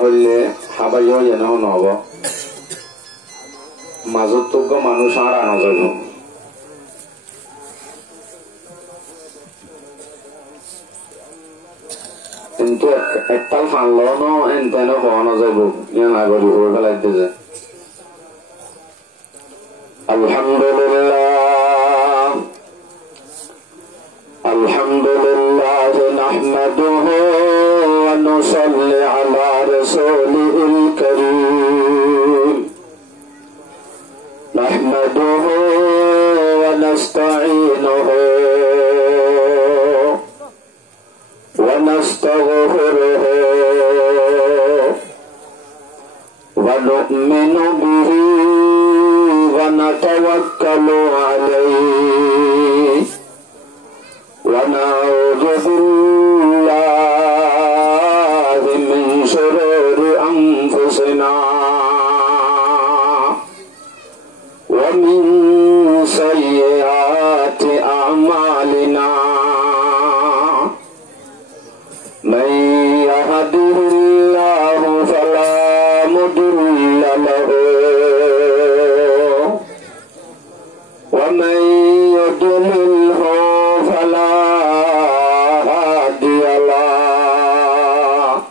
হইলে হাবাইও যেন নব মাজত তোগ্য মানুষ আর আনা যাব কিন্তু একটাল ফানল এনতেন হওয়া যাব নাগরিক হয়ে ফেলাইতে যায় আলহামদুলিল্লাহ আলহামদুলিল্লাহ নাহমাদুহু ওয়া নুসাল্লি আলা রাসূলিল কারীম নাহমাদুহু ওয়া নাস্তাঈনুহু ওয়া নাস্তাগফিরুহু ওয়া নু'মিnu বিহি ونتوكل عليه ونعوذ بالله من شرور أنفسنا ومن سيئات أعمالنا من يهده الله فلا مضل له ومن يضلله فلا هادي له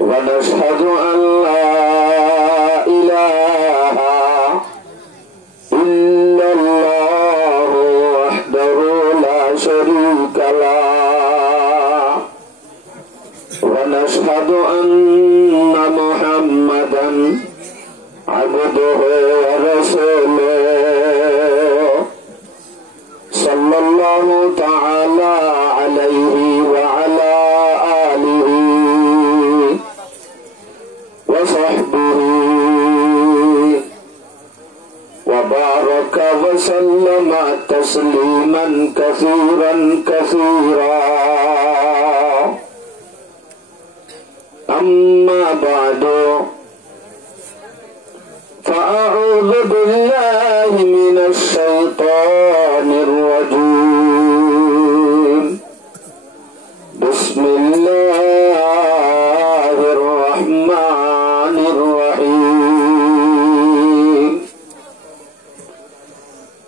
ونشهد أن لا إله إلا الله وحده لا شريك له ونشهد أن محمدا عبده ورسوله صلى الله تعالى عليه وعلى آله وصحبه وبارك وسلم تسليما كثيرا كثيرا أما بعد فأعوذ بالله من الشيطان الرجيم بسم الله الرحمن الرحيم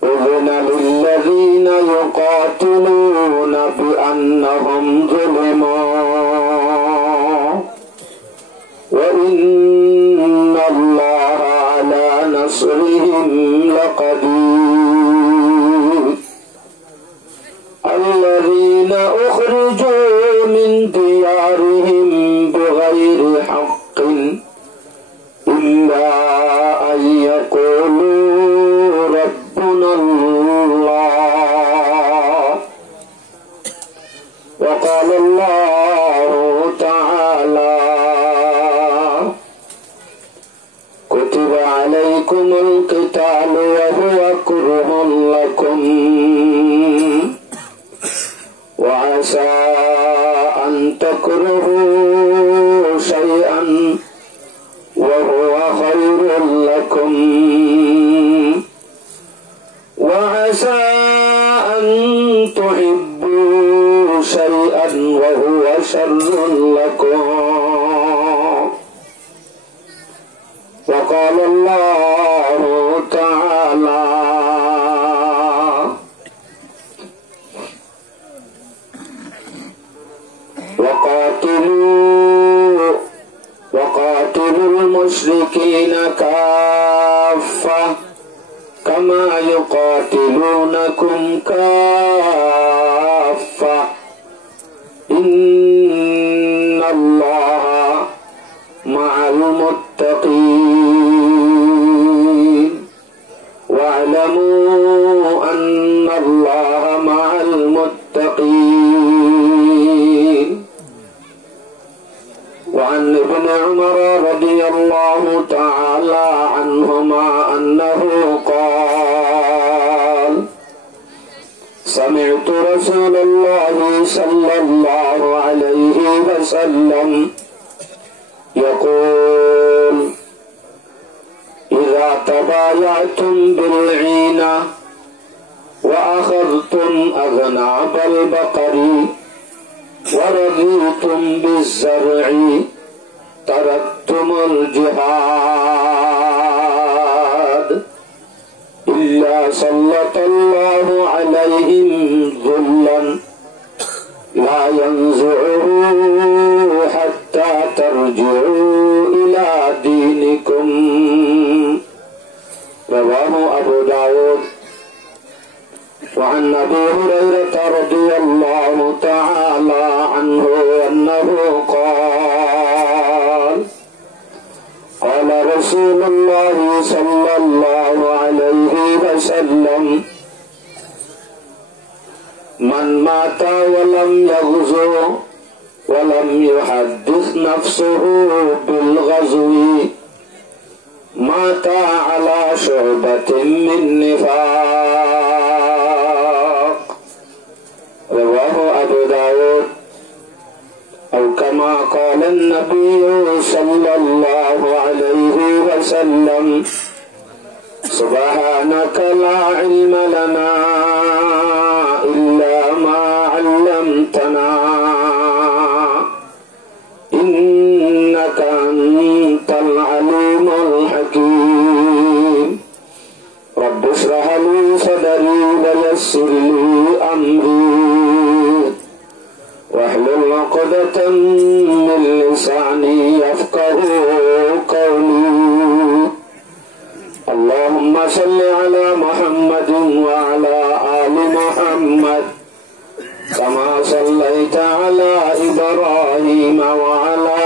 أذن للذين يقاتلون بأنهم ظلموا وإن الله على نصرهم لقدير الذين أخرجوا من ديارهم بغير حق إلا أن يقولوا ربنا الله وقال الله تعالى كتب عليكم القتال وهو كره لكم وعسى أن تكرهوا شيئا وهو خير لكم وعسى أن تحبوا شيئا وهو شر لكم وقال الله تعالى وقاتلوا المشركين كافة كما يقاتلونكم كافة إن الله مع المتقين واعلموا أن الله مع المتقين وعن ابن عمر رضي الله تعالى عنهما أنه قال سمعت رسول الله صلى الله عليه وسلم يقول إذا تبايعتم بالعينة وأخذتم أذناب البقر ورضيتم بالزرع তারাকতুমুল জিহাদ ইল্লা সাল্লাল্লাহু আলাইহিম যুল্লান লা ইয়ানজুহু হাত্তা তারজিউ ইলা দীনিকুম। রাওয়াহু আবু দাউদ। وعن أبي هريرة رضي الله تعالى عنه أنه قال قال رسول الله صلى الله عليه وسلم من مات ولم يغزو ولم يحدث نفسه بالغزو مات على شعبة من نفاق رواه أبو داود أو كما قال النبي صلى الله عليه وسلم سبحانك لا علم لنا إلا ما علمتنا إنك أنت العليم الحكيم رب اشرح لي صدري ويسر لي أمري واحلل عقدة من لساني يفقهوا قولي اللهم صل على محمد وعلى آل محمد كما صليت على إبراهيم وعلى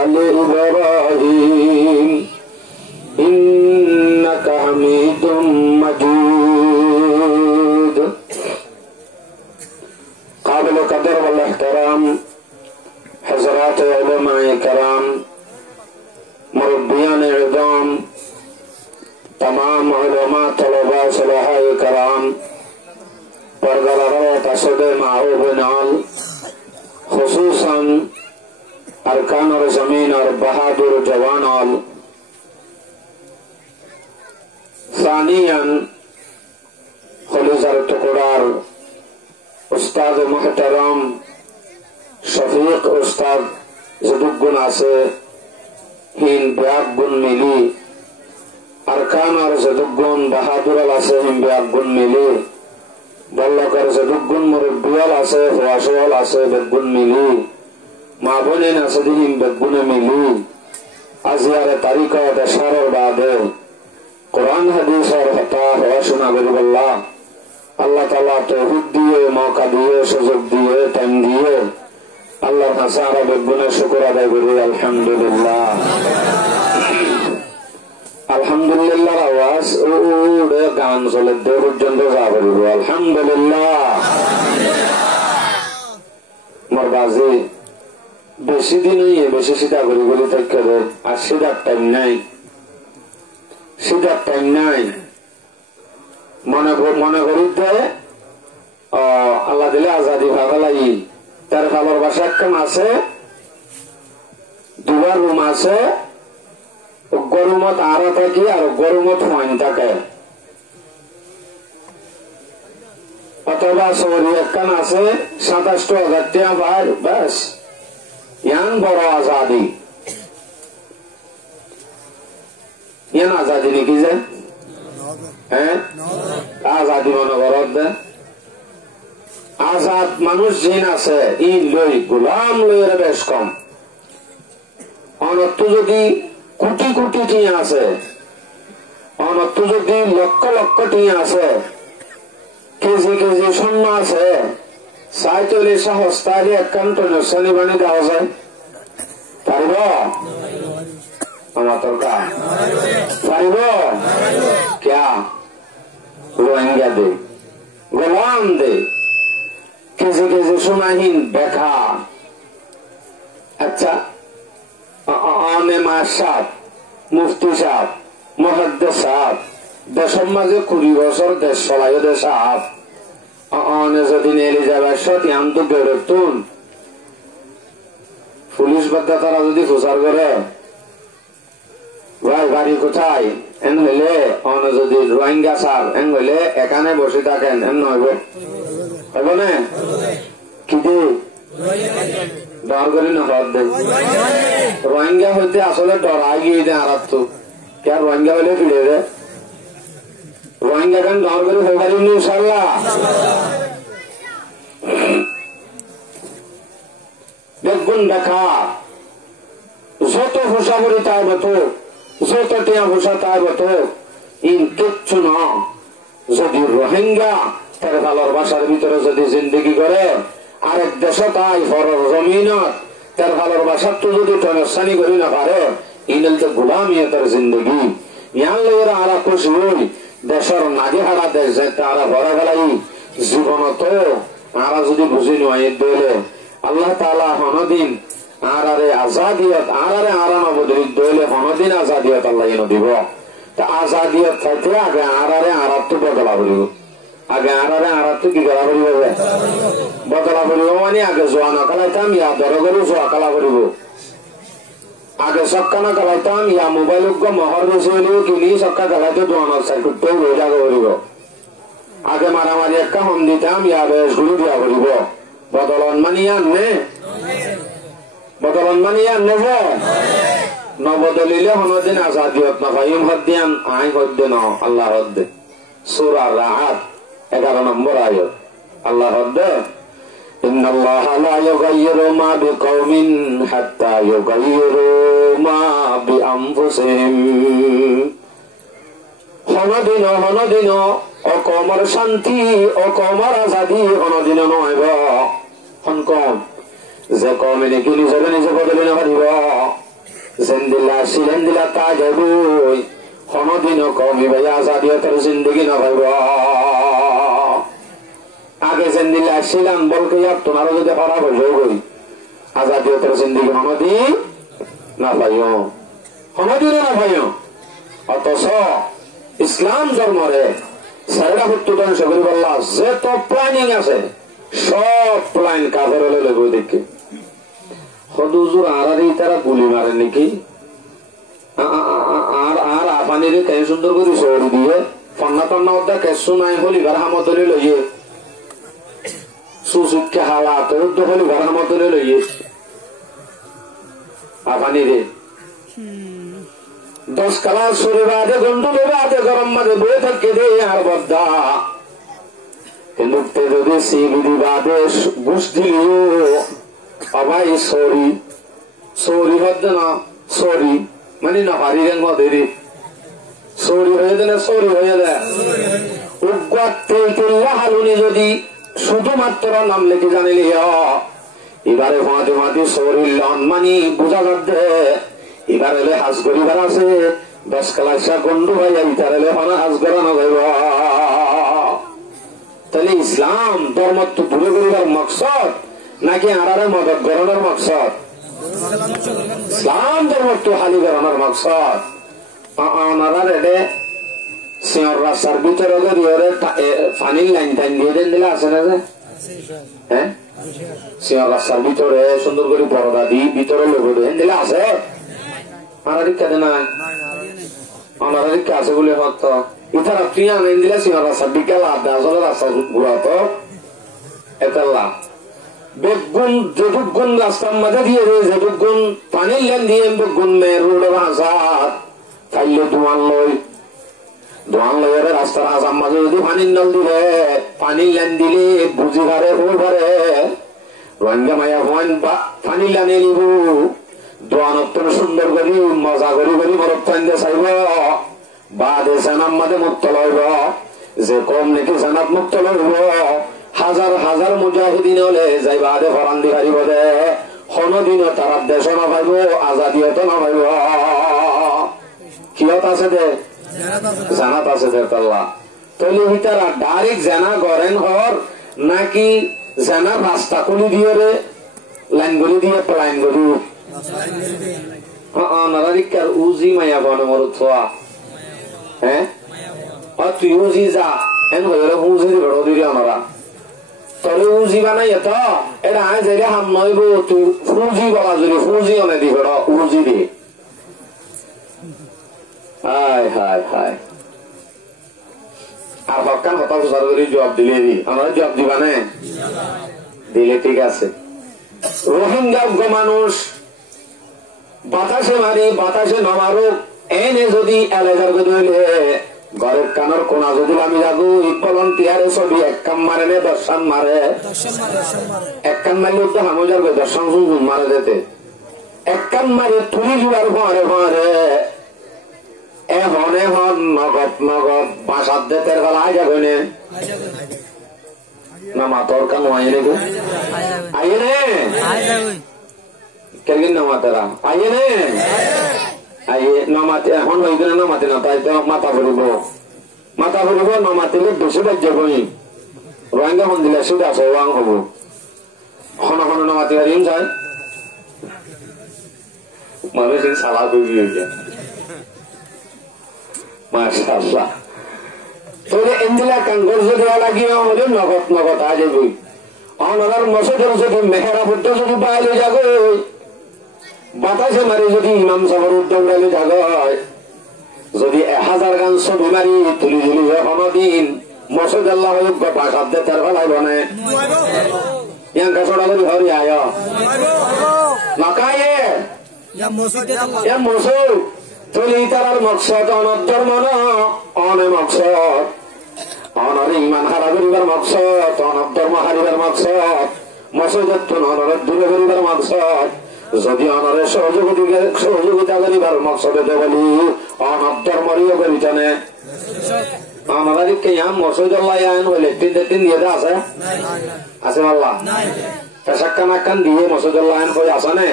آل إبراهيم إنك حميد مجيد قابل القدر والاحترام حضرات علماء کرام مربیان عظام تمام علماء طلباء صلحاء کرام پردرارات اسد معروف نال خصوصا ارکان اور زمین اور بہادر جوان آل ثانیاً خلیزر تقرار استاد محترم شفیق استاد زدگن آسے ہین بیاق گن ملی ارکان اور زدگن بہادر آسے ہین بیاق گن ملی বল্লকর যদুগুণ মুরব্বিয়াল আছে ফরাশওয়াল আছে বেগুণ মিলি মা বোনেন আছে দিন বেগুণে মিলি আজিয়ারে তারিখ দেশারের বাদে কোরআন হাদিসের হতা হওয়া শোনা গরিবাল্লাহ আল্লাহ তাআলা তৌফিক দিয়ে মওকা দিয়ে সুযোগ দিয়ে টাইম দিয়ে আল্লাহর কাছে আরো বেগুণে শুকর আদায় করি আলহামদুলিল্লাহ। আলহামদুলিল্লাহর আওয়াজ ওরে গান চলে দূর পর্যন্ত যা বলবো আলহামদুলিল্লাহ। মোর বাজে বেশি দিনই বেশি সিধা করি বলি থাকতে আর সিধার টাইম নাই, সিধার টাইম নাই। মনে করি আল্লাহ দিলে আজাদি ভাগালাই তার খাবার বাসা একখান আছে, দুবার রুম আছে, গরমত আরা থাকি আর গরমত হইন থাকে, অথবা শহরে একখান আছে ২৭,০০০ টাকা ভাই ব্যাস ইয়ান বড় আজাদি। ইয়ান আজাদি নাকি যে হ্যাঁ আজাদি মনে করত আজাদ মানুষ জিন আছে ই লই গোলাম লইয়ের বেশ কম। অনত্য যদি কোটি কোটি টিয়া আছে, অনত্য যদি লক্ষ লক্ষ টিয়া আছে, কেজি কেজি স্বর্ণ আছে, ৪৭ হস্তারি একখান টনসানি বানি দেওয়া যায় পারিব আমার তরকা পারিব ক্যা রোহিঙ্গা দে গোলাম দে কেজি কেজি সোনাহীন বেখা। আচ্ছা সাহ মুফতি সাহ মুহাদ্দিস সাহ দেশের মাঝে ২০ বছর দেশ চলাই দে সাহ যদি নেলি যাবে ইয়ান তো বেরোতুন পুলিশ বাধ্যা তারা যদি প্রচার করে ভাই বাড়ি কোথায় এন হইলে যদি রোহিঙ্গা সার এন হইলে এখানে বসে থাকেন এম নইব হইব না কি দে দর করি না হদ দে রোহিঙ্গা হইতে আসলে ডরাই গিয়ে দেয় আর তো কে রোহিঙ্গা হইলে ফিরে দেয় রোহিঙ্গা গান ডর করে হয়ে পারি ইনশাল্লাহ। দেখুন দেখা যত ভূষা করি তাই মতো যত টিয়া ভূষা তাই মতো ইন কিচ্ছু ন যদি রোহিঙ্গা তার ভালোর বাসার ভিতরে যদি জিন্দগি করে আরেক দেশ তাই ফরর জমিনত তার ভালোর বাসার তো যদি টনস্থানি করি না পারে ইনল তো গোলামিয়ে তার জিন্দগি ইয়ান লোকেরা আরা খুশি হই দেশের নাগে হারা দেশ তারা ভরা গেলাই জীবন তো আরা যদি বুঝি নয় দলে আল্লাহ তাআলা হনদিন আরারে আজাদিয়ত আরারে আরাম বদলিত দলে হনদিন আজাদিয়ত আল্লাহ ইনো দিব তা আজাদিয়ত থাকতে আগে আরারে আরাত তো বদলা করিব আগে আরারে আরাত তো কি করা করিব বদলা করিব মানে আগে জোয়ান কালাইতাম ইয়া দরগরু জোয়া কালা করিব আগে সক্কানা কালাইতাম ইয়া মোবাইল মহর বেশি হলেও কিনি সক্কা কালাইতে জোয়ান সার্কিটটাও রইলা করিব আগে মারামারি একটা হম দিতাম ইয়া বেশ গুলো দিয়া করিব বদলন মানিয়া নে বদলন মানিয়া নেব নবদলিলে হনদিন আজাদিয়ত না ভাইম হদ্দিয়ান আই হদ্দে ন আল্লাহ হদ্দে সূরা রাআদ 11 নম্বর আয়াত আল্লাহ হদ্দে ইন্নাল্লাহা লা ইউগাইয়িরু মা বিকওমিন হাত্তা ইউগাইয়িরু মা বিআনফুসিহিম হনদিন অকমর শান্তি অকমর আজাদি হনদিন নয়ব হনকম যে কমে নাকি নিজকে নিজে বদলে না পারিব জেন্দিলা সিলেন্দিলা তা যাবই হনদিন কমি ভাই আজাদিয়তের জিন্দগি না পাইব আগে জেন্দিলা ছিলাম বলকে তোমারও যদি খারাপ হয়ে গই আজাদিয়তের জিন্দগি হনদিন না পাইও হনদিনও না পাইও অথচ ইসলাম ধর্মরে সাইডা হত্যুদান সগরি বললা যে তো প্ল্যানিং আছে সব প্ল্যান কাজের হলে লেগে দেখে হদুজুর আরারে তারা গুলি মারে নাকি আর আফানির কেন সুন্দর করে শহর দিয়ে ফন্না টন্না ওদা কেসু নাই হলি ঘর হামতলে লইয়ে সুসুকে হালা তোর হলি ঘর হামতলে লইয়ে আফানিরে 10 কালার সুরে বাদে গন্ডলে বাদে গরম মাঝে বয়ে থাকে দে আর বদ্দা কিন্তু যদি সিবিডি বাদে ঘুষ দিলিও অবাই সরি হদ্দে না সরি মানে না হারি রেঙ্গ দেরি সরি হয়ে দেয় সরি হয়ে দেয় হালুনি যদি শুধুমাত্র নাম লেখে জানিলি এবারে মাঝে মাঝে শরীর লন মানি বোঝা যাচ্ছে এবার এলে হাজ করিবার আছে 10 কালাসা গন্ডু ভাই ইতার এলে হাজ করানো যাইব তাহলে ইসলাম ধর্ম তো দূরে করিবার মকসদ নাকি আরারে মদত গরণের মকসদ ইসলাম ধর্ম তো হালি গরণের মকসদ আনারার এডে সিংহর রাস্তার ভিতরে পানির লাইন টাইন দিয়ে দেন দিলে আছে না যে হ্যাঁ সিংহর রাস্তার ভিতরে সুন্দর করে পরদা দি ভিতরে লোক দিলে আছে আনারিকা দেনা আনারিকা আছে বলে হত ইতারা তুই আনেন দিলে সিংহর রাস্তার বিকেল আধা আসলে রাস্তা ঘুরাতো এতাল্লা বেগুন যেটুকুন রাস্তার মাঝে দিয়ে যেটুকুন পানির লাইন দিয়ে বেগুন রোডের হাজার খাইলে দোয়ান লই রাস্তার হাজার মাঝে যদি পানির নল দিলে পানির লাইন দিলে বুঝি ভারে হই ভারে রোহিঙ্গা মায়া হন বা পানির লাইনে নিব দোয়ানত সুন্দর করি মজা করি মরত টাইনে চাইব বাদে সেনার মাঝে মুক্ত লইব যে কম নাকি সেনাত মুক্ত লইব হাজার হাজার মুজাহিদিন হলে যাই বাদে ফরান দি হারিব দে হনদিন তারা দেশ না পাইব আজাদিয়ত না পাইব কিয়ত আছে দে জানাত আছে দে তাল্লা তৈলি ভিতরা ডাইরেক্ট জানা গরেন হর নাকি জানার রাস্তা কলি দিয়ে রে লাইন গলি দিয়ে প্লাইন গলি নারিকার উজি মায়া বন মর থোয়া হ্যাঁ তুই উজি যা এন হয়ে উজি বেড় দিবি আমরা তলে উজি বানাই এত এটা আয় যাই হাম নইব তুই ফুজি বলা যদি ফুজি অনে দি বেড় উজি দি হায় হায় হায় আর হকান হতা প্রচার করে জবাব দিলে দি আমরা জবাব দিবা না দিলে ঠিক আছে রোহিঙ্গা মানুষ বাতাসে মারি বাতাসে নমারুক এনে যদি এলাকার গদিলে ঘরের কানের কোনা যদি আমি যাবো ভলান্টিয়ারে ছবি এক কাম মারে নে 10 রান মারে এক কান মারলে তো হামজার 10 রান মারে যেতে এক কান মারে তুলি জুয়ার ভরে ভরে এ হনে হন নগদ নগদ বাসার দেতের গলা আয় যাবে না মাতর কান আইয়ে রে আইয়ে রে কেন নামাতেরা আইয়ে রে আইয়ে নামাতে এখন হইবে না নামাতে না তাই তো মাথা ভরিব নামাতিলে বেশি বাজ্য বই রোহিঙ্গা হন দিলে সেটা আছে ওয়াং হব হন হন নামাতে পারিম যায় মানুষ সালা কবি হইছে মাশাআল্লাহ তোরে ইন্দিলা কাঙ্গর যদি লাগিয়ে হলে নগদ নগদ আজ বই অনার মসজিদের যদি মেহরা ফুট যদি বাইরে যাগো বাতাসে মারি যদি ইমাম সাহেবের উদ্যোগ রাইলে যাগয় যদি 1000 গান ছবি মারি তুলি তুলি দিন মসজিদ আল্লাহ বাসার দে তার ফেলাই বনে ইয়াঙ্কা ছড়া করে হরি আয় নকায়ে মসুদ তুলি তার মকসদ অনধর্ম অনে মকসদ অনরে ইমান হারা করিবার মকসদ অনধর্ম হারিবার মকসদ মসজিদের তো অনরের দূরে করিবার মকসদ যদি অনরে সহযোগিতা করিবার মকসদে বলি অনধর্মীয় করিতানে আমাদের কে মসজিদ আল্লাহ হইলে 3 দিয়ে আছে আছে আল্লাহ পেশাক্কান আক্কান দিয়ে মসজিদ আল্লাহ হয়ে আছে নে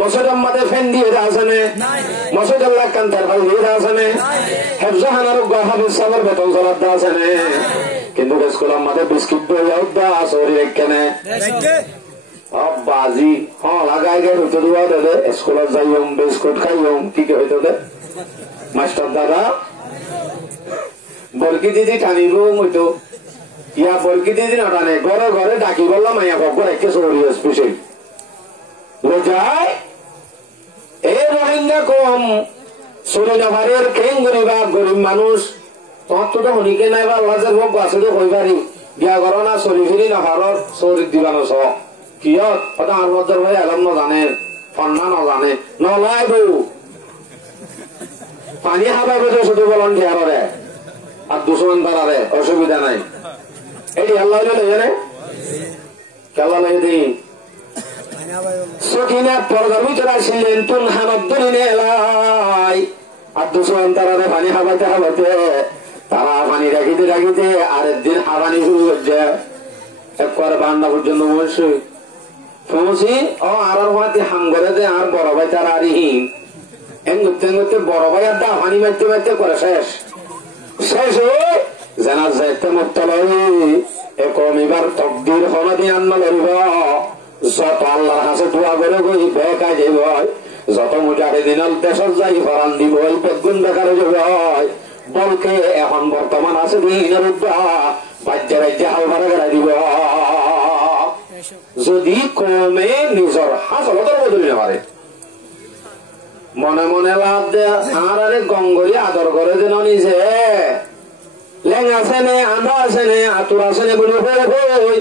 মসজিদ আমাদে ফ্যান দিয়ে আছে নে মসজিদ আল্লাহ কান তারফাল দিয়ে আছে নে হেফজাহানার হাফিজ সাহেবের বেতন চলার দা আছে নে কিন্তু স্কুল আমাদের বিস্কিট বই যাও দা সরি রেখে বাজি হ্যাঁ লাগাই গে হইতে দেওয়া দে স্কুলত যাইম বিস্কুট খাইম কি কে হইতে দে মাস্টার দাদা বরকি দিদি টানিব হইতো ইয়া বরকি দিদি না টানে ঘরে ঘরে ডাকি বললাম মাইয়া বকর একে সরি স্পেশাল বোঝায় এ রোহিঙ্গা কম সুরিনাভারের কেন গরিব মানুষ তোমার তো শুনিকে নাই বা আল্লাহ যে মোক বাসুদে কই পারি বিয়া করো না চলি ফিরি নাভারত চৌরিত দিবানো চ কিয়ত কথা আর মধ্যে ভাই আলম নজানে ফন্না নজানে নলাই বউ পানী খাবাই বোধ শুধু বলন ঢেয়ারে আর 200 তারারে অসুবিধা নাই এটি আল্লাহ লেগে কেলা লেগে দিই সকিনা পর্দার ভিতরে আসিলেন তুন হানদ্দুরিনে এলাই আর 200 তারারে পানি খাবাইতে তারা পানি রাখিতে আরেকদিন হাবানি শুরু করছে একবারে বান্না পর্যন্ত পৌঁছি আর হাঙ্গরে দে আর বড় ভাই তারা আরিহীন এঙ্গুতে বড় ভাই আর পানি মারতে করে শেষ জানার যাইতে মুক্তলাই একম এবার তকদির হনদি আন্না লড়িব যত আল্লাহর কাছে দোয়া করে গই বেকাই যাইব যত মুজারে দিনাল দেশত যাই ফরান দিব বেগুন বেকার যাব বলকে এখন বর্তমান আছে দিনের বাজ্যে রাজ্যে হাল ভাড়া গড়াই দিব যদি কমে নিজের হাসলতার বদলি না পারে মনে মনে লাভ দে আর আরে গঙ্গলি আদর করে দিল নিজে লেং আছে নে আন্দা আছে নে আতুর আছে নে বলে হই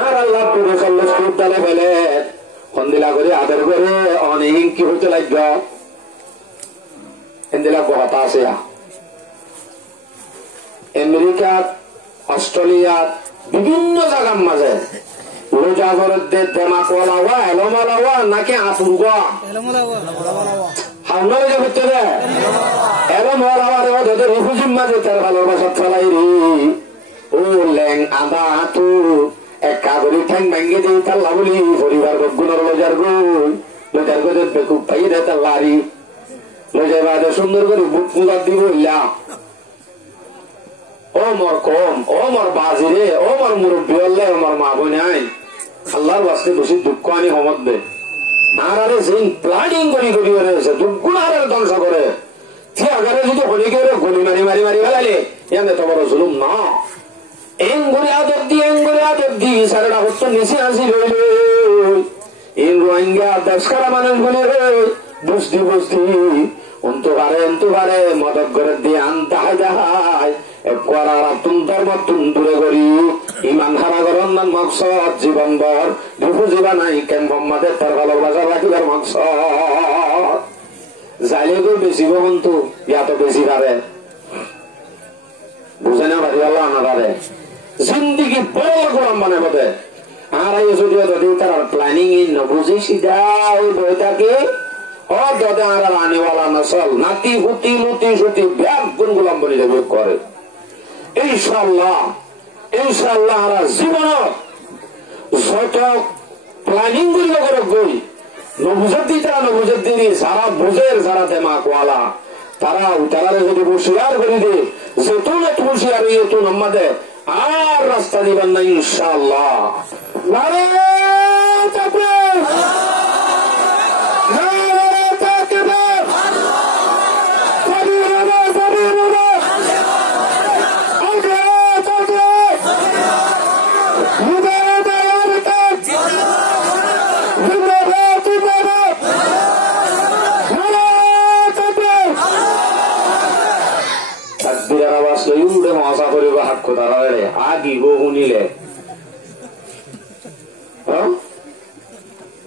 আর আল্লাহ পুরো চল্লিশ ফুট ডালে ফেলে সন্দিলা করে আদর করে অনেক কি হইতে লাগবে এন্দিলা কথা আছে আমেরিকাত অস্ট্রেলিয়াত বিভিন্ন জায়গার মাঝে রোজা ঘরতে দেমাকওয়ালা হওয়া এলোমালা হওয়া নাকি আতুর গোয়া হাওনা রেখে করতে রে এলোমালা হওয়া ওদের রিফুজির মাঝে তার ভালোবাসা ফেলাই রে ও ল্যাং আদা আতু এক কাগরি ঠ্যাং ভাঙ্গে দিয়ে তার লাভলি পরিবার গুণর লজার গই বেকুব পাইয়ে দেয় তার লারি লজার বাদে সুন্দর করে বুক পূজার দিব ইয়া ও মর কম ও মর বাজি রে ও মর মুরব্বী হলে ও মর মা বোন নাই আল্লাহর বাস্তে বেশি দুঃখ আনি হমত দে আর আরে সেই প্লানিং করি রয়েছে দুঃখ আর ধ্বংস করে ঠিক আগারে যদি হলি করে গলি মারি ফেলালে ইয়ানে তো বড় জুলুম না এঙ্গুরি আদর দি সারাটা হচ্ছে নিচে আসি রইল এই রোহিঙ্গা দেশকারা মানুষ বলে বুঝতি অন্তু পারে মদত করে দিয়ে আনতে হয় দূরে করি ইমান হারা করার মকসদ জীবন ভর রিফু জীবা নাই কেন মোহাম্মদের তার ভালোবাসা রাখিবার মকসদ যাইলে গৈ বেচিব কিন্তু ইয়াতো বেশি পারে বুঝে না ভারি আল্লাহ আনারে জিন্দিগি বড় গোলাম বানাবো দে আর এই যদি যদি তার প্ল্যানিং ই নবুঝি সিধা ওই বইটাকে ও দাদা আর আনেওয়ালা নসল নাতি হুতি লুতি সুতি ব্যাগ গুন গোলাম বলে যাবে করে ইনশাআল্লাহ ইনশাআল্লাহ আর জীবন যত প্ল্যানিং গুলো করে গই নবুঝতি তারা নবুঝতি সারা বুঝের সারা দেমাকওয়ালা তারা তারা যদি হুঁশিয়ার করে দে যেত না হুঁশিয়ার ইয়েতো আমাদের আর রাস্তা দিবেন না ইনশাআল্লাহ নারে তাকবীর নারে তাকবীর সাবিরুল্লাহ সাবিরুল্লাহ আল্লাহ তাকবীর মুবারক জিন্দাবাদ জিন্দাবাদ নারে তাকবীর তাকবীরের আওয়াজ লই উড়ে মজা করিব হাত কোদারে আগি গো শুনিলে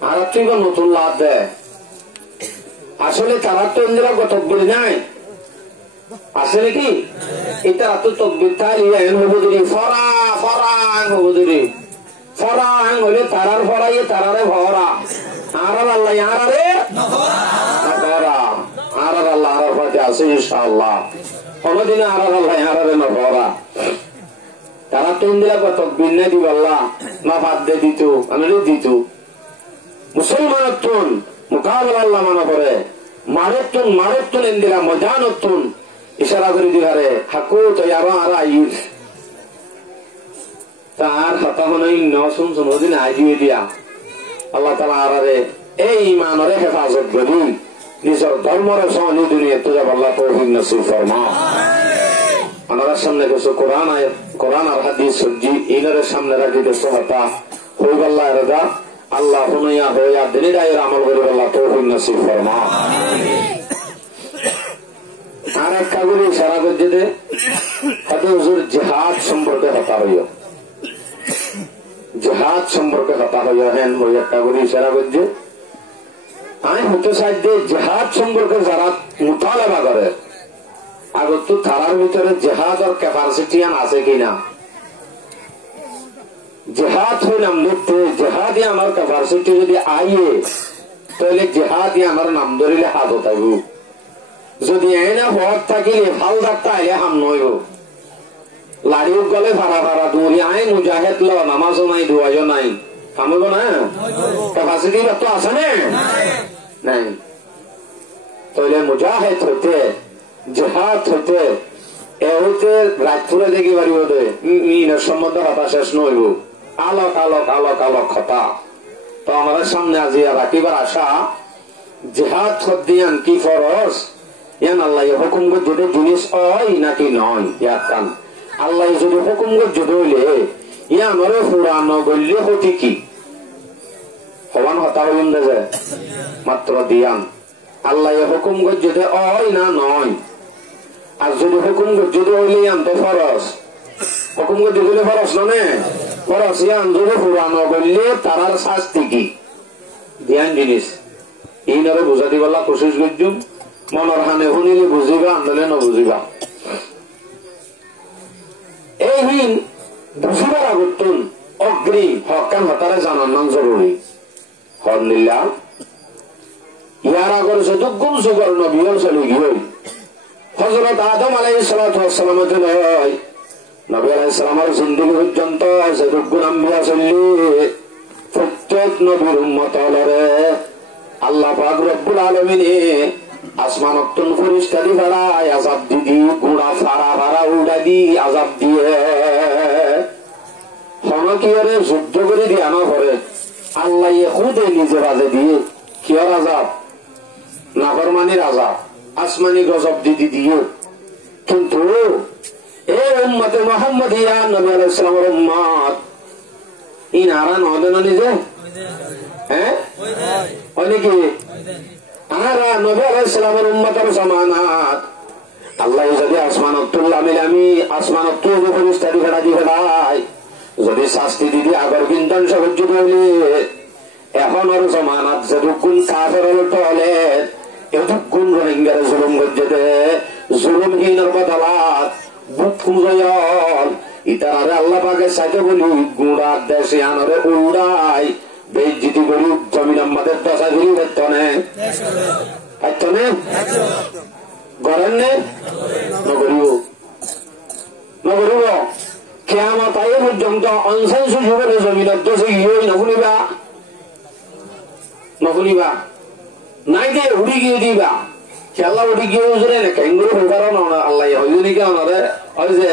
আর তুই নতুন লাভ দেয় আসলে তারা তো ইন্দিরা তকবির নাই আসলে কি এটা তো তকবির তাই হবো দিদি ফরা ফরাং হবো দিদি ফরাং হলে তারার ফরাইয়ে তারারে ভরা আর আল্লাহ আরে ভরা আর আল্লাহ আর ফাতে আছে ইনশাআল্লাহ কোনদিন আর আল্লাহ আরে না ভরা তারা তো ইন্দিরা তকবির নাই দিব আল্লাহ না বাদ দে দিত আমি দিত মুসলমানত্বন মোকাবেলা আল্লাহ মানা করে মারত্তুন ইন্দিরা মজানত্তুন ইশারা করে দিবারে হাকু তো আরো আর আইস তার কথা মনে শুন ওদিন আই দিয়ে দিয়া আল্লাহ তালা আরে এই ইমানরে হেফাজত করি নিজের ধর্মরে সহনি দুনিয়া তো যাব আল্লাহ তৌফিক নসিব ফরমা ওনার সামনে কিছু কোরআন আর হাদিস সবজি ইনারের সামনে রাখি দেশ হতা হইব আল্লাহ রাজা আল্লাহ হুনাইয়া হইয়া দিনের আয়ের আমল করিব আল্লাহ তৌফিক নসিব ফরমা আর এক কাগরি সারা করছে দে হয়তো হুজুর জিহাদ সম্পর্কে কথা হইয়া জিহাদ সম্পর্কে কথা হইয়া হেন ওই এক কাগরি সারা করছে আমি হতে সাহায্যে জিহাদ সম্পর্কে যারা মুতালেবা করে আগত তো তারার ভিতরে জেহাদর ক্যাপাসিটি আছে কিনা জেহাদ হইলাম লিখতে জেহাদি আমার ক্যাপাসিটি যদি আইয়ে তাহলে জেহাদি আমার নাম ধরিলে হাত হতাইব যদি এনা ভয় থাকিলে ভাল ডাক্তার আইলে হাম নইব লাড়িও গলে ভাড়া ভাড়া দৌড়ি আই মুজাহেদ ল নামাজও নাই দুয়াজও নাই কামব না ক্যাপাসিটি তো আছে না নাই তাহলে মুজাহেদ হইতে জেহাদ হইতে এ হইতে রাজপুরে দেখি পারিব দে ইনের সম্বন্ধে কথা শেষ নইব আলোক আলোক আলোক আলোক কথা তো আমাদের সামনে আজি রাখিবার আশা জেহাদ দিয়ান কি ফরজ ইয়ান আল্লাহ হুকুম যদি জিনিস হয় নাকি নয় ইয়ার কান আল্লাহ যদি হুকুম যদি হইলে ইয়ানরে পুরানো গল্লে হতি কি হবান হতা হইন যে মাত্র দিয়ান আল্লাহ হুকুম যদি হয় না নয় আর যদি হুকুম যদি হইলে ইয়ান তো ফরজ হুকুম যদি হইলে ফরজ নয় ফরজ ইয়ান যদি পুরানো গল্লে তারার শাস্তি কি ধ্যান জিনিস এইনারে বুঝা দিবলা কোশিশ করছুম মনের হানে শুনিলে বুঝিবা আন্দোলনে নবুঝিবা এইহীন বুঝিবার আগতুন অগ্রিম হকান হতারে জানার নাম জরুরি হরলিল্লাহ ইয়ার আগর যতগুণ যুগর নবীও চলি গিয়ে হযরত আদম আলাইহিস সালাতু ওয়াস সালামের জন্য নবী আলাইহিস সালামের জিন্দেগি পর্যন্ত যতগুণ আম্বিয়া চলি প্রত্যেক নবীর উম্মত হলরে আল্লাহ পাক রব্বুল আলামিন আসমানতুন ফেরেশতা দি ভাড়ায় আযাব দি গুড়া ফাড়া ফাড়া উড়া দি আযাব দিয়ে হনকিয়ারে যুদ্ধ করে দিয়ে আনা করে আল্লাহ খুদে নিজে বাজে দিয়ে কিয়ার আযাব নাফরমানির আযাব আসমানি গজব দি দিয়ে কিন্তু এই উম্মতে মুহাম্মাদিয়া নবী আলাইহিস সালামের উম্মত ইনারা নদেন নিজে হ্যাঁ অনেকে আনারা নবী আলাইহিস সালামের উম্মতের সমানাত আল্লাহ যদি আসমানতুল আমি আসমানতুল ফেরেশতা দি ফেড়া দি ফেড়াই যদি শাস্তি দিদি আগর বিন্দন সাহায্য করলে এখন আর জমানাত যতক্ষণ কাফের টয়লেট এত গুণ রোহিঙ্গারে জুলুম করছে দে জুলুমহীনের বদলাত বুক খুঁজল ইতারে আল্লাহ পাকে সাথে বলি গুড়া দেশে আনরে উড়াই বেজ্জিতি করি জমিন আমাদের দশা ফিরি বেতনে বেতনে গড়েন নে নগরিব নগরিব কেয়ামত আয়ে পর্যন্ত অনসান সুযোগের জমিনের দোষে গিয়ে নগুলিবা নগুলিবা নাই দে উড়ি গিয়ে দিবা খেলা উড়ি গিয়ে উজরে না কেঙ্গুরু হইবার না আল্লাহ হইনি কেন রে হয় যে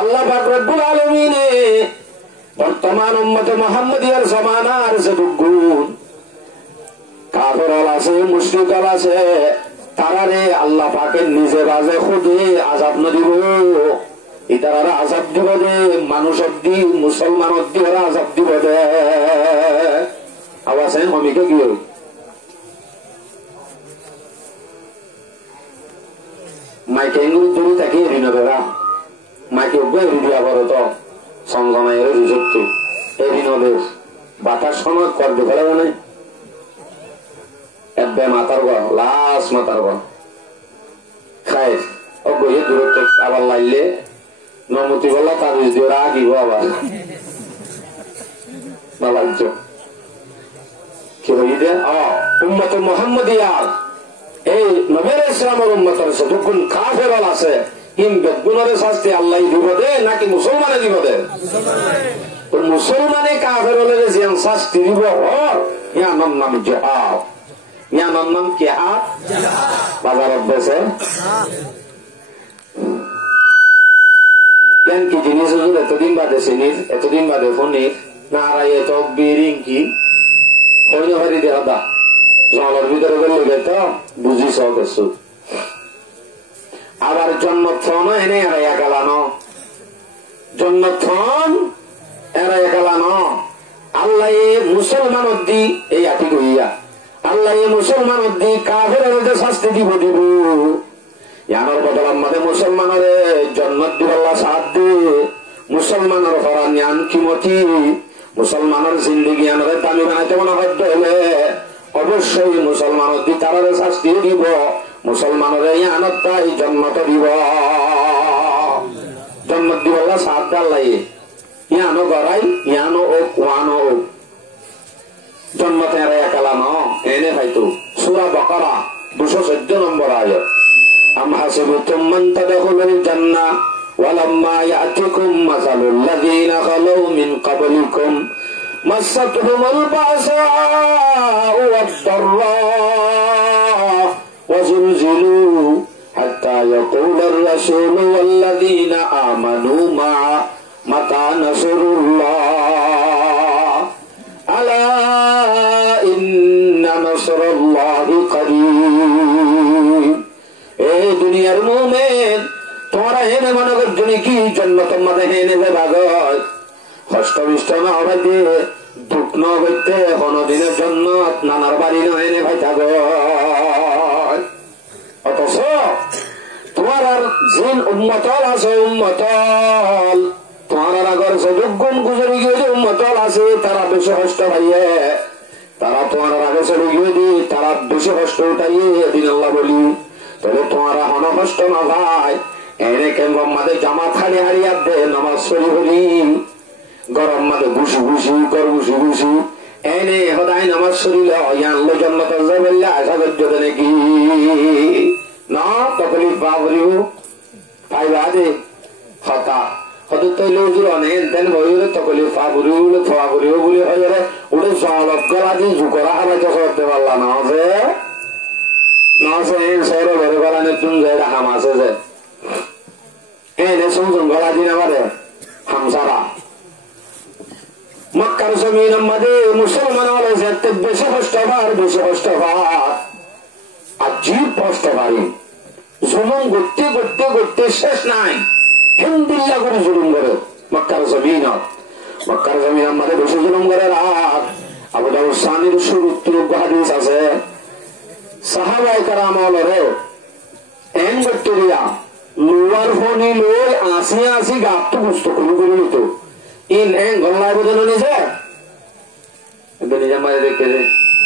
আল্লাহ পাক রব্বুল আলামিন বর্তমান উম্মতে মুহাম্মাদিয়ার জামানার যে গুণ কাফের আছে মুশরিক আছে তারারে আল্লাহ পাকের নিজে বাজে খুদে আযাব ন দিব ইতারা আযাব দিব দে মানুষ অব্দি মুসলমান অব্দি ওরা আযাব দিব দে আওয়াজ হয় হমিকে গিয়ে মাইকে এগুলো দূরে থাকে ঋণবেরা মাইকে উগ্র রিডিয়া করো তো সংগমায়ের রিজত্ব এই ঋণবেশ বাতাস সময় করবে ফেলে মনে এবে মাতার গা লাশ মাতার গা খায় অজ্ঞে দূরত্ব আবার লাইলে নমতি বলা তার দিয়ে রাগিব আবার লাজ্য কি হইবে উম্মত মুহাম্মাদিয়া এই নবীর ইসলামের উম্মতের যতক্ষণ কাফের আছে হিম বেগুনের শাস্তি আল্লাহ দিব দে নাকি মুসলমানে দিব দে মুসলমানে কাফের হলে যে শাস্তি দিব ইয়ানোর নাম জিহাদ ইয়ানোর নাম কি বাজারত বেছে কেন কি জিনিস এতদিন বাদে চিনির এতদিন বাদে ফোনির নারায় তকবীর ইঙ্কি হইন হারি দেখা দা জলের ভিতরে গেলে তো বুঝিস কিছু আবার জন্মথন এনে এড়াইয়া গেলানো জন্মথন এড়াইয়া গেলানো আল্লাহ মুসলমান অব্দি এই আটি কইয়া আল্লাহ মুসলমান অব্দি কাফের শাস্তি দিব দিব ইয়ানোর বদল আমাদের মুসলমানের জন্নত দিব আল্লাহ সাথ দে মুসলমানের হরান জ্ঞান কিমতি মুসলমানের জিন্দগি আনরে দামি বানাইতে মনে বাধ্য হলে অবশ্যই মুসলমান অব্দি তারা শাস্তি দিব মুসলমানের ইয়ানত তাই জন্মত দিব জন্মত দিব আল্লাহ সাথ দাল লাগে ইয়ানো গড়াই ইয়ানো ওক ওয়ানো ওক জন্মত এরা একালানো এনে ভাইতো সূরা বাকারা 214 নম্বর আয়াত আম হাসিবতুম মান তাদখুলুল জান্নাহ ওয়ালাম্মা ইয়াতিকুম মাসালুল লাযীনা খালু মিন ক্বাবলিকুম মাসাতহুমুল বাসাউ ওয়াদ-দাররা ওয়াজুলজিলু হাত্তা ইয়াকুলার রাসূলু ওয়াল্লাযীনা আমানু মা'a মাতা নাসরুল্লাহ আলা ইন্না নাসরাল্লাহি করিব এই দুনিয়ার মুমিন তোমরা হেনে মনে করছো কি জন্নত মাঝে হেনে যে ভাগত কষ্ট বিষ্ট না হবে দিয়ে দুঃখ ন হইতে কোনদিনের জন্য নানার বাড়ি ন হেনে ভাই থাক অথচ তোমার আর জিন উম্মতল আছে উম্মতল তোমার আগর সদুক গুণ গুজরি গিয়ে যে উম্মতল আছে তারা বেশি কষ্ট পাইয়ে তারা তোমার আগে চলে গিয়ে দি তারা বেশি কষ্ট উঠাইয়ে দিন আল্লাহ বলি তবে তোমার হন কষ্ট না ভাই এনে কেমন মাঝে জামাত খালি হারিয়া দে নামাজ পড়ি বলি গরম মাঝে ঘুষি ঘুষি কর ঘুষি ঘুষি এনে সদায় নামাজ পড়িলে ইয়ানলো জন্নত বললে আশা করছো নাকি না তকলিফ বাবরিও পাইবা দে হতা হয়তো তৈল উজুর অনেক তেন বইলে তকলিফ বাবরিও বলে থোয়া করিও বলে হয়ে ওটা জলব গলা দিয়ে জুকরা হারাইতে করতে পারলা না যে না সে সৌর ভরে গলানে তুমি যাই হাম আছে যে এনে শুনছুন গলা দিন আমাদের হামসারা মক্কার জমিন আমাদের মুসলমান হলে বেশি কষ্ট পার বেশি কষ্ট পার আজীব কষ্ট পারি জুলুম করতে করতে করতে শেষ নাই হিন্দিল্লা করে জুলুম করে মক্কার জমিন আমাদের বেশি জুলুম করে রাত আবু দাউদ সানির শুরুত্তর হাদিস আছে সাহাবায়ে কেরাম হলরে এন করতে দিয়া লোয়ার ফোনি লই আসি আসি গাপটো বুঝতো কোনো করে নিত ইন এন গল্লায় বোঝানো নিছে নিজে মারে দেখে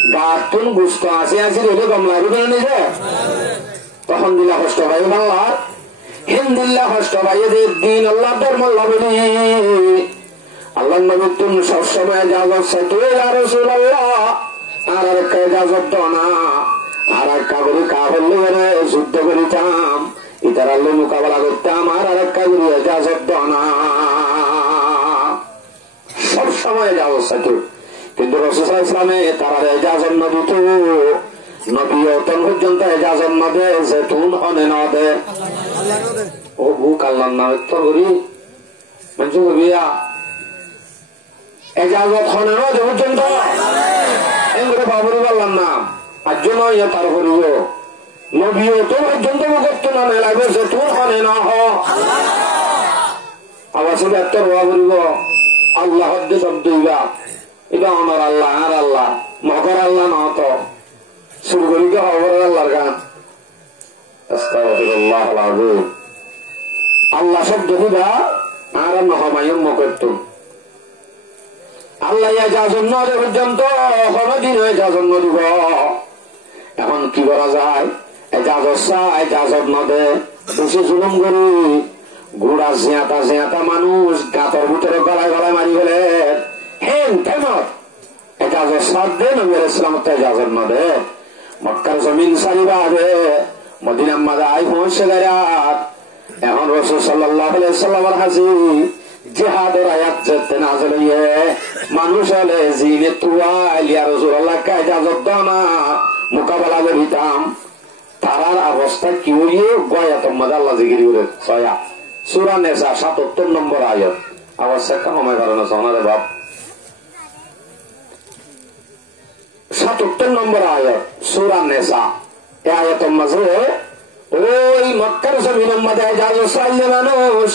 গাতুন গুস্ত আসি আসি রেলে কমলা করে নিছে তখন দিলা কষ্ট পাই বাংলা হিন্দিল্লা কষ্ট পাই দিন আল্লাহ ধর্ম বলি আল্লাহ নবী তুমি সবসময় এজাজত চাইতো ইয়া রাসূলুল্লাহ আর একটা এজাজত দাও না আর একটা করে কাফের লগে যুদ্ধ করিতাম ইতার আল্লাহ মোকাবেলা করতাম আর একটা করে এজাজত দাও না সবসময় এজাজত চাইতো কিন্তু রাসূল সাল্লাল্লাহু আলাইহি ওয়াসাল্লামে তারা এজাজত না দিত নবী অতন পর্যন্ত এজাজত না দে যেতুন হনে না দে ও বুক আল্লাহর নামে তোর করি মঞ্জু বিয়া এজাজত হনে না দে পর্যন্ত এগুলো বাবুর আল্লাহর নাম আর জন্য ইয়ে তার করিব নবী অতন পর্যন্ত করতো না লাগবে যেতুন হনে না হ আবার সে একটা রোয়া করিব আল্লাহ হদ্দে শব্দ ইবা এটা আমার আল্লাহ আর আল্লাহ মকর আল্লাহ না তো শুরু করি খবর আল্লাহর গান আস্তাগফিরুল্লাহ আল-আযীম আল্লাহ শব্দ দিবা আর নহমায়ম মকরত আল্লাহ এজাজত না দেওয়া পর্যন্ত কোনদিন এজাজত না দিব এখন কি করা যায় এজাজত চাই এজাজত না দে বেশি জুলুম করি ঘোড়া জিয়াতা মানুষ গাঁতর ভিতরে গলায় গলায় মারি ফেলে হেন তেমত এজাজত সাথ দে নবী আলাইহিস সালাম এজাজত না দে মক্কার জমিন সারিবা দে মদিনা মাদায় পৌঁছে গেরাত এখন রাসূল সাল্লাল্লাহু আলাইহি ওয়াসাল্লামের হাজি জিহাদের আয়াত যেতে নাযিল হয়ে মানুষ হলে জিনে তুয়াল ইয়া রাসূলুল্লাহ কা এজাজত দাও না মোকাবেলা করিতাম তারার অবস্থা কি হইয়ে গয়াত মধ্যে আল্লাহ জিকির করে ছয়া সূরা নিসা ৭৭ নম্বর আয়াত আওয়াজ শেখা সময় কারণে সোনারে বাপ ৭৭ নম্বর আয়াত সূরা নিসা এই আয়াতের মাঝে ওই মক্কার জমিনের মধ্যে এজাজত চাইলে মানুষ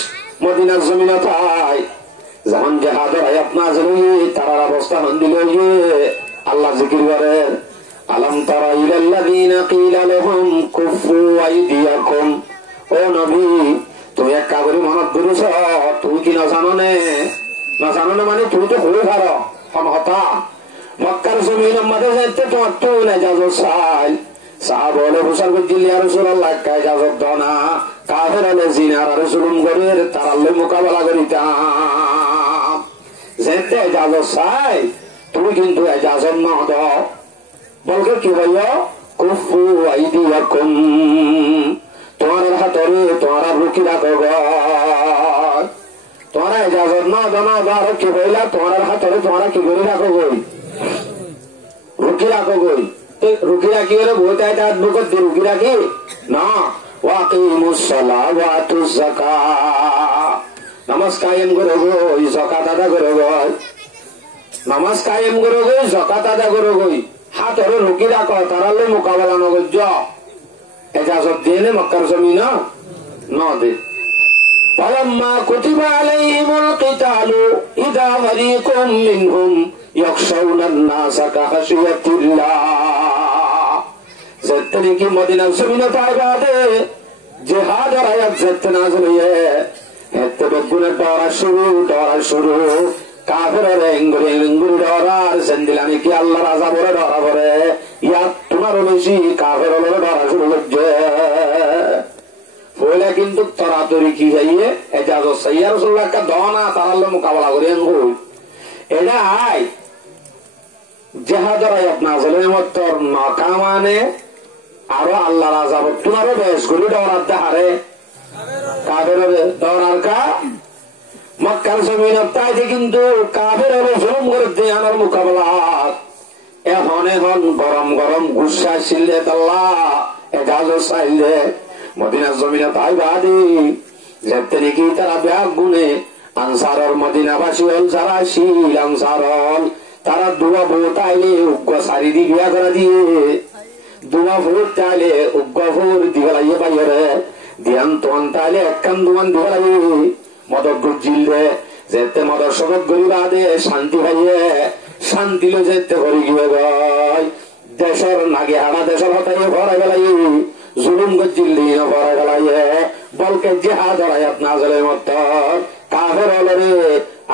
মদিনার জমিনে তাই যখন জিহাদের আয়াত নাযিল হয়ে তারার অবস্থা হন্দিল হয়ে আল্লাহ জিকির করে আলাম তারা ইলাল্লাযীনা কিলা লাহুম কুফু আইদিয়াকুম ও নবী তুমি এক কাগরি মনত করেছ তুমি কি না জানো না মানে তুমি তো হয়ে পারো হতা মক্কার জমিনের মধ্যে যেতে তোমার তো এজাজত চাই সাহাবা বলে হুসার করছিল ইয়া রাসূলুল্লাহ কা এজাজত দাও না কাফের হলে জিনার আর জুলুম করে তার আল্লাহ মোকাবেলা করিতাম যেতে এজাজত চাই তুমি কিন্তু এজাজত না দাও বলকে কি ভাইয়া কুফু আইদিয়াকুম তোমার হাতরে তোমার রুকি রাখো তোমার এজাজত না দাও কি বইলা তোমার হাতরে তোমার কি করে রাখো গই রুকি রাখো গই রুকি রাখি হলে বইতে হাত বুকত দিয়ে রুকি রাখি না ওয়াকিমুস সালাহ ওয়া আতুজ যাকাত নামাজ কায়েম করো গই যাকাত আদা করো গই নামাজ কায়েম করো গই যাকাত আদা করো গই হাতরে রুকি রাখো তারালে মোকাবেলা নগর যাও এজাজত দিয়ে নে মক্কার জমিন না দে فلما كتب عليهم القتال إذا فريق منهم يخشون الناس كخشية الله زتني کی مدینہ زمینہ تعبادے جہاد اور آیت زت نازل ہے اتبقون دورا شروع কাফের এঙ্গুরি ডরার সেন্দিলামি কি আল্লাহ রাজা বলে ডরা করে ইয়া তোমারও বেশি কাফের ডরা শুরু করছে বলে কিন্তু তরাতরি কি যাইয়ে এজাজত সাইয়া রাসূলুল্লাহ কা দনা তারাল্লাহ মোকাবেলা করে আনগো এটা আই জিহাদের আয়াত নাযিলের মত মাকামানে আরো আল্লাহ রাজা তোমারও বেশ গুলি ডরার দেহারে কাফের ডরার কা মক্কার জমিন তাইতে কিন্তু কাফের জুলুম করতে আমার মোকাবেলা এখন গরম গুসা ছিলে আল্লাহ এজাজত চাইলে মদিনার জমিনে তাই বাদি যেতে নাকি তারা ব্যাগ গুনে আনসারর মদিনাবাসী হল যারা শিল আনসার হল তারা দুয়া ভোট আইলে উগ্র সারি দি বিয়া করে দিয়ে দুয়া ভোট চাইলে উগ্র ভোট দিয়ে লাইয়ে বাইরে দিয়ান তোন তাইলে একখান দুমান দিয়ে লাগে মদক গুজিলে যেতে মদর সবক গরিবা দে শান্তি ভাইয়ে শান্তি লো যেতে করি গিয়ে গয় দেশের নাগে হাড়া দেশের হতাই ভরা গেলাই জুলুম গজিল্লি না ভরা গেলাই বলকে জিহাদ আয়াত নাযিলের মত কাফের হলে রে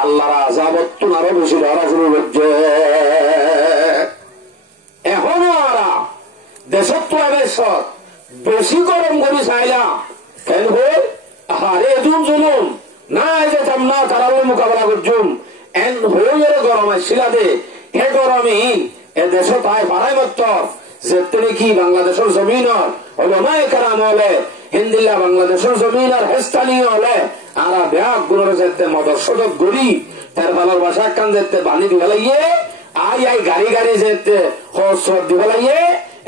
আল্লাহর আযাবত তুনারও বেশি ধরা শুরু করছে বেশি গরম করি চাইলা কেন হই আরে জুম জুলুম না যেতাম না তারা মোকাবেলা করছুম এন হইরে গরম আসছিলা দে হে গরমই এ দেশ তাই পাড়াই মত যেতে কি বাংলাদেশের জমিন ওলামায়ে কেরাম হলে হিন্দিল্লা বাংলাদেশের জমিন আর হেস্তানীয় হলে আর ব্যাগ গুলোর যেতে মদর্শক গড়ি তার ভালোর বাসা কান যেতে বানি দিবালাইয়ে আই আই গাড়ি গাড়ি যেতে হস দিবালাইয়ে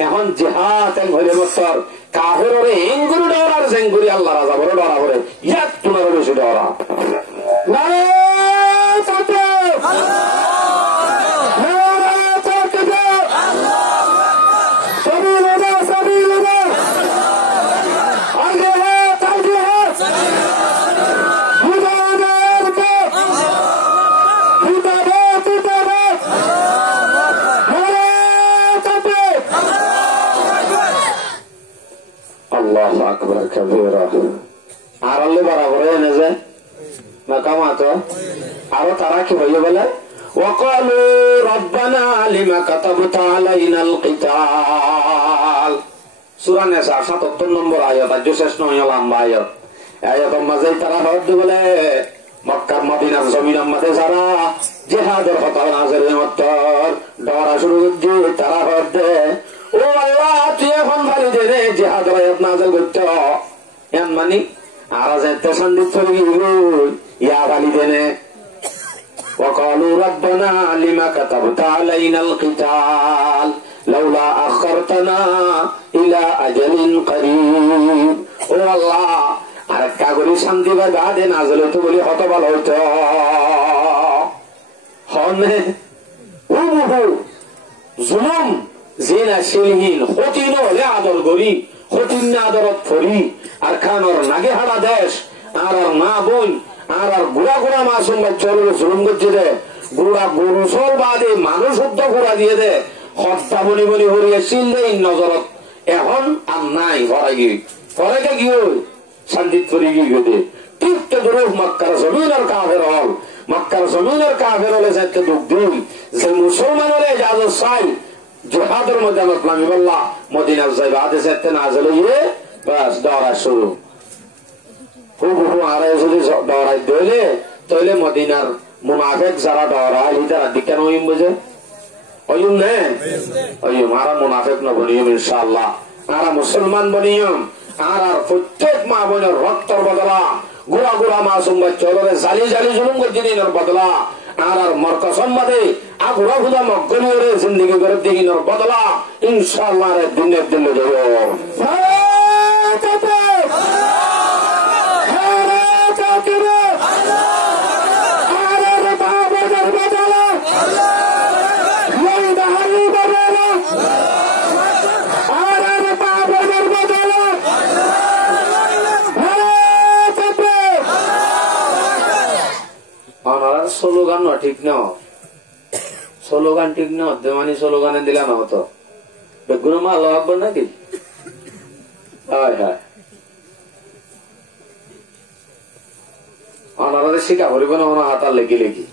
এখন জেহাদ এন হইলে মতর কাফেররে এঙ্গুরি ডর আর জেঙ্গুরি আল্লাহ রাজা বড় ডরা করে ইয়াত তোমার বেশি ডরা নারে তাকবীর নারে তাকবীর সাবিলুল্লাহ সাবিলুল্লাহ আগে হাত আগে হাত মুজাহিদের কে জিন্দাবাদ জিন্দাবাদ নারে তাকবীর আল্লাহু আকবার কবীরা আর আল্লাহ বরাবর এনে যায় মাকামাতো আরো তারা কি হইলো বলে ওয়াকালু রব্বানা লিমা কাতাবতা আলাইনাল কিতাল সূরা নিসা 77 নম্বর আয়াত আজ শেষ নয় লম্বা আয়াত আয়াতের মাঝে তারা হদ বলে মক্কা মদিনার জমিনের মধ্যে যারা জিহাদের কথা নাযিল মতর ডরা শুরু করে তারা হদ ও আল্লাহ তুই এখন ভালো দে জিহাদের আয়াত নাযিল করতে এন মানে আর যেতে সন্দিত হয়ে গেল ইয়া ভালো দেনে وقالوا ربنا لما كتبت علينا القتال لولا أخرتنا إلى أجل قريب ও আল্লাহ আর কাগরি শান্তি বাদে নাযিল হতো বলি কত ভালো হতো হনে ওহু জুলুম জিনা শিলহীন হতিন হলে আদর গরি হতিন না আদরত ফরি আর খানর নাগে হারা দেশ আর মা বোন আর গুড়া গুড়া মাসুম বাচ্চার জুলুম করছে রে গুড়া গরুসল বাদে মানুষ শুদ্ধ ঘোরা দিয়ে দে হত্যা বলি বলি হরিয়ে শিল দেই নজরত এখন আর নাই ঘরে গিয়ে ঘরে গিয়ে শান্তি করে গিয়ে দে ঠিক তো ধরো মক্কার জমিনের কাফের হল মক্কার জমিনের কাফের হলে যাতে দুঃখ দিন যে মুসলমান হলে যাদের চাই জিহাদের মধ্যে আমি বললাম মদিনার যাই বাদে যেতে না জেলে গিয়ে বাস দৌড়া শুরু যদি ডরাই দিলে তাহলে মদিনার মুনাফেক যারা ডরাই তারা দিকে নইম বুঝে অয়ুম নে অয়ুম আর মুনাফেক ন বনিয়ম ইনশাআল্লাহ আর মুসলমান বনিয়ম আর প্রত্যেক মা বোনের রক্তর বদলা গুড়া গুড়া মাসুম বাচ্চারে জালি জালি জুলুম করছে দিনের বদলা আর মরকসম মাদে আগুড়া গুড়া মগনিয়রে জিন্দেগি করে দিনের বদলা ইনশাআল্লাহ রে দিনের দিলে যাব স্লোগান না ঠিক না স্লোগান ঠিক না দেওয়ানি স্লোগানে দিলে না হতো বেগুন মা আল্লাহ আকবর নাকি হায় হায় অনারাদের শিকা হরিব না হাতার লেগি লেগি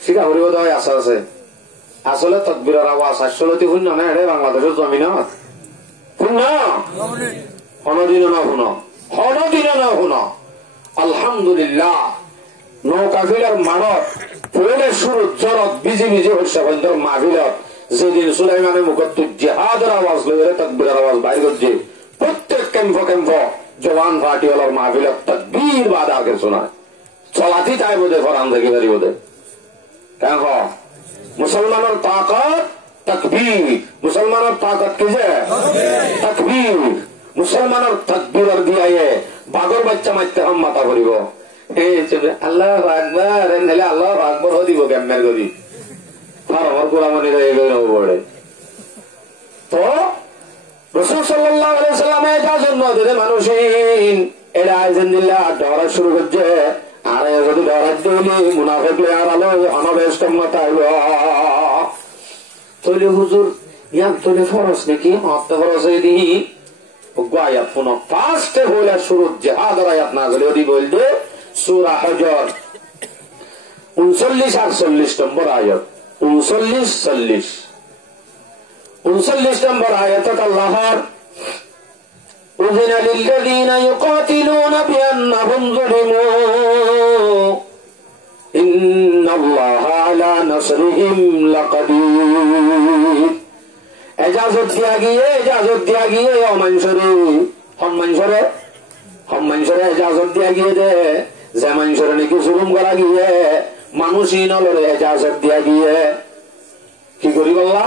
শিকা হরিব দেওয়াই আশা আছে আসলে তকবিরের আওয়াজ আসলতি শুন না এটা বাংলাদেশের জমিনত শুন হনদিন না শুন হনদিন না শুন আলহামদুলিল্লাহ নৌকাফিলার মানত পরে শুরু জরত বিজি বিজি হচ্ছে মাহফিলত যেদিন সুলাইমানের মুখত জিহাদের আওয়াজ লইলে তাকবীরের আওয়াজ বাইর করছে প্রত্যেক ক্যাম্প জওয়ান পার্টি হলার মাহফিলত তাকবীর বাদ আগে শোনায় চলাতি তাই বোধে ফরান থেকে বাড়ি বোধে কেন মুসলমানের তাকত তাকবীর মুসলমানের তাকত কি যে তাকবীর মুসলমানের তাকবীর দিয়ে বাগর বাচ্চা মারতে হাম মাথা করিব আল্লাহ আকবার নাহলে আল্লাহ আকবর দিব ক্যাম্পের করি আমার গোলামনি পড়ে তো রাসূল সাল্লাল্লাহু আলাইহি সাল্লাম এটা জন্য মানুষ এটা আলহামদুলিল্লাহ ডরা শুরু করছে আর যদি ডরা দিলি মুনাফিক আর আলো অনবেষ্ট মত আইল তৈলে হুজুর ইয়াক তৈলে ফরজ নাকি হত্য ফরজ দি আয়াত পুনঃ ফার্স্টে হইলা শুরু জিহাদের আয়াত না গলে ওদি বলতে সূরা হজর 39 আর 40 নম্বর আয়াত 39 40 39 নম্বর আয়াতত আল্লাহর أذن للذين يقاتلون بأنهم ظلموا إن الله على نصرهم لقدير এজাজত দিয়া গিয়ে মানুষরে এজাজত দিয়া গিয়ে দে যে মানুষরে নাকি জুলুম করা গিয়ে মানুষই নলরে এজাজত দিয়া গিয়ে কি করি বললা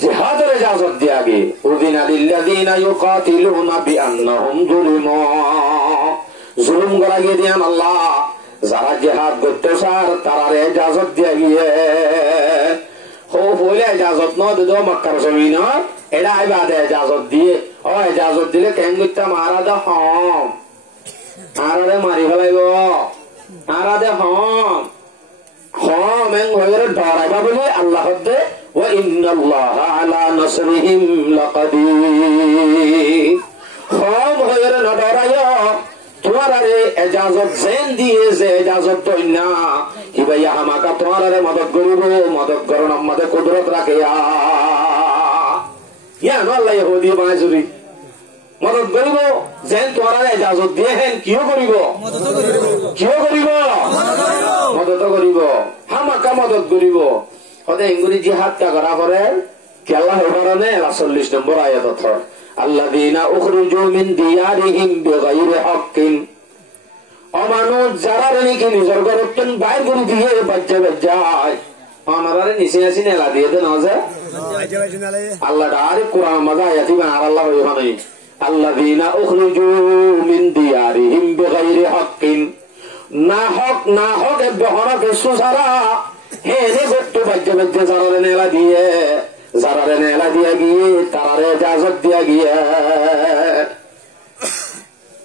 জিহাদের ইজাজত দিয়া গিয়ে উযিনা লিল্লাযিনা ইউকাতিলুনা বিআন্নাহুম যুলিমু জুলুম করা গিয়ে দিয়ান আল্লাহ যারা জিহাদ করতেছার তারারে ইজাজত দিয়া গিয়ে হো বলে ইজাজত ন দে মক্কার জমিন এরা আইবাদে ইজাজত দিয়ে ও ইজাজত দিলে কেন কইতা মারা দে হম আরে মারি ফেলাইব মারা দে হম এং হইরে ডরাইবা বলে আল্লাহ দে وإن الله على نصرهم لقدير هم غير نডরাইও তোমারে ইজাজত জেন দিয়ে যে ইজাজত দই না কি ভাইয়া আমাকে তোমারে মদদ করিব মদদ করন আমাদের কুদরত রাখে ইয়া আল্লাহ ইহুদি বাজুরি মদদ করিব জেন তোমারে ইজাজত দিয়ে হেন কিও করিব মদদ করিব আমাকে মদদ করিব ইংরেজি জিহাদটা করা পরে কেলা হইবারনে 40 নম্বর আয়াতত আল্লাযীনা উখরিজু মিন দিয়ারিহিম বিগাইরি হাক্কিন অমানুষ যারা নাকি নিজের ঘরতন বাইর করে দিয়ে বাজ্জায় আমারে নিচে আসি নেলা দিয়ে দেন আছে আল্লাহ ডারে কোরআন মাঝে আয়াতি বানার আল্লাহ হইবানি আল্লাযীনা উখরিজু মিন দিয়ারিহিম বিগাইরি হাক্কিন না হক বহনা কিছু সারা হে রে গট্টু বাজ্জা যারারে নেলা দিয়ে গিয়ে তারারে ইজাজত দিয়া গিয়ে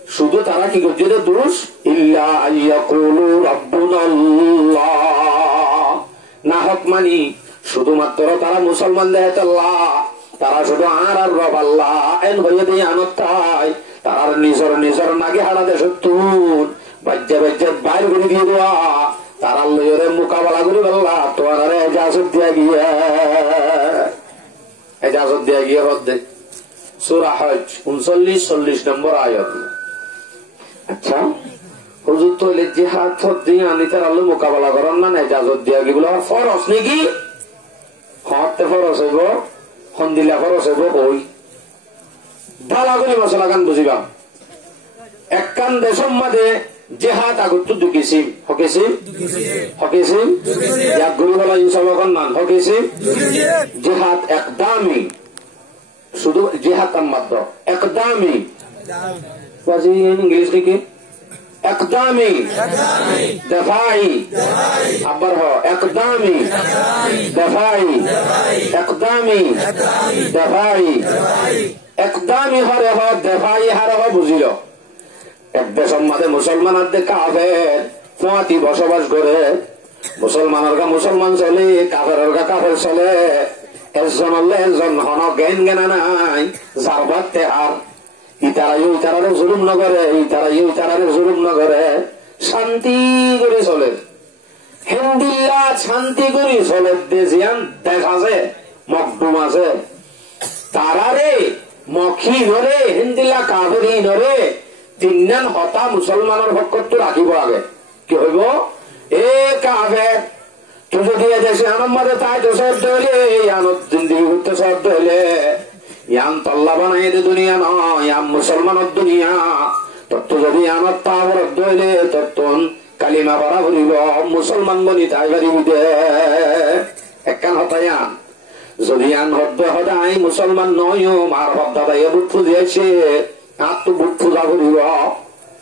শুধু তারা কি করছে যে দোষ ইল্লা আইয়াকুলু রাব্বুনাল্লাহ না হক মানি শুধুমাত্র তারা মুসলমান দেহতে আল্লাহ তারা শুধু আর রব আল্লাহ এন হয়ে দিয়ে আনতাই তারার নিজর নাগে হারাতে সত্যুন বাজ্জা বাইর করে দিয়ে দেওয়া তারা লইরে মোকাবেলা করি বললা তোমার ইজাজত দিয়া গিয়ে হদ্দে সূরা হজ 39-40 নম্বর আয়াত আচ্ছা হুজুর তো জিহাদ দিয়ে আনি তার আল্লাহ মোকাবেলা করেন না ইজাজত দিয়া গিয়ে বলে ফরজ নাকি হতে ফরজ হইব হন্দিলা ফরজ হইব কই ভালো করে মশলা গান বুঝিবা এক কান দেশম মাঝে জিহাদ আগত দু কিসিম হকিসিম এক গরিবালা ইনসাফার নাম হকিসিম জিহাদ একদামি শুধু জিহাদ মাত্র একদামি ইংলিশ নাকি একদামি দফাই আবার একদামি দফাই একদামি দফাই একদামি হরে দফাই হারে বুঝিল এক দেশের মাঝে মুসলমান কাফের ফাঁতি বসবাস করে মুসলমানের মুসলমান চলে কাফের কাফের চলে একজন হন জ্ঞান জ্ঞানা নাই যার বাদতে আর ইতারারে জুলুম নগরে ইতারারে জুলুম নগরে শান্তি করে চলে হিন্দিল্লা শান্তি করে চলে দেশিয়ান দেখা আছে মকডুম আছে তারারে মখি নরে হিন্দিল্লা কাফেরি নরে তিনজন হতা মুসলমানের ভক্তটো রাখিব আগে কি হইব এ কাফের তুই যদি দেশে আনন্দ তাই তো শব্দ হইলে ইয়ানত জিন্দিগি করতে শব্দ হইলে ইয়ান তল্লা বানাই দে দুনিয়া নয় ইয়াম মুসলমানের দুনিয়া তত্ত্ব যদি আনত তাবরদ্দ হইলে তত্তন কালিমা পড়া ভরিব মুসলমান বনি তাই পারিবি দে একখান হতায়ান যদি আন হদ্দ সদায় মুসলমান নয় মার হদ্দাদাই বুট ফুজিয়াছে আর তো বুট ফুজা করিব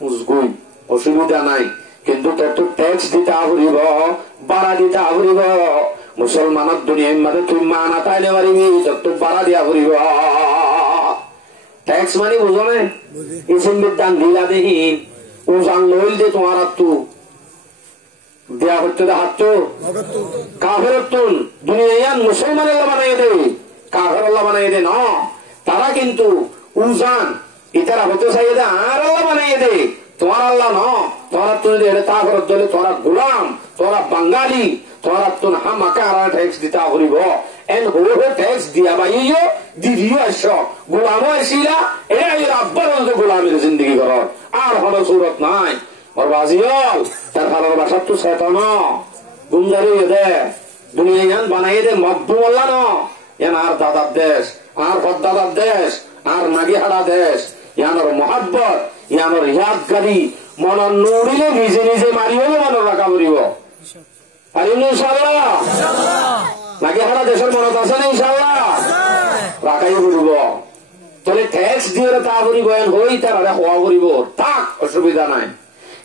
উজগুই অসুবিধা নাই কিন্তু তত ট্যাক্স দিতে আহরিব বাড়া দিতে আহরিব মুসলমানের দুনিয়ার মাঝে তুই মানা তাইলে পারিবি তত বাড়া দিয়া করিব ট্যাক্স মানে বুঝো না ইসিম বিদ্যান দিলা দেহীন উজান লইল দে তোমার তু দেয়া হচ্ছে হাত কাফের দুনিয়ান মুসলমান আল্লাহ বানাই দে কাফের আল্লাহ বানাই দে না তারা কিন্তু উজান ইতারা হতে চাই দে আর আল্লাহ বানাই দে তোমার আল্লাহ ন তোরা তুই তা করত তোরা গোলাম তোরা বাঙালি তোরা তুন হামাকা ট্যাক্স দিতে করিব এন হয়ে ট্যাক্স দিয়া বাইও দিদিও আসো গোলামও আসিলা এই আব্বার গোলামের জিন্দগি কর আর হলো সুরত নাই ওর বাজিল তার ভালোর বাসার তো শেতান গুমজারি দে দুনিয়া ইয়ান বানাই দে মব্বু বললা ন ইয়ান আর দাদার দেশ আর পদ্দাদার দেশ আর নাগিহাড়া দেশ ইয়ানোর মহাব্বত ইয়ানোর ইয়াদগারি মন নড়িলে নিজে নিজে মারিও মন রাখা পড়িব পারিম ইনশাআল্লাহ নাগিহাড়া দেশের মনত আছে না ইনশাআল্লাহ রাখাই পড়িব তাহলে ট্যাক্স দিয়ে তা পড়িব হই তার হওয়া পড়িব থাক অসুবিধা নাই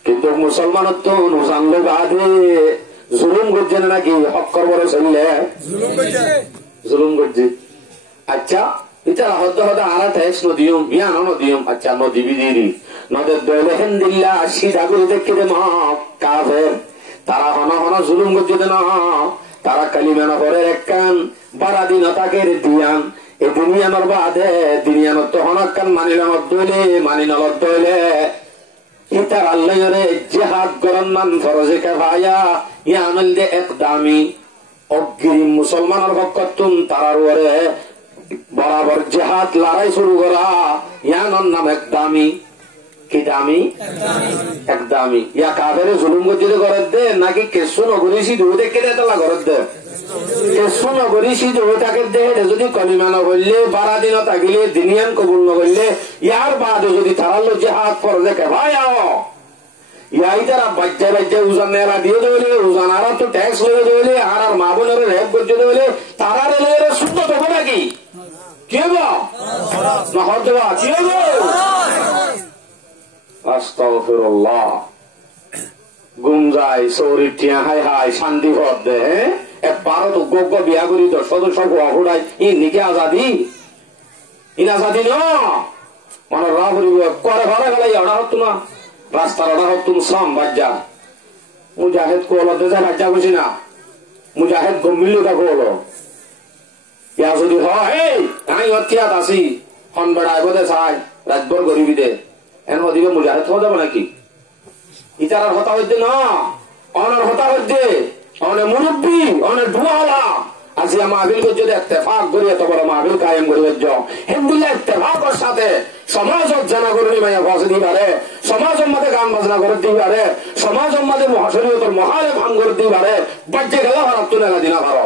কিন্তু মুসলমানের তো জানলে বাদে জুলুম করছে না নাকি হক্কর বড় চললে জুলুম করছে আচ্ছা এটা হতে হতে আর ট্যাক্স নদিয়ম বিয়ান নদিয়ম আচ্ছা নদীবি দিদি নদের দলে হেন্দিল্লা সিধা করে দেখে দে কাফের তারা হন হন জুলুম করছে না তারা কালিমানা পরে এক কান বারা দিন তাকে দিয়ান এই দুনিয়ানোর বাদে দুনিয়ানোর তো হনক কান মানিলামত দইলে মানিনালত দইলে ইতার আল্লাহরে জিহাদ গরন মান ফরজে কাফায়া ইয়ানুল দে একদামি অগ্রিম মুসলমানের পক্ষতুম তারার ওরে বরাবর জিহাদ লড়াই শুরু করা ইয়ানর নাম একদামি কি দামি একদামি ইয়া কাফেরে জুলুম গজিতে করে দে নাকি কেসু নগরী সিধু দেখে দে তালা করে দে কেসু নগরী সিধু তাকে দে যদি কলিমা নগরলে বারা দিন থাকিলে দিনিয়ান কবুল নগরলে ইয়ার বাদে যদি তারালো জিহাদ ফরজে কাফায়া ইয়াই তারা বাচ্চা বাচ্চা উজান নেলা দিয়ে দেবে উজান আর তো ট্যাক্স লয়ে দেবে আর আর মা বোনের রেপ করতে দেবে তারা রেলে শুদ্ধ দেবো নাকি কি হবো না হতে কি হবো আস্তাগফিরুল্লাহ গুম যায় চৌরি টিয়া হাই হাই শান্তি ভর দে বারো তো গোগ বিয়া করি তো সদস্য হুড়াই ই নিকে আজাদি ইন আজাদি ন মানে রা করিব করে ঘরে গেলে ওটা হতো না রাস্তার ওটা হতো শ্রম বাজ্যা মুজাহিদ কোলো দেশে বাজ্যা বুঝি না মুজাহিদ গম্মিল্য তা কোলো ইয়া যদি হয় আমি অতিয়াত আছি হন বেড়ায় বোধে চাই রাতভর গরিবি দে এন দিবে মুজাহিদ হওয়া যাবে নাকি ইতারার হতা হইতে না অনার হতা হইতে অনে মুরব্বী অনে ডুয়ালা আজি মাহফিল করছে ইত্তেফাক করি এত বড় মাহফিল কায়েম করে হিন্দুল্লাহ ইত্তেফাকের সাথে সমাজত জানা করে মাইয়া বাজে দি পারে সমাজের মধ্যে গান বাজনা করে দি পারে সমাজের মধ্যে মহাশরীয়তের মহালে ভাঙ করে দি পারে বাজ্যে গেলা ভারত তুলে না দিনা ভারো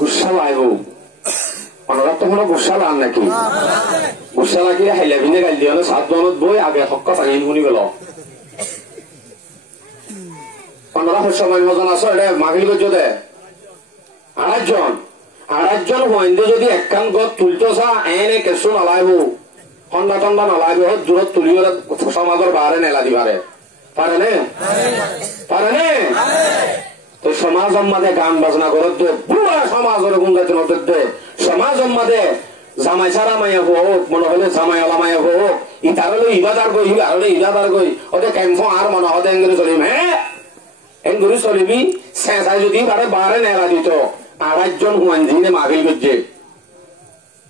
গুসা লাগবো ওনারা তো কোনো গুসা লান নাকি গুসা লাগিয়ে হাইলা বিনে গাল দিয়ে সাত জনত বই আগে হক্কা থাকি শুনি গেল ওনারা সময় মতন আছো এটা মাহিল করছো দে 8 জন হইন্দে যদি একখান গত তুলতো চা এনে কেঁচু নলাইব ঠণ্ডা ঠণ্ডা নলাইব দূৰত তুলি সমাজৰ বাহারে নেলা দিবারে পারে নে তো সমাজের মাঝে গান বাজনা করত দে পুরা সমাজের গুঙ্গাতে নদত দে সমাজের মাঝে জামাই সারা মাইয়া হোক মনে হলে জামাই ওলা মাইয়া হোক ইতারলে ইবাদার গই ইবারলে ইবাদার গই ওতে ক্যাম্প আর মনে হতে এঙ্গুরি চলিম এঙ্গুরি চলিবি চেঁচাই যদি বারে বারে নেলা দিত 8 জন হুয়ান দিনে মাহফিল করছে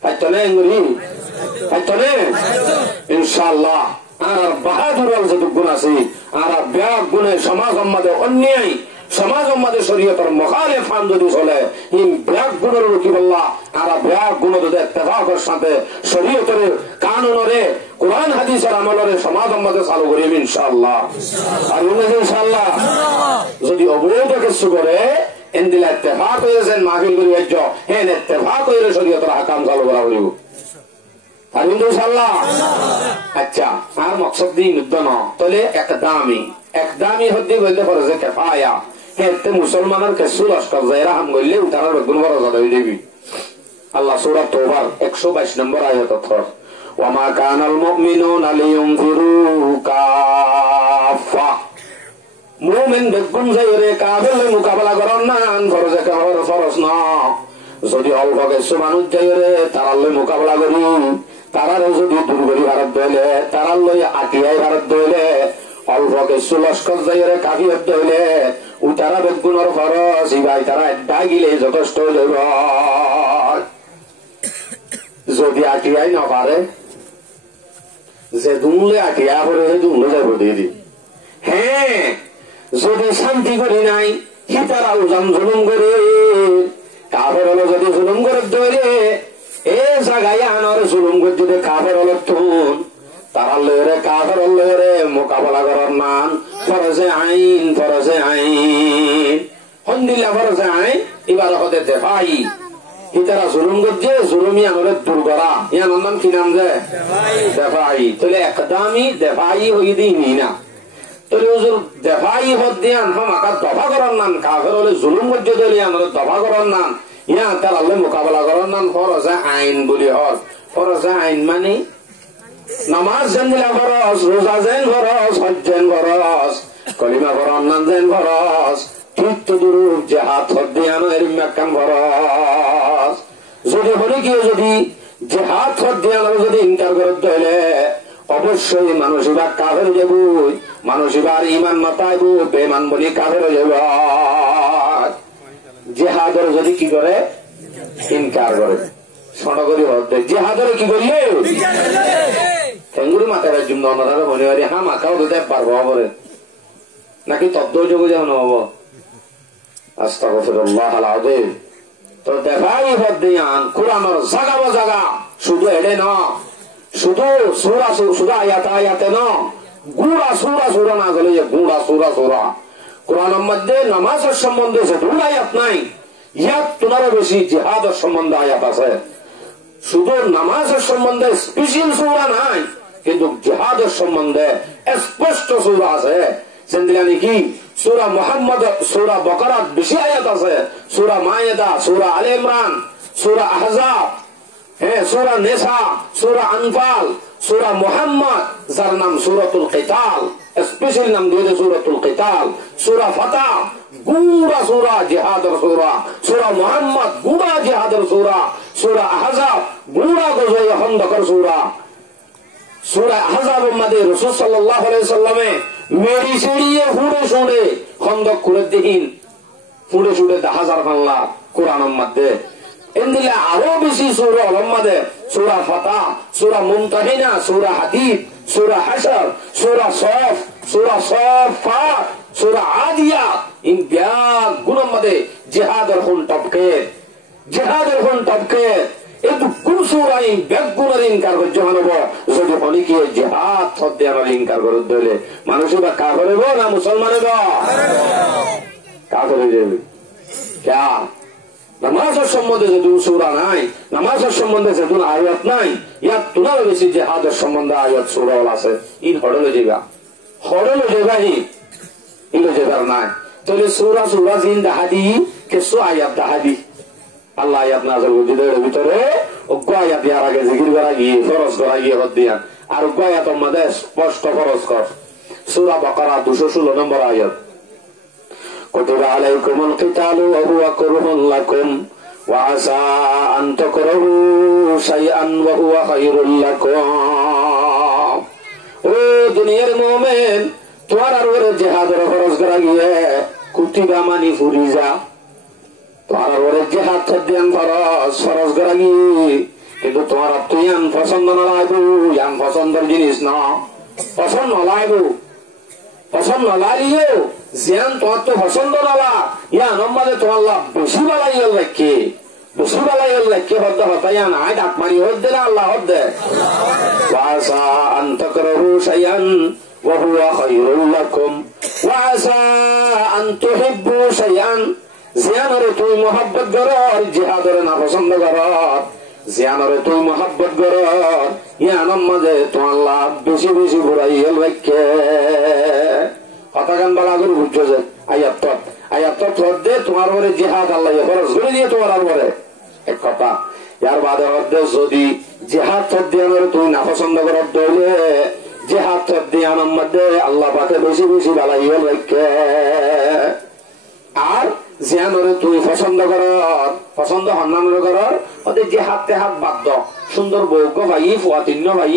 পাইতো না এঙ্গুরি পাইতো না ইনশাআল্লাহ আর বাহাদুর যতগুণ আছে আর ব্যাগ গুণে সমাজের মাঝে অন্যায় সমাজের মাঝে শরীয়তের মুখালিফান যদি চলে এই ব্যাগ গুণের কি বললা আর ব্যাগ গুণ যদি ইত্তেফাকের সাথে শরীয়তের কানুনরে কোরআন হাদিসের আমলরে সমাজের মাঝে চালু করিম ইনশাআল্লাহ আর ইনশাআল্লাহ যদি অবৈধ কিছু করে এন্দিলা ইত্তেফাক হয়েছেন মাহফিল করি হেন ইত্তেফাক হয়ে শরীয়তের হাকাম চালু করা হইব আর ইনশাআল্লাহ আচ্ছা আর মকসদ দিন উদ্যম তাহলে একদামি হতে বলতে পারে যে কেফায়া হেতে মুসলমানের কেসু লস্কর যাইরা হাম গইলে উতারার বেগুন বড় জাদা হই যাবি আল্লাহ সূরা তওবার 122 নম্বর আয়াত অর্থ ওয়ামা কানাল মুমিনুনা লিয়ুনফিরু কাফা মুমিন বেগুন যাইরে কাফের মোকাবেলা করন না ফরজে কাফার ফরজ না যদি অল্প কিছু মানুষ যাই রে তারার লই মোকাবেলা করি, তারারে যদি দুর্গরি ভারত দইলে, তারার লই আটিয়াই ভারত দইলে, অল্প কিছু লস্কর যাই রে কাফিরত দইলে, ও তারা বেগুনের খরচ ইবাই তারা এড্ডা গিলে যথেষ্ট হইল। যদি আটিয়াই না পারে, যে দুমলে আটিয়া করে সে দুমলে যাইব দিয়ে দি। হ্যাঁ, যদি শান্তি করি নাই হিতারা উজান জুলুম করে, কাফের হলো যদি জুলুম করে ধরে এ জায়গায় আনার জুলুম করে যদি কাফের হলো তুন তারা লয়ে কাফের লয়ে মোকাবেলা করার মান ফরজে আইন, ফরজে আইন হন্দিল্লা ফরজে আইন। এবার হতে দেখাই হিতারা জুলুম করছে, জুলুমি আনরে দূর করা, ইয়ানোর নাম কি নাম যে দেখাই। তাহলে একদমই দেখাই হয়ে দিই না, তাহলে হুজুর দেখাই হদ দিয়ান হামাকা দফা করার নাম, কাফের হলে জুলুম করছে দিলে আমাদের দফা করার নাম, ইয়া তার আল্লাহ মোকাবেলা করার নাম ফরজে আইন বলি হল। ফরজে আইন মানে নামাজ যেন দিলা ফরজ, রোজা যেন ফরজ, হজ যেন ফরজ, কলিমা করার নাম যেন ফরজ, তীর্থ দুরূপ জেহাদ হদ দিয়ান এর মেকান ফরজ। যদি বলি কি যদি জেহাদ হদ দিয়ান যদি ইনকার করে দিলে অবশ্যই মানুষ এবার কাফের যাব, মানুষ এবার ইমান মাতাইব, বেমান বলি কাফের যাব। জেহাদের যদি কি করে ইনকার করে সনগরি হতে, জেহাদের কি করলে ঠেঙ্গুরি মাথায় রাজ্যম ননারা মনে হয় হ্যাঁ মাথাও দিতে পারবো বলে নাকি তদ্দ যোগ যেমন হব। আস্তাগফিরুল্লাহ আল আযীম। তো দেখাই হদ দিয়ান কোরআনের জায়গা বা জায়গা শুধু এড়ে না, শুধু সুরা সুরা আয়াতে আয়াতে না, গুড়া সুরা সুরা না গেলে গুড়া সুরা সুরা কোরআনের মধ্যে নামাজের সম্বন্ধে যে দুই আয়াত নাই, ইয়াত তোমারও বেশি জিহাদের সম্বন্ধে আয়াত আছে। শুধু নামাজের সম্বন্ধে স্পেশাল সুরা নাই, কিন্তু জিহাদের সম্বন্ধে স্পষ্ট সুরা আছে। সেদিলা নাকি সূরা মুহাম্মদ, সূরা বাকারাত বেশি আয়াত আছে, সূরা মায়েদা, সূরা আলে ইমরান, সূরা আহজাব, হ্যাঁ সূরা নিসা, সূরা আনফাল, সূরা মুহাম্মদ যার নাম সূরাতুল কিতাল, স্পেশাল নাম দিয়ে সূরাতুল কিতাল, সূরা ফাতহ গুড়া সূরা জিহাদের সূরা, সূরা মুহাম্মদ গুড়া জিহাদের সূরা, সূরা আহজাব গুড়া গজয়ে খন্দকের সূরা। সূরা আহজাবের মধ্যে রাসূল সাল্লাল্লাহু আলাইহি সাল্লামে মেরি সেড়িয়ে হুড়ে শুনে খন্দক করে দেখিন, ফুড়ে শুড়ে 10,000 পাল্লা কোরআনের মধ্যে। এদিকে আরো বেশি সূরা মধ্যে সূরা ফাতহ, সূরা মুমতাহিনা, সূরা হাদীদ, সূরা হাশর, সূরা সফ, সূরা সফাত, সূরা আদিয়াত, ইন ব্যাগ গুণের মধ্যে জিহাদের কোন টপকে, জিহাদের কোন টপকে একটু কোন সূরাই ব্যাগ গুণের ইনকার করছে মানব। যদি হলি কি জিহাদ সত্যি আমার ইনকার করে দিলে মানুষ বা কাফের হইব না মুসলমান হইব? কাফের হয়ে যাবে। ক্যা নামাজের সম্বন্ধে যেহেতু সূরা নাই, নামাজের সম্বন্ধে যেহেতু আয়াত নাই, ইয়াত তুলার বেশি জিহাদের সম্বন্ধে আয়াত সূরা আছে। ইন হড়লে যাবা, হড়লে যাবা ইলো যাবার নাই। তাহলে সূরা সূরা জিন দাহাদি কিছু আয়াত দাহাদি আল্লাহ আয়াত নাযিল করে ভিতরে অজ্ঞ আয়াত ইয়ার আগে জিকির করা গিয়ে ফরজ করা গিয়ে হদ দিয়ান আর অজ্ঞ আয়াতের মধ্যে স্পষ্ট ফরজ কর। সূরা বাকারা 216 নম্বর আয়াত, কুতিবা আলাইকুমুল কিতালু ওয়া হুয়া কুরহুন লাকুম ওয়া আসা আন তাকরাহু শাইআন ওয়া হুয়া খায়রুল লাকুম। ও দুনিয়ার মুমিন, তোমার আর ওরে জিহাদের ফরজ করা গিয়ে কুতিবা মানি ফুরিজা, তোমার ওরে জিহাদ দিয়ান ফরজ ফরজ করা গিয়ে, কিন্তু তোমার তুই আন পছন্দ না লাগবো, ইয়ান পছন্দের জিনিস না, পছন্দ না লাগবো, পছন্দ না লাগিও জিয়ান তোমার তো পছন্দ না, ইয়ান আমাদের তোমার লাভ বেশি বালাই হল রাখে, বেশি বালাই হল রাখে হদ্দে হতায়ান আয় ডাক মারি হদ্দে না আল্লাহ হদ্দে। ওয়াসা আন তাকরাহু শাইআন ওয়া হুয়া খায়রুল লাকুম ওয়াসা আন তুহিব্বু শাইআন, জিয়ানরে তুই মোহাব্বত কর, জিহাদরে না পছন্দ কর, জিয়ানরে তুই মোহাব্বত কর, ইয়ানোর মাঝে তোমার লাভ বেশি বেশি ঘুরাই হল রাখে। কথা গান বলা করে বুঝছো যে আয়াত আয়াত দে তোমার পরে জিহাদ আল্লাহ ফরজ করে দিয়ে তোমার আর পরে এক কথা। ইয়ার বাদে অর্ধে যদি জিহাদ দিয়ানোর তুই না পছন্দ করার দইলে জিহাদ দিয়ানোর মধ্যে আল্লাহ পাকে বেশি বেশি বালাই হল রাখে। আর জিয়ানরে তুই পছন্দ কর পছন্দ হন্নানর কর ওদের যে হাতে হাত বাধ্য সুন্দর বৌগ ভাই ফুয়াতিন্য ভাই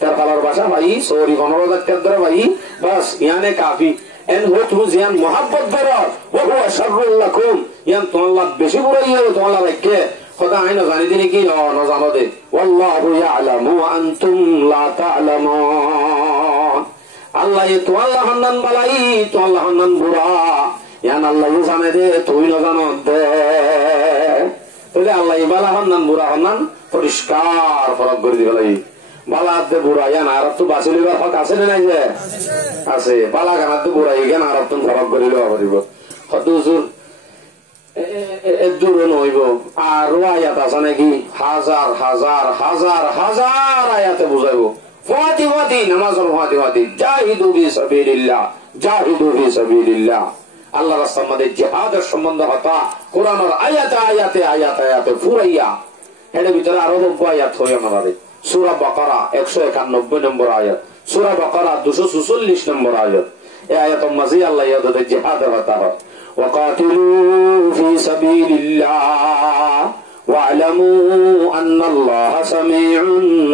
তার পালার বাসা ভাই সৌরি 15,000 টাকা ভাই বাস ইয়ানে কাফি এন হইত হু জিয়ান মোহাব্বত কর ও হুয়া শাররুল লাকুম ইয়ান তোমার বেশি বুড়াইয়া তোমার রাখে খোদা আইন জানি দিনি কি ন জানো দে আল্লাহু ইয়ালামু ওয়া আনতুম লা তা'লামুন আল্লাহ তো আল্লাহ হান্নান বালাই তো আল্লাহ হান্নান বুড়া ইয়ান আল্লাহ জানে দে তুই না জানো দে তাহলে আল্লাহ বালা হান্নান বুড়া হান্নান পরিষ্কার ফরক করে দিবে লাই বালা দে বুড়া ইয়ান আর তো বাসিলিবার হক আছে না নাই যে আছে বালা গানাত দে বুড়া ইয়ান আর তো ফরক করে লওয়া পারিব কত হুজুর দূর নইব আর আয়াত আছে নাকি হাজার হাজার হাজার হাজার আয়াতে বুঝাইব ফাতি ফাতি নামাজের ফাতি ফাতি জাহিদু ফি সাবিলিল্লাহ জাহিদু ফি সাবিলিল্লাহ আল্লাহর রাস্তার মধ্যে জিহাদের সম্বন্ধ হতা কোরআনের আয়াতে আয়াতে আয়াতে আয়াতে ফুরাইয়া এর ভিতরে আরো 90 আয়াত হইয়া আমাদের সূরা বাকারা 191 নম্বর আয়াত সূরা বাকারা 246 নম্বর আয়াত এই আয়াতের মাঝে আল্লাহ ইয়াদের জিহাদের হতা وقاتلوا في سبيل الله واعلموا أن الله سميع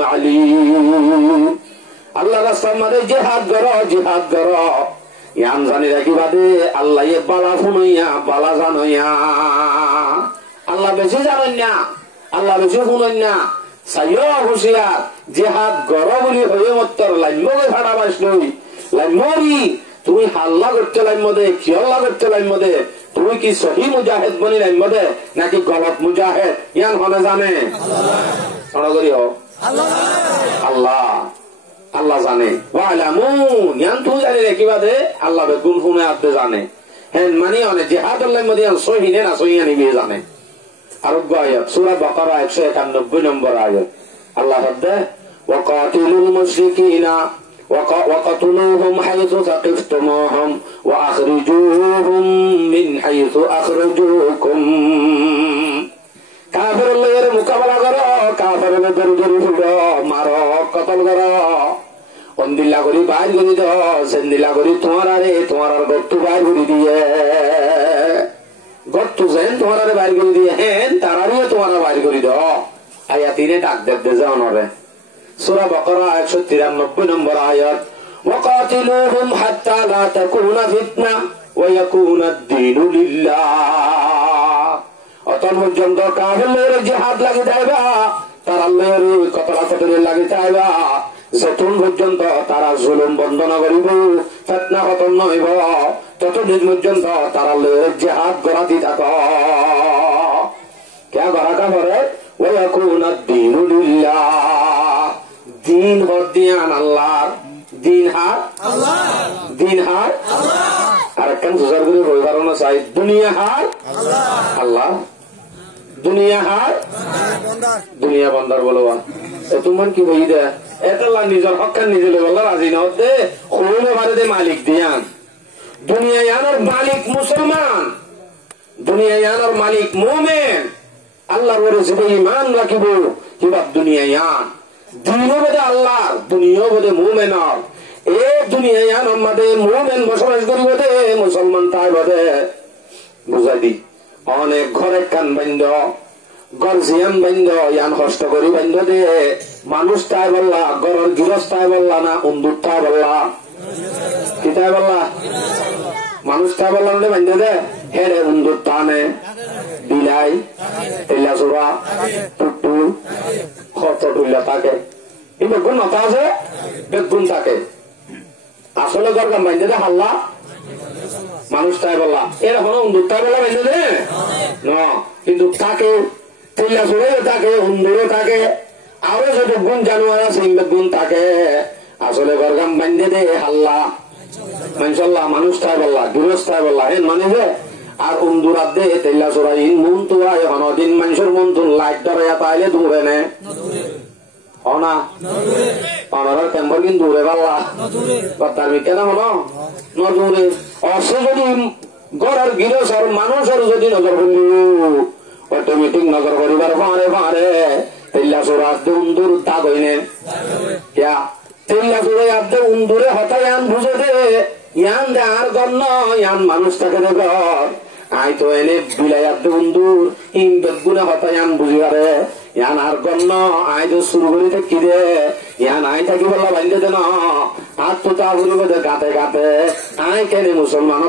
عليم আল্লাহ রাস্তার মধ্যে জিহাদ করো ইয়ান জানি রাখি বাদে আল্লাহ এ বালা শুনাইয়া বালা জানাইয়া আল্লাহ বেশি জানেন না আল্লাহ বেশি শুনেন না সাইয়া হুশিয়ার জিহাদ করো বলি হয়ে মত্তর লাইমে ভাড়া বাস নই লাইমরি তুমি হাল্লা করতে লাইম দে খিয়াল্লা করতে লাইম দে তুমি কি সহি মুজাহিদ বনি লাইম দে নাকি গলত মুজাহিদ ইয়ান হনে জানে আল্লাহ আল্লাহ জানে ইয়ান তুই জানি রেখি বাদে আল্লাহ বেগুন শুনে আদে জানে হ্যাঁ মানে অনেক জিহাদের লাইম দে সহি নে না সহি আনি বিয়ে জানে আরোগ্য আয়াত সূরা বাকারা 191 নম্বর আয়াত আল্লাহ বলে ওয়াকাতিলুল মুশরিকিনা وقتلوهم حيث ثقفتموهم وأخرجوهم من حيث أخرجوكم কাফের লয়ের মোকাবেলা করো কাফের দরদরি ফুড়ো মারো কতল করো অন্দিল্লা করি বাইর করে দাও সেন্দিল্লা করি তোমার আর গর্ত বাইর করে দিয়ে গর্ত যেন তোমার আরে বাইর করে দিয়ে হেন তারারিও তোমার বাইর করে দাও আয়া তিনে ডাক দে যাও নরে সূরা বাকারা 193 নম্বর আয়াত ওয়াকাতিলুহুম হাত্তা লা তাকুনা ফিতনা ওয়া ইয়াকুনা আদ-দীনু লিল্লাহ অতন পর্যন্ত কাফেরদের জিহাদ লাগি যাইবা তারা আল্লাহর কতরা লাগি যাইবা যতক্ষণ পর্যন্ত তারা জুলুম বন্ধ না করিব ফিতনা খতম নইব ততদিন পর্যন্ত তারা আল্লাহর জিহাদ করাতে থাকো কে করা করে ওয়া ইয়াকুনা আদ-দীনু লিল্লাহ দিন হদিয়ান আল্লাহর দিন হার আল্লাহ দিন হার আল্লাহ আর কেন সুজার করে রইবার না চাই দুনিয়া হার আল্লাহ আল্লাহ দুনিয়া হার দুনিয়া বন্দার বলবা তোমার কি বই দে এতলা নিজের হকান নিজে বললা রাজি না হতে হইলে ভারতে মালিক দিয়ান দুনিয়া ইয়ানোর মালিক মুসলমান দুনিয়া ইয়ানোর মালিক মুমিন আল্লাহর উপরে যে ঈমান রাখিব কিবা দুনিয়া ইয়ান দুনিয়া বদে আল্লাহ দুনিয়া বদে মুমিনার এ দুনিয়া ইয়ান আমাদের মুমিন বসবাস করিব দে মুসলমান তাই বদে বুঝাই দি অনেক ঘরে কান বান্ধ ঘর জিয়ান বান্ধ ইয়ান কষ্ট করি বান্ধ দে মানুষ তাই বললা ঘরের গৃহস্থ তাই বললা না উন্দুর তাই বললা কি তাই বললা মানুষ তাই বললা মানে বান্ধ দে হেরে উন্দুর টানে বিলাই তেলা চোরা টুটু খরচ টুইলা থাকে এই বেগুন নতা আছে বেগুন থাকে আসলে দরকার বাইন্দে দে হাল্লা মানুষ তাই বললা এর হলো উন্দুর তাই বললা বাইন্দে দে ন কিন্তু থাকে তেলা চোরাও থাকে উন্দুরও থাকে আরো যে বেগুন জানোয়ার আছে বেগুন থাকে আসলে গরগাম বাইন্দে দে হাল্লা মানসাল্লাহ মানুষ তাই বললা গৃহস্থ তাই বললা হেন মানে যে আর উন্দুরাত দে তেলা চোরাই মন তো এখন দিন মানুষের মন তো লাইট ধরাইয়া তাইলে দূরে নে না অনার টেম্পর কিন্তু দূরে পাল্লা তার বিজ্ঞান হলো নদূরে অর্থ যদি গড়ের গৃহস্থর মানুষের যদি নজর করি অটোমেটিক নজর করিবার ভাঁড়ে ভাঁড়ে তেলা চোরাত দে উন্দুর দাগ হইনে তেলা চোরাই আদে উন্দুরে হঠাৎ ইয়ান বুঝে দে ইয়ান দে আর গণ্য ইয়ান মানুষ থাকে দে ঘর আই তো এনে বিলাইয়ার বন্ধুর ইন বেগুনে হতায়ান বুঝিবারে ইয়ান আর গণ্য আই তো শুরু করি থাকি রে ইয়ান আই থাকি বলা বাইন্দে দেন আর তো তা বুঝিব দে গাতে গাতে আই কেনে মুসলমান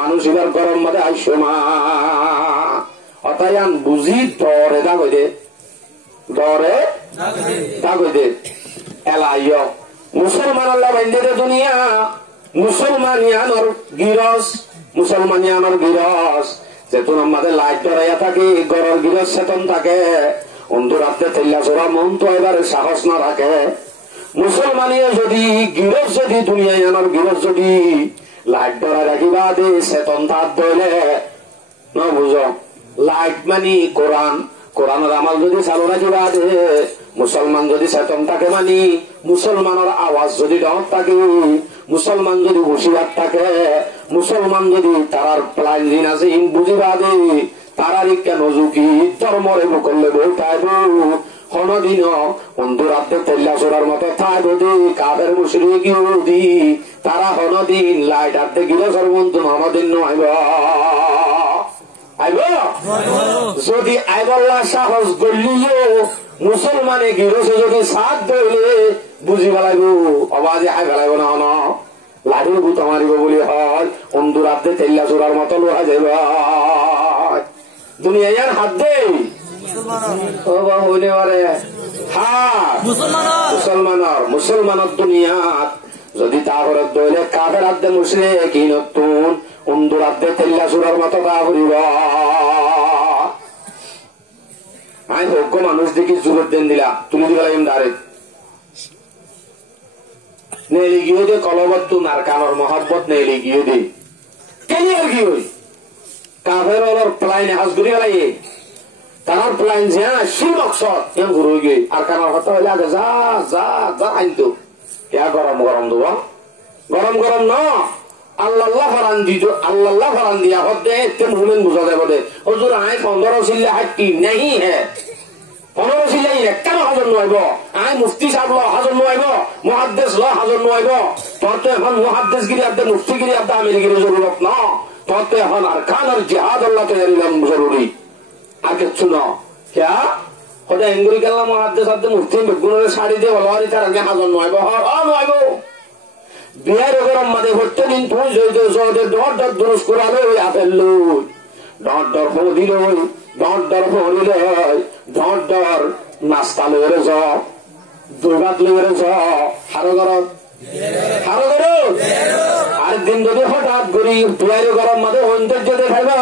মানুষ এবার গরম মাঝে আইসো মা হতায়ান বুঝি ডরে দা কই দে ডরে দা কই দে এলাইয় মুসলমান আল্লাহ বাইন্দে দে দুনিয়া মুসলমান ইয়ানোর গিরস মুসলমান ইয়ানোর গিরস যেহেতু আমাদের লাইট ধরাইয়া থাকে গড়ের গিরস চেতন থাকে অন্ধুরাতে তেল্লা চোরা মন তো এবারে সাহস না রাখে মুসলমানিয়ে যদি গিরস যদি দুনিয়া ইয়ানোর গিরস যদি লাইট ধরা রাখিবা দে চেতন তার ধরলে ন বুঝ লাইট মানি কোরআন কোরআনের আমাল যদি চালু রাখিবা দে মুসলমান যদি চেতন থাকে মানি মুসলমানের আওয়াজ যদি ডাউন থাকে মুসলমান যদি হুশিয়ার থাকে মুসলমান যদি তারার প্লান দিন আছে ইন বুঝিবা দে তারারই কেন ঝুঁকি ধর্মরে করলে বইতাইব কোনদিন অন্ধুরাতে তেল্লা চোরার মতো থাকবো দে কাবের মুশরিক ইহুদি তারা কোনদিন লাইট হাতে গিলে সর্বন্ত কোনদিন নয় আইব যদি আইবল্লা সাহস গলিও মুসলমানে গিরসে যদি সাথ ধরলে বুঝি ফেলাইব আওয়াজে হাই ফেলাইব না হন লাঠির গুতা মারিব বলি হয় অন্ধুরাতে তেল্লা চোরার মতো লোহা যাইব দুনিয়া ইয়ার হাত দে মুসলমানের দুনিয়াত যদি তাহলে দইলে কাফের হাত দে মুশরিক নতুন অন্ধুরাত দে তেল্লা চোরার মতো তা করিব আই হোক মানুষ দেখি জুরের দেন দিলা তুলে দিবা ডাইরেক্ট নেলি গিয়ে দে কলবত্তু নারকানোর মহাব্বত নেলি গিয়ে দে কেনিয়ার কি হই কাফের অলর প্লাইনে হাজ ঘুরি গেলাই তার প্লাইন যে শিল মকসদ এম ঘুরে গিয়ে আর কানার কথা হইলে আগে যা যা যা আনতো ইয়া গরম গরম দেব গরম গরম ন আল্লাহ ফরান দিত আল্লাহ ফরান দিয়া হতে এতে মুভমেন্ট বুঝা যাবে দে হুজুর আই 15 সিল্লা হাকি নাই হে 15 সিল্লা একটা হাজার নয়ব আই মুফতি সাহেব ল হাজার নয়ব মুহাদ্দিস ল হাজার নয়ব তোর তো এখন মুহাদ্দিস গিরি আদে মুফতি গিরি আদে আমিরগিরি জরুরত না তোর তো এখন আরকান আর জিহাদ আল্লাহ তাআলার জরুরি আগে শুনো क्या ওটা এঙ্গুরি গেলাম মুহাদ্দিস আদে মুফতি বেগুনের শাড়ি দিয়ে বলারি তার আগে হাজার নয়ব নয়ব বিহার গরম মাঝে ভরতে দিন তুই জয় ডর ডর দুরুস করালে ওই আপেল ডর ডর দিল ডর ডর ভরিলে ডর ডর নাস্তা লয়ে য দুই ভাত লয়ে য হারো গরম আর দিন যদি হঠাৎ করি বিহার গরম মাঝে সৌন্দর্য দেখাইবা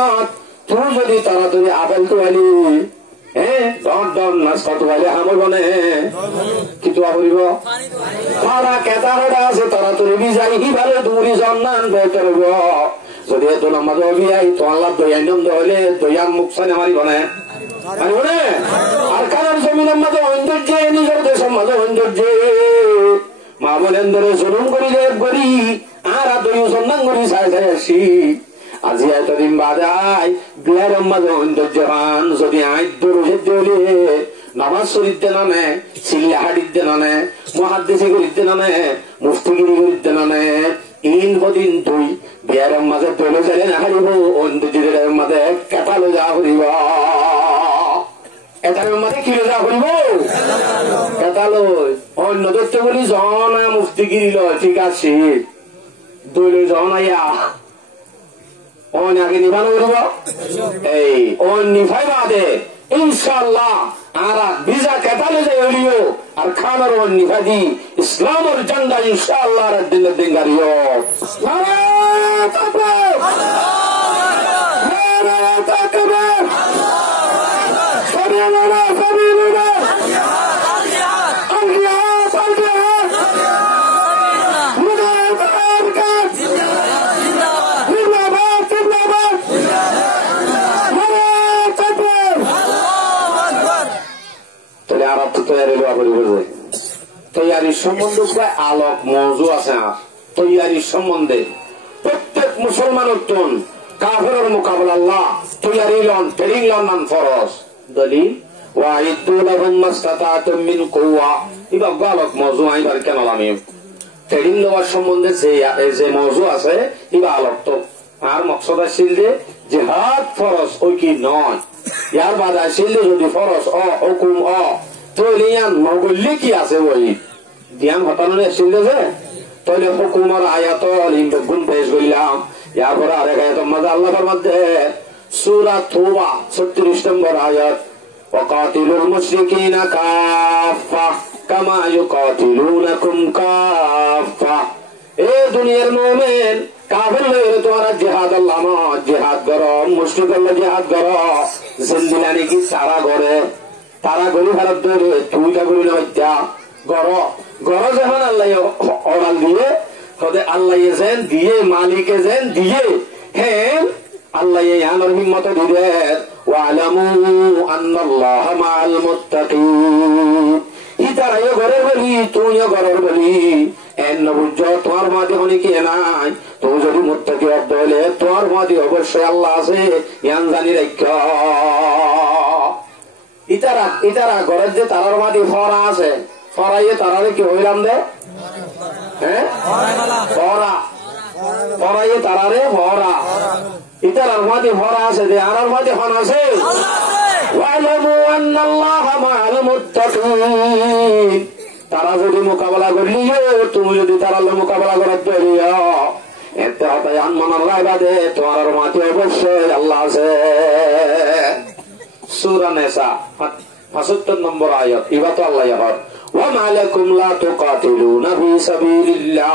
তুই যদি তাড়াতাড়ি আপেল তোয়ালি ডর ডর নাস্তা তোয়ালে হামর বনে কিন্তু আবরিব তারা কেতা হয়ে আছে তারা তো রেবি যাই ভালো তুমি জন্নান বেতর যদি এত নামাজ অভিয়াই তো আল্লাহ দয়ানন্দ হইলে দয়ান মুখ সানে মারিব না আর কারণ জমিনের মাঝে সৌন্দর্য নিজের দেশের মাঝে সৌন্দর্য মা বলেন ধরে জুলুম করি রেপ করি আর দই সন্ধান করি চাই চাই আসি আজি এতদিন বাদাই বিহারের মাঝে সৌন্দর্য পান যদি আই দৌড়ে নামাজ শরীফতে নানে চিল্লা হাড়িতে নানে মহাদ্দেশে করিতে নানে মুফতিগিরি করিতে নানে ইন হদিন দুই বিহারের মাঝে দলে চালে না হারিব অন্যদের মাঝে কেটালো যা করিব এটার মাঝে কি যা করিব কেটালো অন্য ধরতে বলি জনা মুফতিগিরি ল ঠিক আছে দলে জনাইয়া অন আগে নিবানো করব এই অন নিভাই বাদে ইনশাআল্লাহ আর ভিসা কেটালে যাই হলিও আর খানার অন নিভাদি ইসলামের ঝান্ডা ইনশাআল্লাহ আর দিনের দিন গাড়িও নারে তাকবীর নারে তাকবীর সাবিলুল্লাহ সাবিলুল্লাহ তৈয়ারির সম্বন্ধে আলোক মৌজু আছে তৈয়ারির সম্বন্ধে প্রত্যেক মুসলমানের তোন কাফেরের মোকাবেলা আল্লাহ তৈয়ারি লন ট্রেনিং লন নান ফরজ দলিল ওয়াইদু লাহুম মাসতাতাতুম মিন কুওয়া ইবা আলোক মৌজু আইবার কেন আমি ট্রেনিং লওয়ার সম্বন্ধে যে মৌজু আছে ইবা আলোক তো আর মকসদ আছিল যে জিহাদ ফরজ ওই কি নয় ইয়ার বাদে আসিল যদি ফরজ হুকুম তৈলে ইয়ান নগল্লি কি আছে ওই ধ্যান হতানো আসিল যে তৈলে হুকুমর আয়াত গুণ পেশ করলাম ইয়ার পরে আরেক আয়াত মধ্যে আল্লাহ ফরমাতে সূরা তওবা 36 নম্বর আয়াত ওয়াকাতিলুল মুশরিকিনা কাফা কামা ইউকাতিলুনাকুম কাফা এ দুনিয়ার মুমিন কাফের হয়ে তোমরা জিহাদ আল্লাহ জিহাদ করো মুশরিক আল্লাহ জিহাদ করো জিন্দিলানি কি তারা গলি ভারত ধরে তুই কা গলি হত্যা গড় যখন আল্লাহ অর্ডার দিয়ে হতে আল্লাহ যেন দিয়ে মালিকে যেন দিয়ে হ্যাঁ আল্লাহ ইয়ানোর হিম্মত দিবে ওয়ালামু আন্নাল্লাহা মাআল মুত্তাকিন ইতারাও ঘরের বলি তুইও ঘরের বলি এন নবুজ্জ তোমার মাঝে অনেকে নাই তুমি যদি মুত্তাকি হলে তোমার মাঝে অবশ্যই আল্লাহ আছে ইয়ান জানি রাখো ইতারা ঘরের যে তারার মাঝে ফরা আছে ফরাইয়ে তারারে কি হইলাম দে হ্যাঁ ফরাইয়ে তারারে ফরা ইতারার মাঝে ফরা আছে যে আর মাঝে ফন আছে ওয়ালামু আন্নাল্লাহা মাআল মুত্তাকিন তারা যদি মোকাবেলা করলিও তুমি যদি তারা মোকাবেলা করার তৈরি এতে হতে আনমানার রায়বাদে তোমার মাঝে অবশ্যই আল্লাহ আছে সূরা নিসা 75 নম্বর আয়াত এবার তো আল্লাহ আবার ওয়া মালাকুম লা তুকাতিলুনা ফি সাবিলিল্লাহ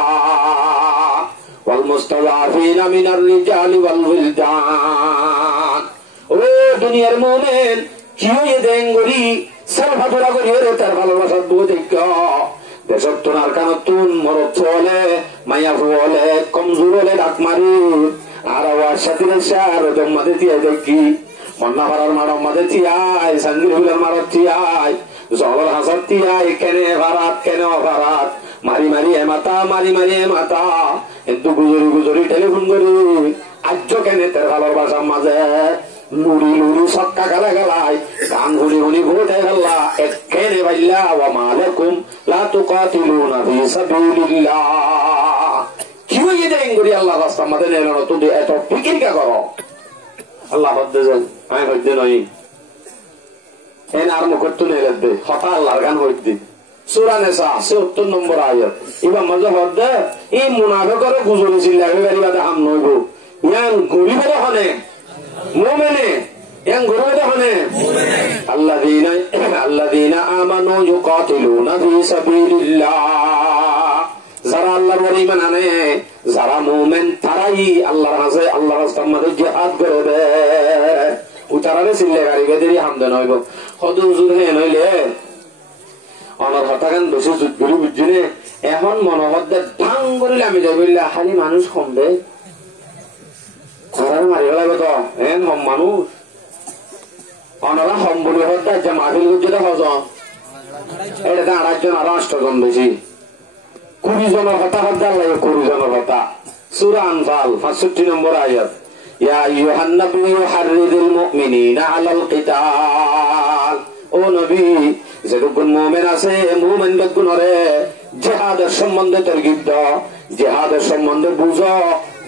ওয়াল মুস্তাদাফিনা মিনার রিজালি ওয়াল উইলদান ও দুনিয়ার মুমিন কি হয়ে দেঙ্গরি সালফাতরা করিয়ে তার ভালোবাসা দুই দেখা দেশত তোনার কানতুন মরদ চলে মায়া বলে কমজোর হলে ডাক মারি আর আওয়াজ সাথে সার জম্মাতে দিয়ে দেখি মন্না পাড়ার মারব মাঝে তিয়াই সঞ্জির হুলের মারব তিয়াই জবর হাসার তিয়াই কেনে ভারাত মারি এ মাতা কিন্তু গুজরি টেলিফোন করি আজ কেনে তার ভালোবাসার মাঝে লুড়ি সক্কা গালাই গান গুনি ভোটে গেলা একেনে বাইলা ওয়া মালাকুম লা তুকাতিলুনা ফি সাবিলিল্লাহ কি হইয়ে দেন করি আল্লাহ রাস্তা মাঝে নেন তুমি এত ফিকির কা করো আল্লাহ হদ্দে যান আমি হদ্দে নই এন আর মুখত্তু নেই লাগবে হতা আল্লাহর গান হইতে সূরা নিসা 76 নম্বর আয়াত এবার মজা হদ্দে এই মুনাফিকরে গুজরে চিল্লাবে বাড়িবাদে হাম নইব ইয়ান গরিবের হনে মুমিনে ইয়ান গরিবের হনে আল্লাযীনা আমানু ইউকাতিলুনা ফি সাবিলিল্লাহ যারা আল্লাহর ঈমান আনে যারা মুমিন তারাই আল্লাহর রাস্তায় আল্লাহর রাস্তার মধ্যে জিহাদ করে উতারারে চিল্লে গাড়ি বেদেরি হামদে নইব হদ হুজুর হে নইলে আমার হতাগান বেশি যুদ্ধগুলি বুঝিনে এখন মনোবদ্ধে ঢাং করিলে আমি যাই বললে খালি মানুষ কম দে মারি লাগবে তো এন হম মানুষ অনারা হম বলি হত্যা যে মাহিল গুজরে হজ এটা 8 জন আর 8 জন বেশি 20 জনের হতা লাগে 20 জনের হতা সূরা আনফাল 65 নম্বর আয়াত ইয়া আইয়ুহান নাবিয়্যু হাররিদিল মুমিনিনা আলাল কিতাল ও নবী যেরকম মুমিন আছে মুমিন বেগুনরে জিহাদের সম্বন্ধে তরগিব দাও জিহাদের সম্বন্ধে বুঝো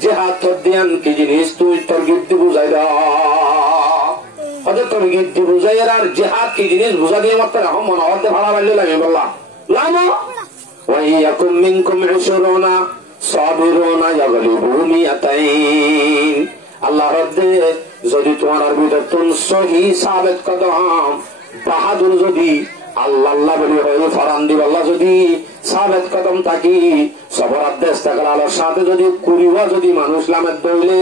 জিহাদ তদ্দিয়ান কি জিনিস তুই তরগিব দি বুঝাই দাও হতে তরগিব দি বুঝাই আর জিহাদ কি জিনিস বুঝা দিয়ে মাত্র এখন মনে হতে ভাড়া বাড়লে লাগে বললাম লামো ওয়াইয়াকুম মিনকুম 20 সাবিরুনা ইয়াগলিবু মিয়াতাইন আল্লাহ রব্বে যদি তোমার ভিতর সহি সাবেত কদম বাহাদুর যদি আল্লাহ বলি হয়ে ফরান দিব আল্লাহ যদি সাবেত কদম থাকি সবর আদেশ থাকার আলোর সাথে যদি কুড়িওয়া যদি মানুষ লামের দইলে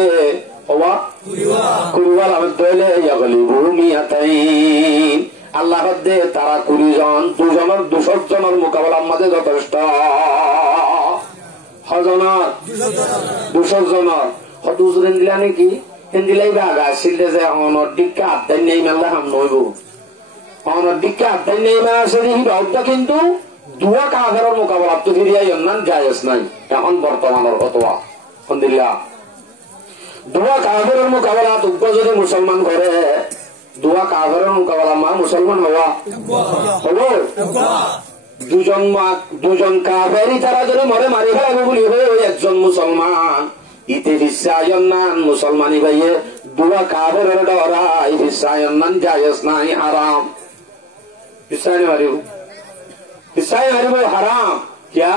কুড়িওয়া লামের দইলে ইয়াগলিবু মিয়াতাইন আল্লাহ রব্বে তারা 20 জন 200 জনের মোকাবেলার মাঝে যথেষ্ট হজনার 200 জনের হদুজুর দিলা নাকি দিলাই বাগা আসলে যে অনডিকা আদায় নেই মেলা হাম নইব অনডিকা আদায় নেই মেলা আসলে হিবাউটা কিন্তু দুয়া কাফেরের মোকাবেলা তো ফিরিয়াই অন্যান জায়েজ নাই এখন বর্তমানের অথবা আলহামদুলিল্লাহ দুয়া কাফেরের মোকাবেলা তুব্য যদি মুসলমান করে দুয়া কাফেরের মোকাবেলা মা মুসলমান হওয়া হলো দুজন কাফেরই তারা যদি মরে মারি ফেলাবে বলি হয়ে একজন মুসলমান ইতে বিশ্বায়ন মুসলমানি ভাইয়ে দুয়া কাবের ডরাই হিসায়ন নান জায়েজ নাই হারাম হিসায় মারিব হিসায় মারিব হারাম কিয়া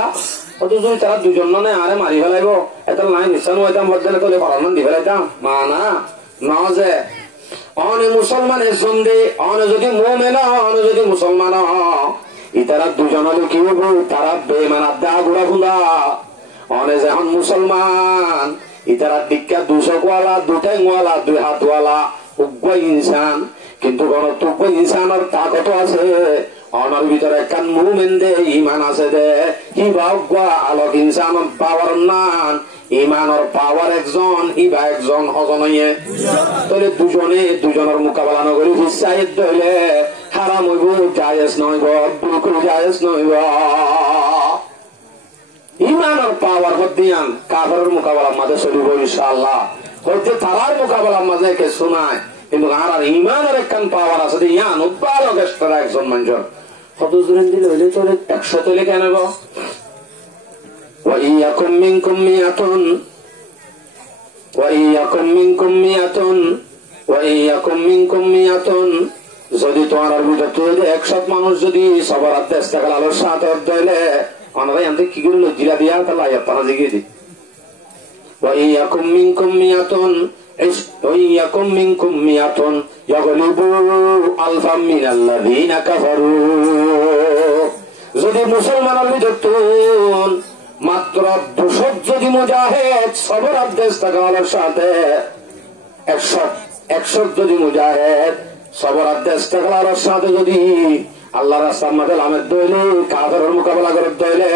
অত যদি তারা দুজন মানে আরে মারি ফেলাইব এত নাই নিশ্চান হইতাম বদলে তোলে পালন দি ফেলাইতাম মা না না যে অনে মুসলমানের সন্ধে অনে যদি মোমেন অনে যদি মুসলমান ইতারা দুজন হলে কি হইব তারা বেমানার দা গুড়া ফুলা অনে যখন মুসলমান ইতারা দীক্ষা 200 ওয়ালা 2 ঠ্যাংওয়ালা 2 হাতওয়ালা উগ্র ইনসান কিন্তু গণতব্য ইনসানের তাকত আছে অনার ভিতরে কান মুমিন দে ইমান আছে দে হিবা উগ্র আলোক ইনসানের পাওয়ার নান ইমানের পাওয়ার একজন হিবা একজন হজনয়ে তাহলে দুজনের মোকাবেলা নগরী হিসায়ত দইলে হারাম হইব জায়েজ নইব বিলকুল জায়েজ নইব ইমানের পাওয়ার হদিয়ান কাফেরের মোকাবেলার মাঝে চলিব ইনশাআল্লাহ হইতে তারার মোকাবেলার মাঝে কে শোনায় কিন্তু আর ইমানের একখান পাওয়ার আছে ইয়ান উৎপাদক একজন মানুষের কত জোরেন দিলে হইলে তোর 100 তৈলে কেন গো ওয়াইয়াকুম মিনকুম মিয়াতুন ওয়াইয়াকুম মিনকুম মিয়াতুন ওয়াইয়াকুম মিনকুম মিয়াতুন যদি তোমার ভিতরে 100 মানুষ যদি সবার আদেশ থাকলে আলোর সাথে দইলে ওনারা এমনি কি করে লজ্জিলা দিয়া তাহলে আয়াত পানা জিগিয়ে দি ওয়াইয়াকুম মিনকুম মিয়াতুন ওয়াইয়াকুম মিনকুম মিয়াতুন ইয়াগলিবু আলফাম মিনাল্লাযীনা কাফারু যদি মুসলমানের ভিতরে মাত্র 200 যদি মুজাহিদ সবার আদেশ থাকলে আলোর সাথে 100 যদি মুজাহিদ সবার আদেশ থাকলে আলোর সাথে যদি আল্লাহ রাস্তার মাঝে লামের দইলে কাফেরের মোকাবেলা করে দইলে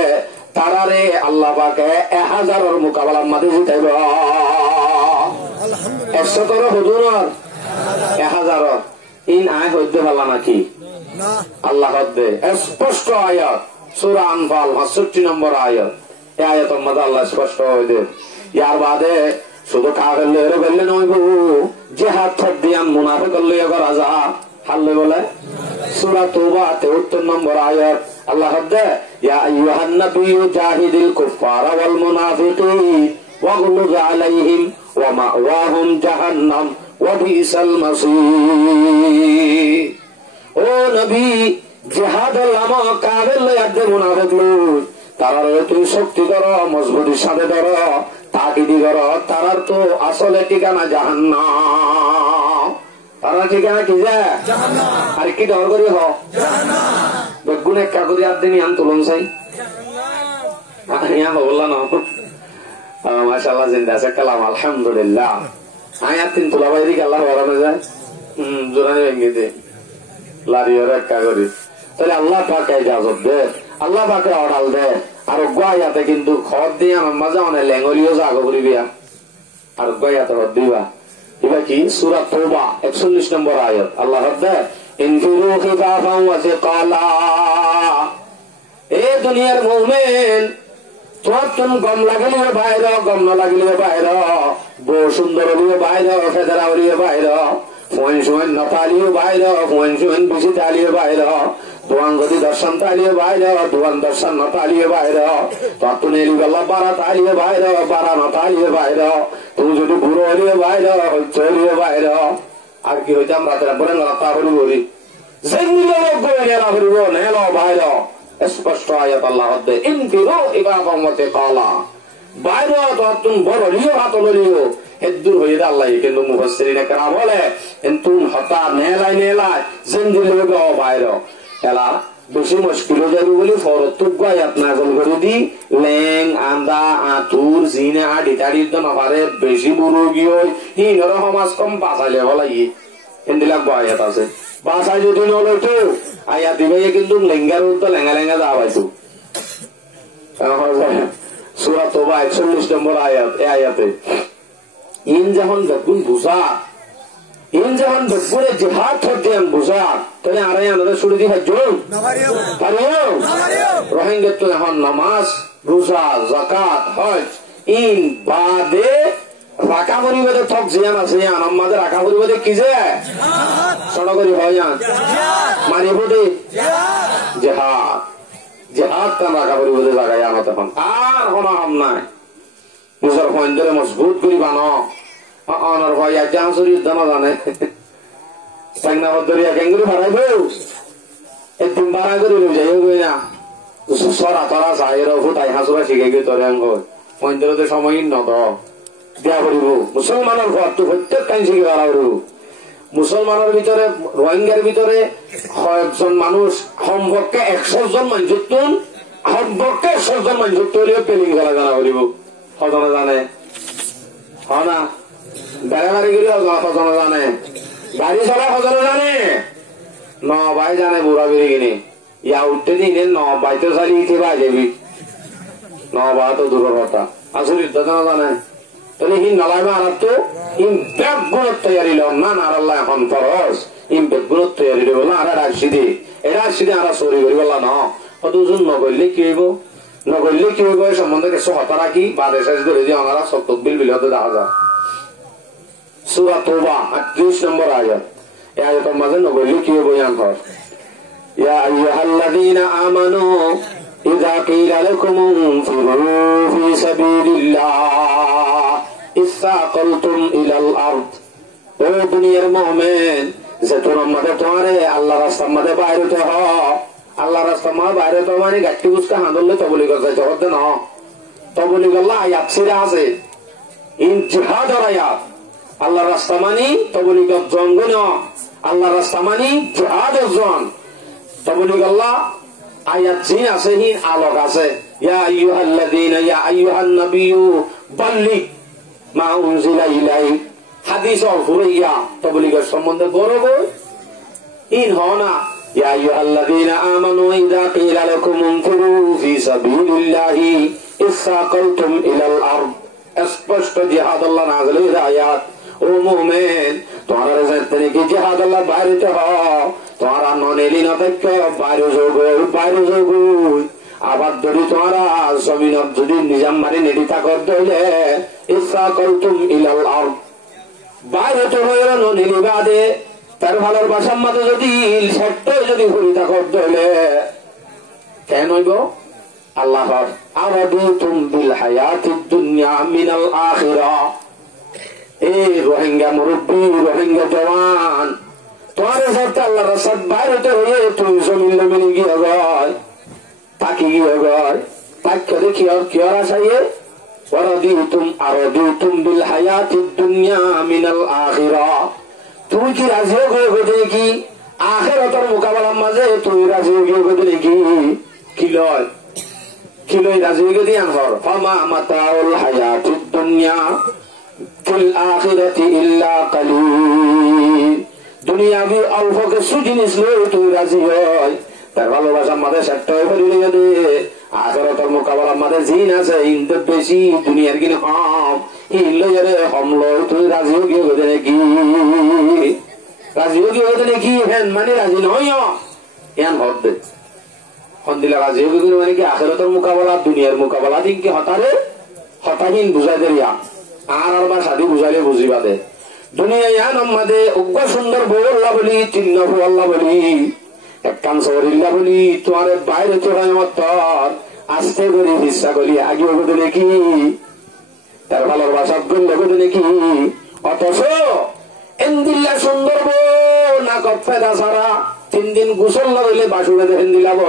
তারারে আল্লাহ পাকে 1000-এর মোকাবেলার মাঝে জিতাইব 100 তোর হুজুর 1000 ইন আয় হইতে পারলা নাকি আল্লাহ হদ্দে স্পষ্ট আয়াত সূরা আনফাল 65 নম্বর আয়াত এই আয়াতের মধ্যে আল্লাহ স্পষ্ট হইতে ইয়ার বাদে শুধু কাফের লইরে বললে নইব জিহাদ দিয়ান মুনাফিকের লইয়া করা যা হাল্লে বলে সূরা তওবা 73 নম্বর আয়াত আল্লাহ হদ্দে ইয়া আইয়ুহান নাবিয়্যু জাহিদিল কুফারা ওয়াল মুনাফিকিন ওয়াগলুজ আলাইহিম ওয়া মাওয়াহুম জাহান্নাম ওয়া বিসাল মাসীর ও নবী জিহাদ লামা কাফের লইয়া দে মুনাফিক লই তারার তুই শক্তি করো মজবুতির সাথে ধরো তাকিদি করো তারার তো আসলে ঠিকানা জাহান্নাম তারা ঠিকানা কি যায় আর কি ডর করি হগুন এক কাগজে আর দিনই আন তুলন চাই বললা না মাশাআল্লাহ জিন্দা আছে কালাম আলহামদুলিল্লাহ আয়াত তিন তোলা বাইরে আল্লাহ বাড়ানো যায় জোরানি ভেঙে দে লারিওর এক কাগজে তাহলে আল্লাহ পাকে ইজাজত দে আল্লাহ পাকে অর্ডার দে আর গোয়াতে কিন্তু খত দিয়ে আমার মাঝে অনেক লেঙ্গলিও জাগো করিবিয়া আর গোয়াতে হদ দিবা এবার কি সূরা তওবা 41 নম্বর আয়াত আল্লাহ হদ্দে ইনফিরু খিফাফান ওয়া সিকালা এ দুনিয়ার মুমিন তোর তুন গম লাগলে বাইরে গম না লাগলে বাইরে বউ সুন্দর হলিও বাইরে ফেদরা হলিও বাইরে ফোন শোন নতালিও বাইরে ফোন শোন বেশি তালিও বাইরে দোয়ান গতি দর্শন তালিও বাইরে দোয়ান দর্শন নতালিও বাইরে তোর তুন এলি গল্লা বারা তালিও বাইরে বারা নতালিও বাইরে তুমি যদি বুড়ো হলিও বাইরে চলিও বাইরে আর কি হইতাম রাতের পরে নতা হলি বলি যেগুলো নেলা হলিব নেল বাইরে স্পষ্ট আয়াত আল্লাহ হদ্দে ইনফিরু খিফাফান ওয়া সিকালা বাইরে তোর তুন বড় লিও হাত ললিও এদুর হয়ে আল্লাহ কিন্তু মুফাসসিরিনে কেরাম বলে তুম হতা নেলাই জিন্দিলে গো বাইরে এলা বেশি মুশকিল হয়ে যাবে বলে ফরতুক আয়াত নাযিল করে দি লেং আন্দা আতুর জিনে আডি তাড়ি তো নপারে বেশি মুরগি হই হিনর সমাজ কম বাঁচাইলে হলাই এন্দিলাক আয়াত আছে বাঁচাই যদি নলইতো আয়াত দিবে কিন্তু লেঙ্গার উত্তর লেঙ্গা লেঙ্গা যা পাইছো সূরা তওবা 41 নম্বর আয়াত এই আয়াতে ইন যখন দেখুন বুঝা ইন যখন দেখুনে জিহাদ করতে বুঝা তাহলে আরে আমাদের শুরু দিয়ে জোর পারিও রোহিঙ্গা তো এখন নামাজ রোজা যাকাত হজ ইন বাদে রাখা পরিবারে থক জিয়ান আছে আমাদের রাখা পরিবারে কি যে ছোট করি হয় মানি বটে জিহাদ জিহাদ তার রাখা পরিবারে জায়গায় আনা তখন আর কোনো হাম নাই নিজের পয়েন্টে মজবুত করি বানো অনার ভাই আজ হাসুরি জানা জানে সাংনা বদরিয়া কেঙ্গুরি ভাড়াই বউ একদিন ভাড়া করে যাই গই না সরা তরা চাই তাই হাসুরা শিখে গিয়ে তোর অঙ্গ পঞ্চায়েতের সময় নত দিয়া করিব মুসলমানের ঘর তো প্রত্যেক টাইম শিখে ভাড়া করিব মুসলমানের ভিতরে রোহিঙ্গার ভিতরে কয়েকজন মানুষ সম্পর্কে 100 জন মানুষ সম্পর্কে 100 জন মানুষ হলেও পেলিং খেলা জানা করিব সজনে জানে হয় না বেড়া বাড়ি গেলে সজনে জানে গাড়ি চলা সজনে জানে ন ভাই জানে বুড়া বেড়ে কিনে ইয়া উঠতে দিনে ন বাইতে চালি ইতে বাই যাবি ন বা তো দূরের কথা আসলে জানা জানে তাহলে হিন নালাইবা আর তো ইম ব্যাগ গুণত তৈরি লম না আল্লাহ এখন ফরজ ইম ব্যাগ গুণত তৈরি দেব না আর রাশিদি এরা রাশিদি আর চুরি করি বললা ন কতজন নগরলে কি হইব নগরলে কি হইব এই সম্বন্ধে কিছু হতা রাখি বা দেশে ধরে দিয়ে ওনারা সব তকবিল বিলতে দেখা যায় সূরা তওবা 38 নম্বর আয়াত এই আয়াতের মাঝে নগরলে কি হইব ইয়ান কর ইয়া আইয়ুহাল্লাযীনা আমানু ইযা কিলা লাকুম ইনফিরু ফি সাবিলিল্লাহ ইসসাকালতুম ইলাল আরদ ও দুনিয়ার মুমিন যে তোমাদের তোমারে আল্লাহর রাস্তার মধ্যে বাইরে হতে হয় আল্লাহর রাস্তার মধ্যে বাইরে তো মানে গাটি বুঝতে হাঁদলে তবলি করতে হতে না তবলি করলে আয়াত ছিঁড়ে আছে ইন জিহাদর আয়াত আল্লাহর রাস্তা মানি তবলি কর জঙ্গল আল্লাহর রাস্তা মানি জিহাদর জন তবলি করলা আয়াত জিন আছে হিন আলোক আছে ইয়া আইয়ুহাল্লাযীনা ইয়া আইয়ুহান নাবিয়্যু বাল্লিগ মা উনজিলা ইলাইক হাদিস অফুরিয়া তবলিগের সম্বন্ধে গৌরব ইন হনা ইয়া আইয়ুহাল্লাযীনা আমানু ইযা কিলা লাকুম ইনফিরু ফি সাবিলিল্লাহি ইসসাকালতুম ইলাল আরদ স্পষ্ট জিহাদ আল্লাহ নাযিলের আয়াত ও মুমিন তোমরা জানতে কি জিহাদ আল্লাহ বাইরেতে হয় তোমরা ননেলি না দেখো বাইরে যোগ আবার যদি তোমরা জমিনত যদি নিজাম মারি নেডিতা করতে হইলে ইসসাকালতুম ইলাল আরদ বাইরে তো হয়ে ননিলি বাদে তার ভালোর বাসার মাঝে যদি সেটা যদি হরিতা করতে হইলে কেন হইব আল্লাহর আরাদিতুম বিল হায়াতিদ দুনিয়া মিনাল আখিরাহ এই রোহিঙ্গা মুরব্বী রোহিঙ্গা জওয়ান তোমার সাথে আল্লাহর রাস্তার বাইরে তো হয়ে তুই জমিন জমিনে গিয়ে গয় তাকে গিয়ে গয় তাকে দেখি আর কি আর আসাইয়ে আরাদিতুম বিল হায়াতিদ দুনিয়া মিনাল আখিরাহ তুমি কি রাজি হয়ে দেখি আখিরাতের মোকাবেলার মাঝে তুই রাজি হয়ে দেখি কি লয় রাজি হয়ে দিয়ে আনহর ফামা মাতাউল হায়াতিদ দুনিয়া ফিল আখিরাতি ইল্লা কালিল দুনিয়াবি অল্প কিছু জিনিস লই তুই রাজি হয় তার ভালোবাসার মাঝে সেটা হয়ে দে আখিরাতের মোকাবেলার মাঝে জিন আছে ইনতে বেশি দুনিয়ার কিনে কম ইল্লরে হমল তুই রাজি হয়ে গেলে নাকি রাজি হয়ে গেলে নাকি হেন মানে রাজি নয় এন হত দে হন্দিলা রাজি হয়ে গেলে মানে কি আখিরাতের মোকাবেলা দুনিয়ার মোকাবেলা দিন কি হতাহীন বুঝাই দেরিয়া আর বা সাদি বুঝাইলে বুঝিবা দে দুনিয়া ইয়ান আমাদে উগ্র সুন্দর বউ আল্লাহ বলি চিহ্ন আল্লাহ বলি একখান সরিল্লা বলি তোমার বাইরে চোখায় মত্তর আস্তে করে হিসা করি আগে ওগুলো নাকি তার ভালোর বাসা বললে ওগুলো নাকি অথচ এন্দিল্লা সুন্দর বউ না কফেদা সারা 3 দিন গোসল না হইলে বাসুরে দেখেন দিলাব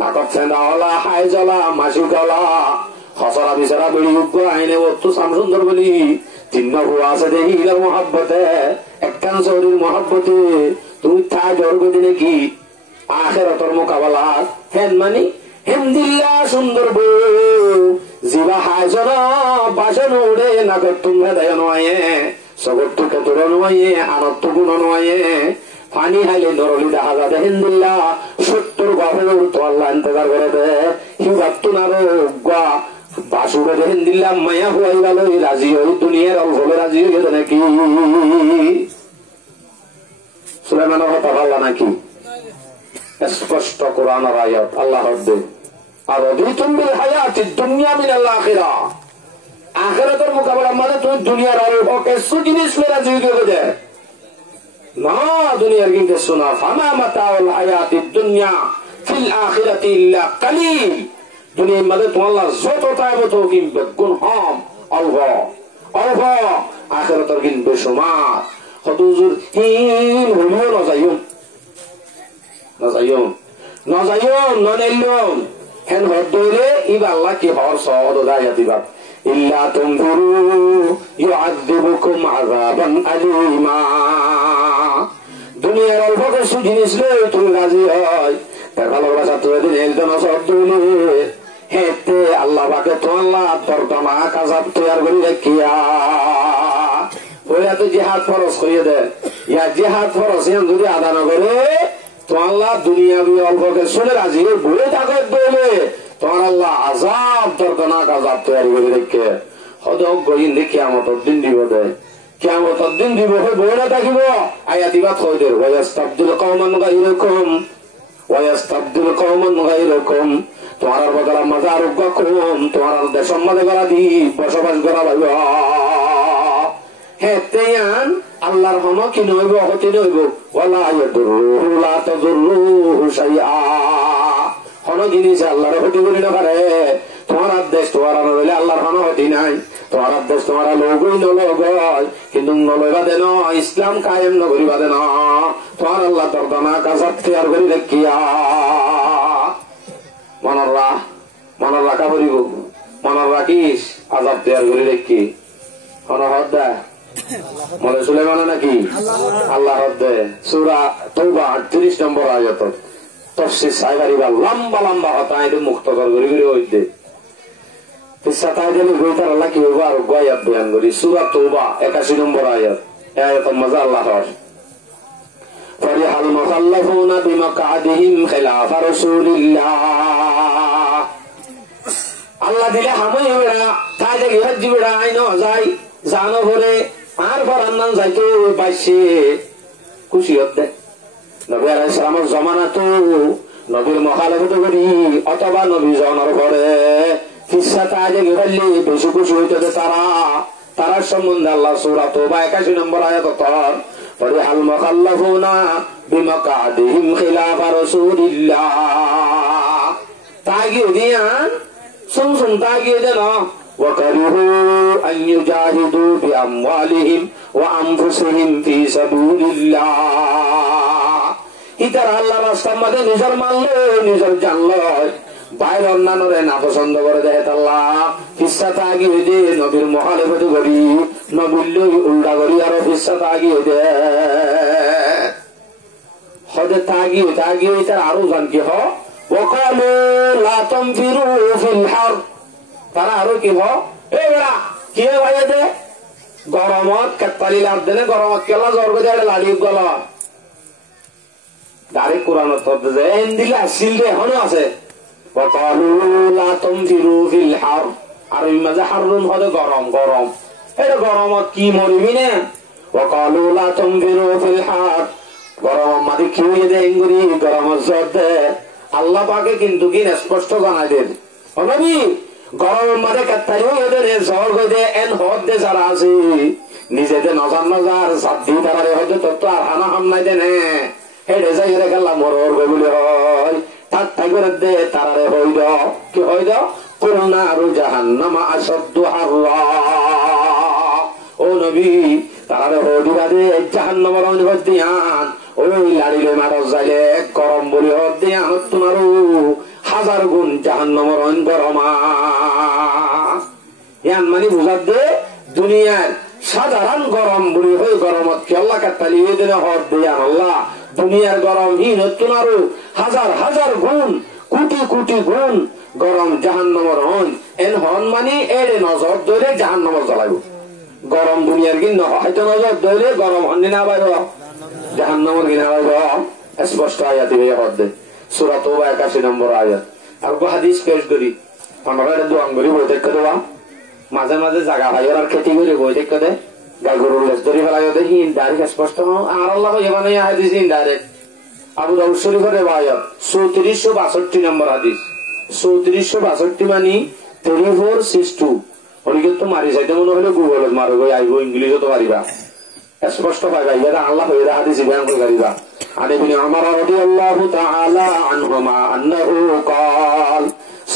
না কফেদা হলা হাই জ্বলা মাসি গলা খসরা বিচরা বেড়ি উগ্র আইনে অত সাম সুন্দর বলি চিহ্ন ভুয়া আছে দেখি মহাব্বতে একখান শরীর মহাব্বতে তুমি তা জ্বর গদি নাকি আখিরাতের মোকাবেলা হেন মানি হেমদিল্লা সুন্দর বউ জিবা হাজর বাসন উড়ে নাগর তুমি দেয় নয় সগর টুকে তোর নয় আনত্ত গুণ নয় পানি হাইলে নরলি দেখা যাবে হেমদিল্লা 70 বাপের তো আল্লাহ ইন্তজার করে দে হিবাত্তু না গা বাসুরে দেখেন দিল্লা মায়া হয়ে গেল রাজি হই দুনিয়ার অল্পে রাজি হয়ে গেছে নাকি সুলাইমানের কথা ভাল্লা নাকি স্পষ্ট কোরআনের আয়াত আল্লাহ দে আরাদিতুম বিল হায়াতিদ দুনিয়া মিনাল আখিরাহ আখিরাতের মোকাবেলার মাঝে তুমি দুনিয়ার অল্প কিছু জিনিস রাজি হয়ে গেছে না দুনিয়ার কিন্তু শোনা ফামা মাতাউল হায়াতিদ দুনিয়া ফিল আখিরাতি ইল্লা কালিল দুনিয়ার মাঝে তোমার যত চাইব তো কিন্তু গুণ হম অল্প আখিরাতের কিন বেশুমার হদুজুর হিন হলিও নজাইম ননেলিয়ম হেন হদইলে ইবা আল্লাহ কি হর সওয়াদ দায়া দিবা ইল্লা তুনফিরু ইউআযিবুকুম আযাবান আলীমা দুনিয়ার অল্প কিছু জিনিস লই তুমি রাজি হয় তার ভালোবাসা তো দিন একজন সদ্দুলে হেতে আল্লাহ পাকে তো আল্লাহ তরতমা কাজাব তৈয়ার করে রাখিয়া ওইয়া তো জিহাদ ফরজ করিয়ে দেয় ইয়া জিহাদ ফরজ ইয়ান যদি আদা না করে তো আল্লাহ দুনিয়া বি অল্প কিছু রাজি বলে থাকে বলে তোমার আল্লাহ আযাব তরতমা কাজাব তৈয়ার করে রাখে হদ গইন দেখি কিয়ামতের দিন দিব দেয় কিয়ামতের দিন দিব হই বইরা থাকিব আয়া দিবা কই দে ওয়াস্তাবদুল কওমান গায়রাকুম তোমার বদলা মাজার গকুম তোমার দেশম মধ্যে গলা দি বসবাস করা ভাইব হেতেয়ান আল্লাহর হম কি নইব হতে নইব ওয়ালা ইয়াদুরু লা তাদুরু শাইআ কোন জিনিস আল্লাহর হতে করি না পারে তোমার দেশ তোমার নইলে আল্লাহর হম হতে নাই তোমার দেশ তোমার লোগই নলগয় কিন্তু নলইবা দেন ইসলাম কায়েম নগরিবা দেন তোমার আল্লাহ তরদানা কাজাত তৈয়ার করে রাখিয়া মনের রাখা করিব মনের রাখিস আজাব তৈয়ার করে রাখি কোন হদ্দা মনে সুলেমান নাকি আল্লাহ হদ্দে সূরা তওবা 38 নম্বর আয়াত তাফসীর সাইবারিবা লম্বা লম্বা হতা এটা মুক্তকর করে করে হইতে সাতাই দিলে বইতার আল্লাহ কি হইব আর আয়াত বয়ান করি সূরা তওবা 81 নম্বর আয়াত আয়াত মজা আল্লাহ فرح المخلفون بمقعدهم خلاف رسول الله আল্লাহ দিলে হামই বেড়া তাই দেখি হজ্জি বেড়া আইন যাই জানো ভরে আর ফরান্নান যাইতো বাইছে খুশি হতে নবী আলাইহিস সালামের জমানা তো নবীর মুখালাফত করি অথবা নবী জনার পরে কিসা তাই দেখি বললি বেশি খুশি হইতে তারা সম্বন্ধে আল্লাহ সূরা তওবা 81 নম্বর আয়াত তর فرح المخلفون بمقعدهم خلاف رسول الله তাগিয়ে দিয়ান শুন তাগিয়ে দেন وكرهوا أن يجاهدوا بأموالهم وأنفسهم في سبيل الله ইতারা আল্লাহর রাস্তার মধ্যে নিজের মাল নিজের জান লয় বাইরে অন্যান্যরে না পছন্দ করে দেয় আল্লাহ কিসা তাগিয়ে দে নবীর মুখালিফত করি নবীর উল্টা করি আর কিসা তাগিয়ে দে হদে তাগিয়ে তার আরো জান কি হ ওয়াকালু লা তানফিরু ফিল হার তারা আরো কি হ এ বেড়া কি ভাইয়া দে গরমত কাতালি লাভ দেনে গরমত কেলা জোর করে লাড়ি গলা দাড়ি কোরআন তদ যে এন্দিলা আসিল রে হনো আছে وقالوا لا تنفروا في الحر আরবি মাঝে হারুন হদে গরম এটা গরমত কি মরিবি না وقالوا لا تنفروا في الحر গরম মাঝে কি হয়ে দেয় ইংরি গরমত জদে আল্লাহ পাকে কিন্তু কি স্পষ্ট জানাই দেন ও নবী গরম মাঝে কাতারি হয়ে দে জল হয়ে দে এন হদ দে যারা আছে নিজেদের নজার সাদ্দি তারারে হয়তো তত আর হানা হামনাই দেন হেডে যাই রে গেলাম মরর বলে হয় তার টাইগার দে তারারে হইদ কি হইদ কুলনা রু জাহান্নামা আসাদ্দু হাররা ও নবী তারারে হইদিবা দে জাহান্নামের অনিবাদ দিয়ান ওই লাড়িলে মারস যাইলে গরম বলি হদ দিয়ান তোমারও 1000 গুণ জাহান্নামের অন গরমা ইয়ান মানে বুঝাত দে দুনিয়ার সাধারণ গরম বলি হই গরমত কি আল্লাহ কাতালিয়ে দিলে হদ দিয়ান আল্লাহ দুনিয়ার গরম হীন তোমারও 1000 গুণ কোটি গুণ গরম জাহান্নামের হন এন হন মানে এর নজর ধরে জাহান্নামে জ্বলাইব গরম দুনিয়ার কিন হয়তো নজর ধরে গরম হন না বাইব জাহান্নামের কিনা বাইব স্পষ্ট আয়াত হয়ে হদে সূরা তওবা 81 নম্বর আয়াত আর হাদিস পেশ করি আমরা দোয়া করি বই দেখতে দেওয়া মাঝে মাঝে জায়গা ভাইয়ের আর খেতি করে বই দেখতে দে গাই গরুর লেজ ধরে ফেলাই দেখি ইনডাইরেক্ট স্পষ্ট আর আল্লাহ এবারে হাদিস ইনডাইরেক্ট আবু দাউদ শরীফের রিওয়ায়াত 3462 নম্বর হাদিস 3462 মানে 3462 ওদিকে তো মারি যাইতে মনে হলে গুগলত মারো গই আইবো ইংলিশও তো পারিবা স্পষ্ট পাইবা এটা আল্লাহ এর হাদিস বয়ান করে পারিবা আন ইবনে উমর রাদিয়াল্লাহু তাআলা আনহুমা আন্নাহু قال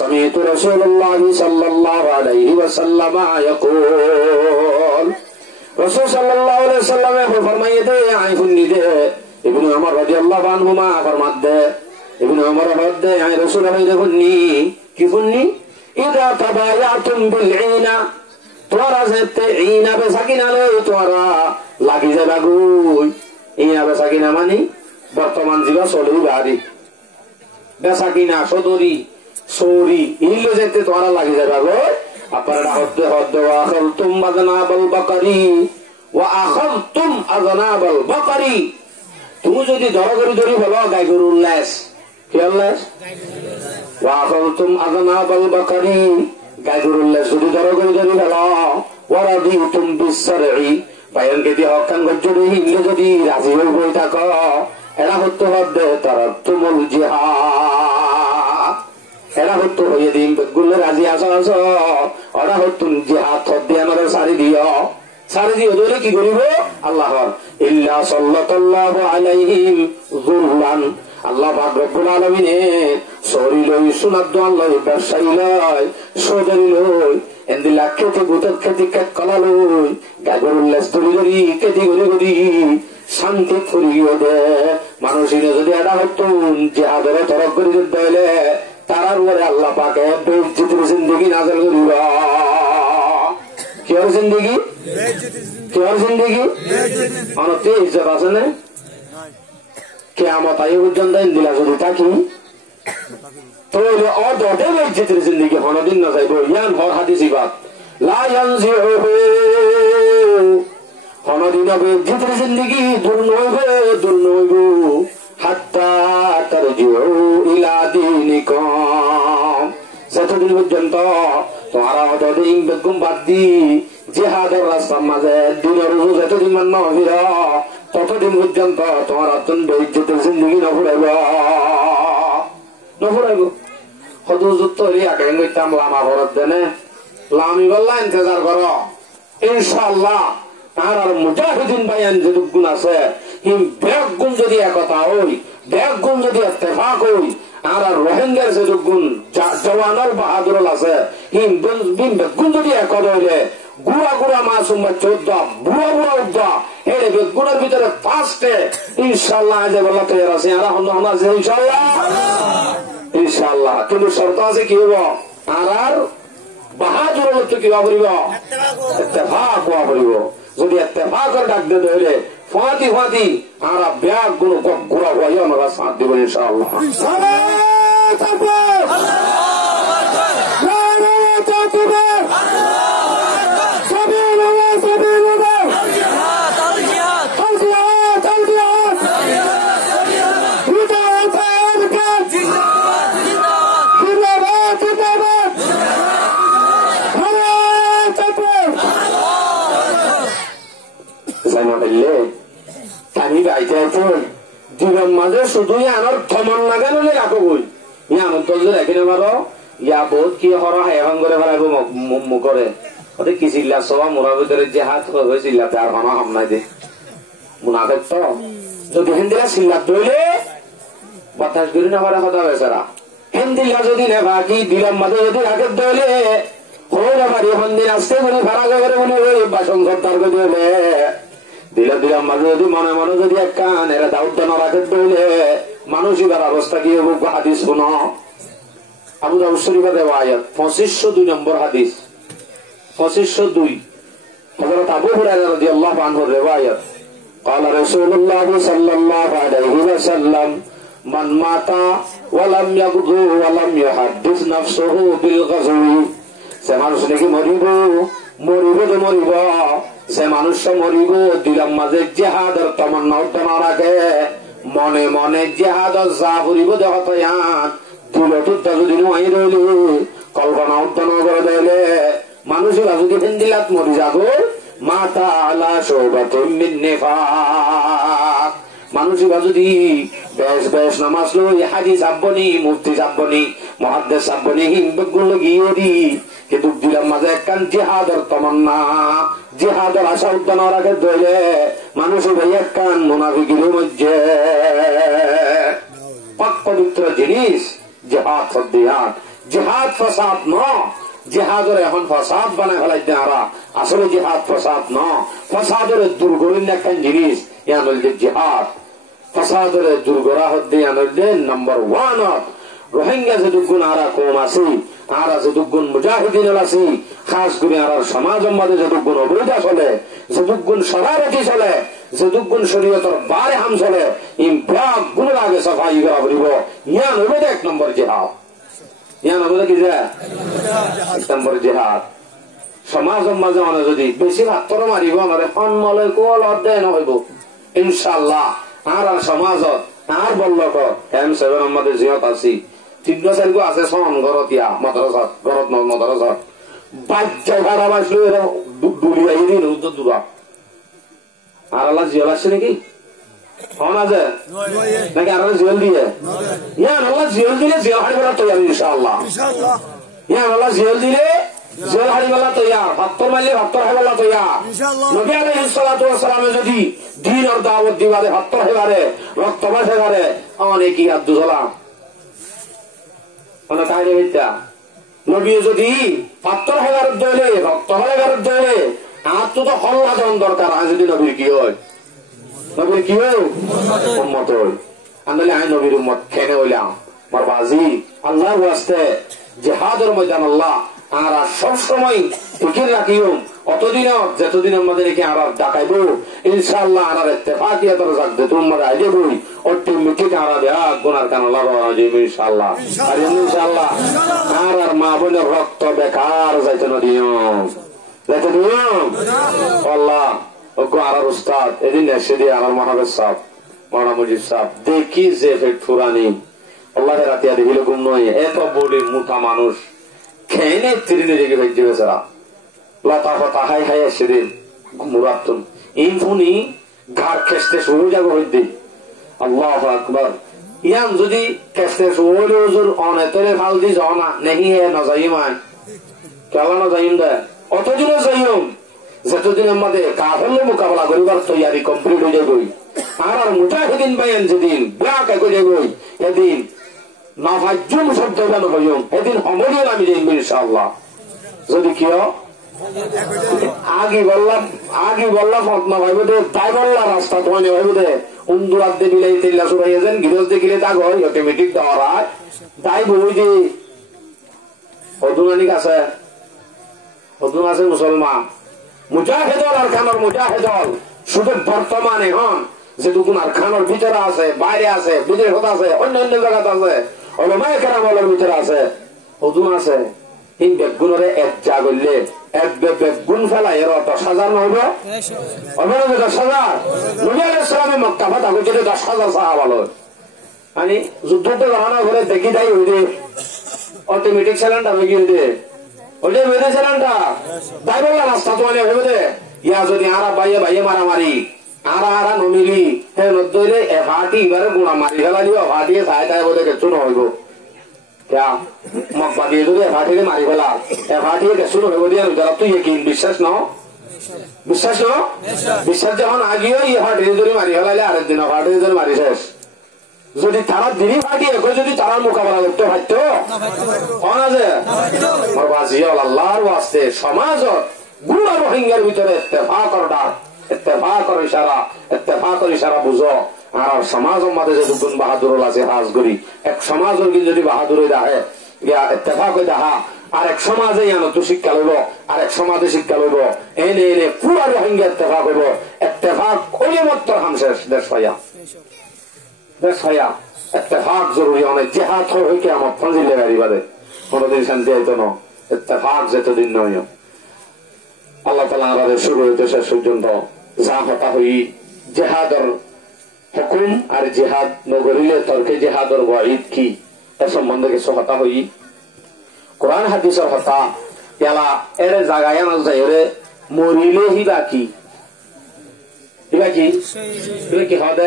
سمعت رسول الله صلى الله عليه وسلم يقول রাসূল সাল্লাল্লাহু আলাইহি ওয়াসাল্লামে ফরমাইয়ে দে আই হুন্নি দে ইবনে ওমর রাদিয়াল্লাহু আনহুমা ফরমাত দে ইবনে ওমর ফরমাত দে আই রাসূল আলাই হুন্নি কি হুন্নি ইদা তাবায়াতুম বিল ঈনা তোরা যেতে ঈনা বেসাকিনা লই তোরা লাগি যাবা গই ঈনা বেসাকিনা মানে বর্তমান জীবা চলেই বাড়ি বেসাকিনা সদরি সৌরি ইলো যেতে তোরা লাগি যাবা গই আপনারা হদ্দে হদ্দে ওয়া আখালতুম আযনাবাল বাকারি ওয়া আখালতুম আযনাবাল বাকারি তুমি যদি ধরি বলো গাই গরুর লেস কি লেস ওয়া আখালতুম আযনাবাল বাকারি গাই গরুর লেস যদি ধরি বলো ওয়া রাদিতুম বিসরঈ বায়ান কে দি হকান গজ্জরি ইলো যদি রাজি হই থাকো এরা হদ্দে হদ্দে তারাতুমুল জিহাদ এরা হতো হয়ে দিন বেগুলো রাজি আসো ওরা হতুন জিহাদ হদ্দে আমার সারি দিও ধরে কি করিব আল্লাহর ইল্লা সাল্লাল্লাহু আলাইহিম যুল্লান আল্লাহ পাক রব্বুল আলামিন সরি লই সুনাত দোয়ান লই ব্যবসায়ী লই সদরি লই এন্দি লাখতে বুতত খেতি কে কলা লই গাগরুল লাস্তরি গরি কেতি গরি শান্তি ফুরিও দে মানুষিনে যদি এটা হতুন জিহাদের তরফ করি দিলে তারার উপরে আল্লাহ পাকে বেইজ্জতির জিন্দেগি নাযিল করিব কি জিন্দেগি অনতে ইজ্জত আছে না কিয়ামত আই পর্যন্ত দিলা যদি থাকি তাহলে অদতে বেইজ্জতির জিন্দেগি হনদিন না যাইব ইয়ান হর হাদিসি বাত লা ইয়ানজিহু হনদিন বেইজ্জতির জিন্দেগি দূর নইব হাত্তা তারজিউ ইলা দীনিকুম যতদিন পর্যন্ত তোমারা অতদিন বেগুম বাদ দি জিহাদের রাস্তার মাঝে দিনের যতদিন মান্য হইল ততদিন পর্যন্ত তোমার অত্যন্ত বেইজ্জতের জিন্দগি নফুরাইব সদু যুক্ত হইলে আগে গইতাম লামা ভরত দেনে লামি বললা ইন্তজার কর ইনশাআল্লাহ তার আর মুজাহিদিন বায়ান যে গুণ আছে হিম ব্যাগ গুণ যদি একতা হই ব্যাগ গুণ যদি ইত্তেফাক হই আর রোহিঙ্গার যে গুণ জওয়ানাল বাহাদুর আছে হিম বেগুন যদি একতা হইলে গুড়া মাসুম চোদ্দা বুড়া উদ্দা এই বেগুনের ভিতরে ফার্স্টে ইনশাআল্লাহ আজ বলা তৈরি আছে আর আমরা আছে ইনশাআল্লাহ কিন্তু শর্ত আছে কি হইব আর বাহাদুর হচ্ছে কি হইব ইত্তেফাক হইব যদি ইত্তেফাকের ডাক দিতে হইলে ফাঁতি আর ব্যাগ গুলো ঘোরা হয়ে আমরা সাথ দিব ইনশাআল্লাহ জীবন মাঝে শুধু আনার থমন লাগানো রাখো বই আনন্দ তল রাখি নেবারো ইয়া বহুত কি হর হাইহাং করে ফেলাইব মুখরে ওতে কি চিল্লা সবা মোরার ভিতরে যে হাত হয়ে চিল্লাতে আর হনা হামনাই দে মুনাফেক তো যদি হিন্দিরা চিল্লাত ধরলে বাতাস করি না পারে কথা বেচারা হিন্দিলা যদি নেবা কি দিলাম মাঝে যদি রাখে ধরলে হইলে পারি হন্দিন আসতে বলি ভাড়া করে বলি ওই বাসন সর্দার করে দিলে দিলাম মাঝে যদি মনে যদি এক কান এরা দাউদ্দ না রাখে বলে মানুষই তার অবস্থা কি হবো হাদিস শুন আবু দাউদ শরীফে দেওয়া আয়াত 2502 নম্বর হাদিস 2502 হযরত আবু হুরায়রা রাদিয়াল্লাহু আনহু রিওয়ায়াত قال رسول الله صلى الله عليه وسلم من مات ولم يغزو ولم يحدث نفسه بالغزو সে মানুষ নাকি মরিব সে মানুষ মরিব দিলাম মাঝে জিহাদের তমন্না উদ্যমা রাখে মনে মনে জিহাদর যা ফুরিব দেহত ইয়ান দিলটুটা যদি নোয়াই রইলি কল্পনা উদ্যমা করে দিলে মানুষের যদি হিন্দিলাত মরি যাব মাতা আলা শোবাতুম মিন নিফাক মানুষের যদি বেশ নামাজ লই হাজি যাবনি মুফতি যাবনি মুহাদ্দিস যাবনি হিন্দুগুলো গিয়ে দি কিন্তু দিলাম মাঝে একখান জিহাদের তমন্না জিহাদের আশা উদ্যান রাখে ধরে মানুষের ভাই একখান মুনাফিকের মধ্যে পাক পবিত্র জিনিস জিহাদ জিহাদ ফাসাদ ন জিহাদের এখন ফসাদ বানায় ফেলাইতে আরা আসলে জিহাদ ফসাদ ন ফসাদের দূর করিন একখান জিনিস ইয়ান হইল জিহাদ ফসাদের দূর করা হচ্ছে ইয়ান হইল নাম্বার 1 রোহিঙ্গা যেটুকুন আরা কম আছে আরা যেটুকুন মুজাহিদিন আছে খাস করে আর সমাজের মধ্যে যেটুকুন অবৈধা চলে যেটুকুন সরারতি চলে যেটুকুন শরীয়তের বারে হাম চলে ইম ব্যাগ গুণ আগে সাফাই করা পড়িব ইয়ান হইব 1 নম্বর জিহাদ ইয়ান হইব কি যে 1 নম্বর জিহাদ সমাজের মাঝে মানে যদি বেশি ভাত্তর মারিব আমাদের সন্মলে কোল অধ্যায় নহইব ইনশাআল্লাহ আর সমাজত আর বল্লক M7 আমাদের জিয়ত আছি 3-4 আছে সন ঘরত ইয়া মাদ্রাসাত ঘরত মাদ্রাসাত বাচ্চা ভাড়া বাসলো এরা দুলিয়া দিন উদ্দ দুরা আর আল্লাহ জিয়াল আসছে নাকি হন আছে নাকি আর আল্লাহ জিয়াল দিয়ে ইয়া আল্লাহ জিয়াল দিলে জিয়াল হাড়ি বেলা তৈরি ইনশাআল্লাহ ইয়া আল্লাহ জিয়াল দিলে জিয়াল হাড়ি বেলা তৈরি ভাত্তর মারলে ভাত্তর হাড়ি বেলা তৈরি নবী আলাইহিস সালাতু ওয়াস সালামে যদি দিন আর দাওয়াত দিবারে ভাত্তর হেবারে রক্ত বাসেবারে অনেকই আর দুজলা মানে কাহিনী হইতা নবী যদি ভাত্তর হেবার দইলে রক্ত হেবার দইলে আর তো হল্লা দেওয়ার দরকার আর যদি নবীর কি হয় নবীর কি হয় উম্মত হয় আনলে আই নবীর উম্মত খেনে হইলাম আমার বাজি আল্লাহর ওয়াস্তে জিহাদের ময়দান আল্লাহ আর সব সময় ফিকির রাখিও অতদিন যতদিন আমাদের এখানে আর ডাকাইব ইনশাআল্লাহ আর ইত্তেফাকিয়াতের জাগতে তোমার আইলে বই অটোমেটিক আর গুনার কান আল্লাহ রাজিব ইনশাআল্লাহ আর ইনশাআল্লাহ আর মা বোনের রক্ত বেকার যাইতে না দিও যাইতে দিও আল্লাহ ওগো আর উস্তাদ এদিন এসে দিয়ে আমার মহাবেশ সাহেব মাওলানা মুজিব সাহেব দেখি যে ফুরানি আল্লাহর রাতে আর হিলে গুম নয় এত বড় মোটা মানুষ খেয়ে তিরিনে রেখে ভেজে বেচারা লতা ফতা হাই হাই সেদিন মুরাত্তুন ইনফুনি ঘাড় খেসতে শুরু যাবো হইতে আল্লাহু আকবার ইয়ান যদি খেসতে শুরু হুজুর অনেতরে ফাল দি যাও না নেহি হে না যাইমান কেলা না যাইম দে অতদিনও যাইম যতদিন আমাদের কাফেরলে মোকাবেলা করিবার তৈরি কমপ্লিট হয়ে যাবে আর মুজাহিদিন বাইন যেদিন ব্যাক হয়ে যাবে এদিন নাফাজুম শব্দ কেন হইম এদিন সমরিয়ে আমি যাইব ইনশাআল্লাহ যদি কিয় আগে বললাম ফতনা ভাইব দে তাই বললা রাস্তা তোমায় ভাইব দে উন্দুরাত দে বিলাই তেল্লা সুরাইয়া যান গিরজ দে গিলে দাগ হয় অটোমেটিক দেওয়ার হয় তাই বই দে হদুনানিক আছে হদুন আছে মুসলমান মুজাহিদল আর খানোর মুজাহিদল শুধু বর্তমানে হন যেটুকুন আর খানোর ভিতরে আছে বাইরে আছে বিদেশত আছে অন্য অন্য জায়গাতে আছে ওলামায়ে কেরামের ভিতরে আছে হদুন আছে এই বেগুনরে এক যা করলে এক বেগুন ফেলাই এর 10,000 নহব 10,000 নবী আলাইহিস সালামে মক্কা ফাতা করতে 10,000 সাহাবা লয় মানে যুদ্ধতে রওনা করে দেখি যাই হইছে অটোমেটিক সিলিন্ডার হয়ে গিয়ে ওইটা বেঁধে সিলিন্ডার তাই বললাম রাস্তা তো মানে হইবে দে ইয়া যদি আরা বাইয়ে মারামারি আরা নমিলি হে নদইলে এফাটি এবারে গুণা মারি ফেলালিও ফাটিয়ে চাই তাই বোধে কিছু নহইব क्या मक्का দিয়ে যদি এফাটিকে মারি ফেলা এফাটিকে কিছু নহইব দিয়া যারা তুই কি বিশ্বাস যখন আগিও এফাটিকে যদি মারি ফেলালে আরেকদিন এফাটিকে যদি মারি শেষ যদি তারা দিনই ফাটি এখন যদি তারা মোকাবেলা করতে পারতো আমার বাজি আল্লাহর ওয়াস্তে সমাজত গুণা রোহিঙ্গার ভিতরে ইত্তেফাকর ইশারা বুঝো আর সমাজের মাঝে যে দুগুণ বাহাদুর আছে হাজ করি এক সমাজের যদি বাহাদুরে দেখে ইত্তেফাক দেখা আর এক সমাজে তো শিক্ষা লইব আর এক সমাজে শিক্ষা লইব এনে পুরা রোহিঙ্গা ইত্তেফাক হইব ইত্তেফাক কইলে মাত্র হাম শেষ দেশ ভাইয়া ইত্তেফাক জরুরি অনেক জিহাদ হয়ে কি আমার ফজিলে গাড়ি বাদে কোনদিন শান্তি হইতো না ইত্তেফাক যেতদিন নয় আল্লাহ তাআলা আমাদের শুরু হইতে শেষ পর্যন্ত যা কথা হই জিহাদর হুকুম আর জিহাদ নগরিলে তর্কে জিহাদর ওয়াইদ কি এ সম্বন্ধে কিছু কথা হই কোরআন হাদিসের কথা ইয়ালা এর জায়গায় না যাইরে মরিলে হিবা কি হবে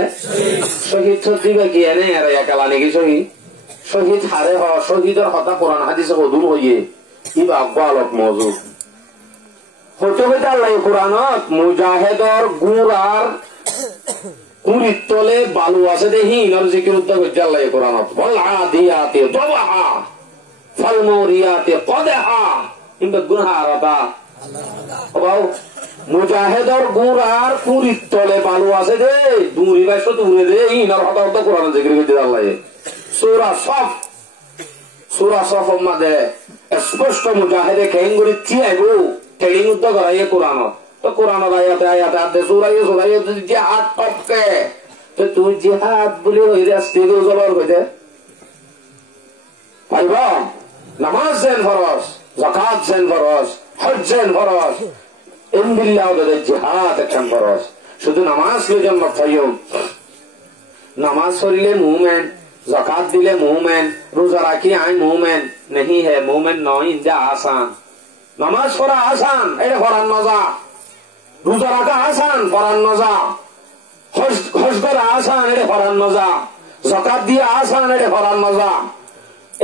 শহীদ দিবে কি এনে একালা নাকি শহীদ হারে শহীদের কথা কোরআন হাদিসে দূর হইয়ে ইবা গোয়ালত মজুদ হতে হইতে আল্লাহ কোরআনত মুজাহিদর গুড় আর কুড়ির তলে বালু আছে দেখি ইনার জিকির উদ্যোগ হইতে আল্লাহ কোরআনত বল আদিয়াতে দবাহা ফালমুরিয়াতে কদাহা ইনবে গুণ হারাতা বাউ মুজাহিদর গুণ আর কুরিত তলে বালু আছে দে দুরি বাইশো দূরে দে ইনার হতা হতা কোরআন জিকির করতে আল্লাহ সূরা সফ মধ্যে স্পষ্ট মুজাহিদে কেঙ্গুরি চিয়াইবো টেলিং উদ্দ করাইয়ে কোরআন তো কোরআন আয়াতে সূরায়ে জিহাদ টপকে তো তুই জিহাদ বলে ওই রাস্তে জবর কইতে পাইবা নামাজ দেন ফরজ যাকাত দেন ফরজ হজ দেন ফরজ ইনবিল্লাহ ওদের জিহাদ একখান ফরজ শুধু নামাজ লইজন মাথাইও নামাজ পড়িলে মুমিন যাকাত দিলে মুমিন রোজা রাখি আই মুমিন नहीं है মুমিন নয় ইন্দা আসান নামাজ পড়া আসান এটা পড়ার মজা রোজা রাখা আসান পড়ার মজা হজ করা আসান এটা পড়ার মজা যাকাত দিয়া আসান এটা পড়ার মজা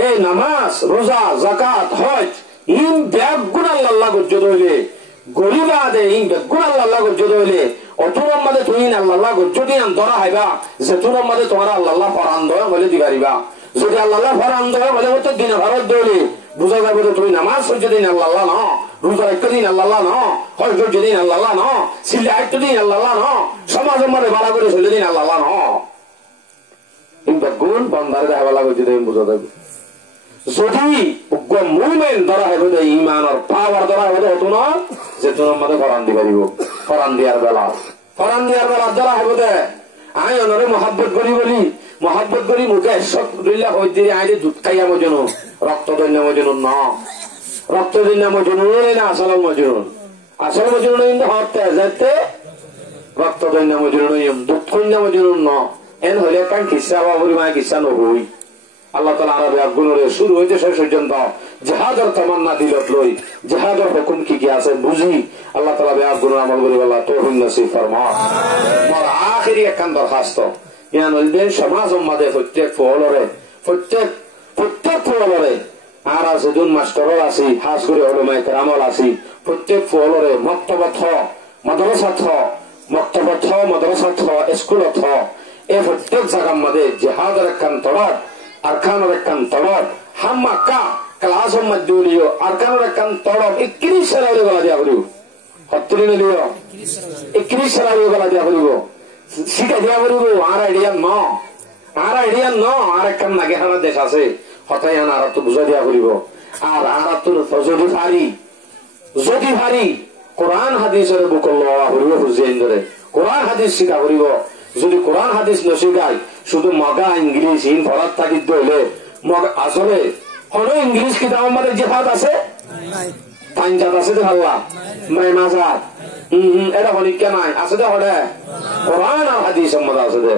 এই নামাজ রোজা যাকাত হজ ইন ব্যাগুন আল্লাহ গজ্জত হইলে গরিবা দে ইন ব্যাগুন আল্লাহ গজ্জত হইলে অতুরম মাদে তুমি আল্লাহ গজ্জত দিয়ান ধরা হাইবা যে তুরম মাদে তোমার আল্লাহ পরান দয় বলে দিবারিবা যদি আল্লাহ পরান দয় বলে তো দিন ভারত দইলে বুঝা যাবে তুমি নামাজ পড়তে দিন আল্লাহ ন রোজা রাখতে দিন আল্লাহ ন হজ করতে দিন আল্লাহ ন সিলে আইতে দিন আল্লাহ ন সমাজের মাঝে ভালো করে চলে দিন আল্লাহ ন ইন ব্যাগুন বন্দারে দেখা ভালো গজ্জত দিন বুঝা যাবে যদি মুমিন ধরা হবে ইমানের পাওয়ার ধরা হবে হতো না যে তোমার মধ্যে ফরান দি পারিব ফরান দিয়ার বেলা ধরা হবে দে আই অনরে মহাব্বত করি বলি মহাব্বত করি মুখে সব দিল্লা হই দিয়ে আইলে দুধ খাইয়া মজনু রক্ত দৈন্য মজনু ন রক্ত দৈন্য মজনু না আসল মজনু কিন্তু হতে যেতে রক্ত দৈন্য মজনু দুধ কন্যা মজনু ন এন হলে কান কিসা বাবুরি মায় কিসা নহই আল্লাহ তাআলা আরবে আগুনরে শুরু হইতে শেষ পর্যন্ত জিহাদের তামান্না দিলত লই জিহাদের হুকুম কি কি আছে বুঝি আল্লাহ তাআলা বে আগুনের আমল করি আল্লাহ তৌফিক নসিব ফরমা মোর আখিরি একখান দরখাস্ত ইয়ান হইবে সমাজ উম্মাদে প্রত্যেক ফলরে আর আছে দুন মাস্টারর আছে খাস করে উলামায়ে কেরামল আছে প্রত্যেক ফলরে মক্তবত মাদ্রাসা স্কুলত এই প্রত্যেক জায়গার মধ্যে জিহাদের একখান তরফ আরকানের একখান তরফ হাম্মাকা ক্লাস মধ্যলিও আরকানের একখান তরফ 21 সালে গলা দিয়া করিব 70 নিলিও 21 সালে গলা দিয়া করিব শিখা দিয়া করিব আর আইডিয়া ন আর একখান নাগে হানা দেশ আছে হতাই আনা আর তো বুঝা দিয়া করিব আর তো যদি ভারি কোরআন হাদিসের বুকল লওয়া করিব হুজেইন ধরে কোরআন হাদিস শিখা করিব যদি কোরআন হাদিস নশিখায় শুধু মগা ইংলিশ ইন ভরাত থাকিত হইলে মগা আসলে হলো ইংলিশ কিতাব আমাদের জিহাদ আছে পাঞ্জাব আছে তো আল্লাহ মাজাদ এটা হলিকা নাই আছে তো হলে কোরআন আর হাদিস সম্মত আছে দে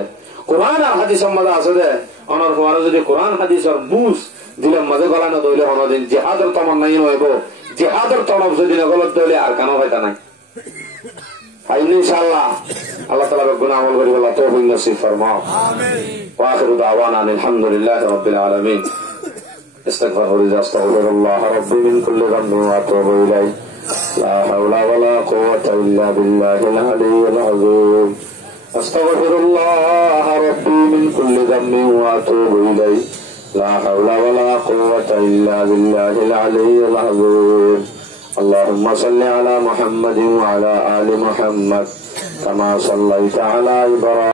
কোরআন আর হাদিস সম্মত আছে দে অনর পরে যদি কোরআন হাদিসের বুঝ দিলে মাঝে গলা না দইলে হনদিন জিহাদের তামান্না হইব জিহাদের তরফ যদি নগলত দইলে আর কেন হইতা নাই ইনশাআল্লাহ আল্লাহ তাআলা গুনাহ আমল করি আল্লাহ তৌফিক নসিব ফরমাও ওয়া আখিরু দাওয়ানা আলহামদুলিল্লাহি রাব্বিল আলামিন আস্তাগফিরুল্লাহ রাব্বি মিন কুল্লি যামবিন ওয়া আতুবু ইলাইহি লা হাওলা ওয়া লা কুওয়াতা ইল্লা বিল্লাহিল আলিয়্যিল আযীম আস্তাগফিরুল্লাহ রাব্বি মিন কুল্লি যামবিন ওয়া আতুবু ইলাইহি লা হাওলা ওয়া লা কুওয়াতা ইল্লা বিল্লাহিল আলিয়্যিল আযীম اللهم صل على محمد وعلى آل محمد كما صليت على إبراهيم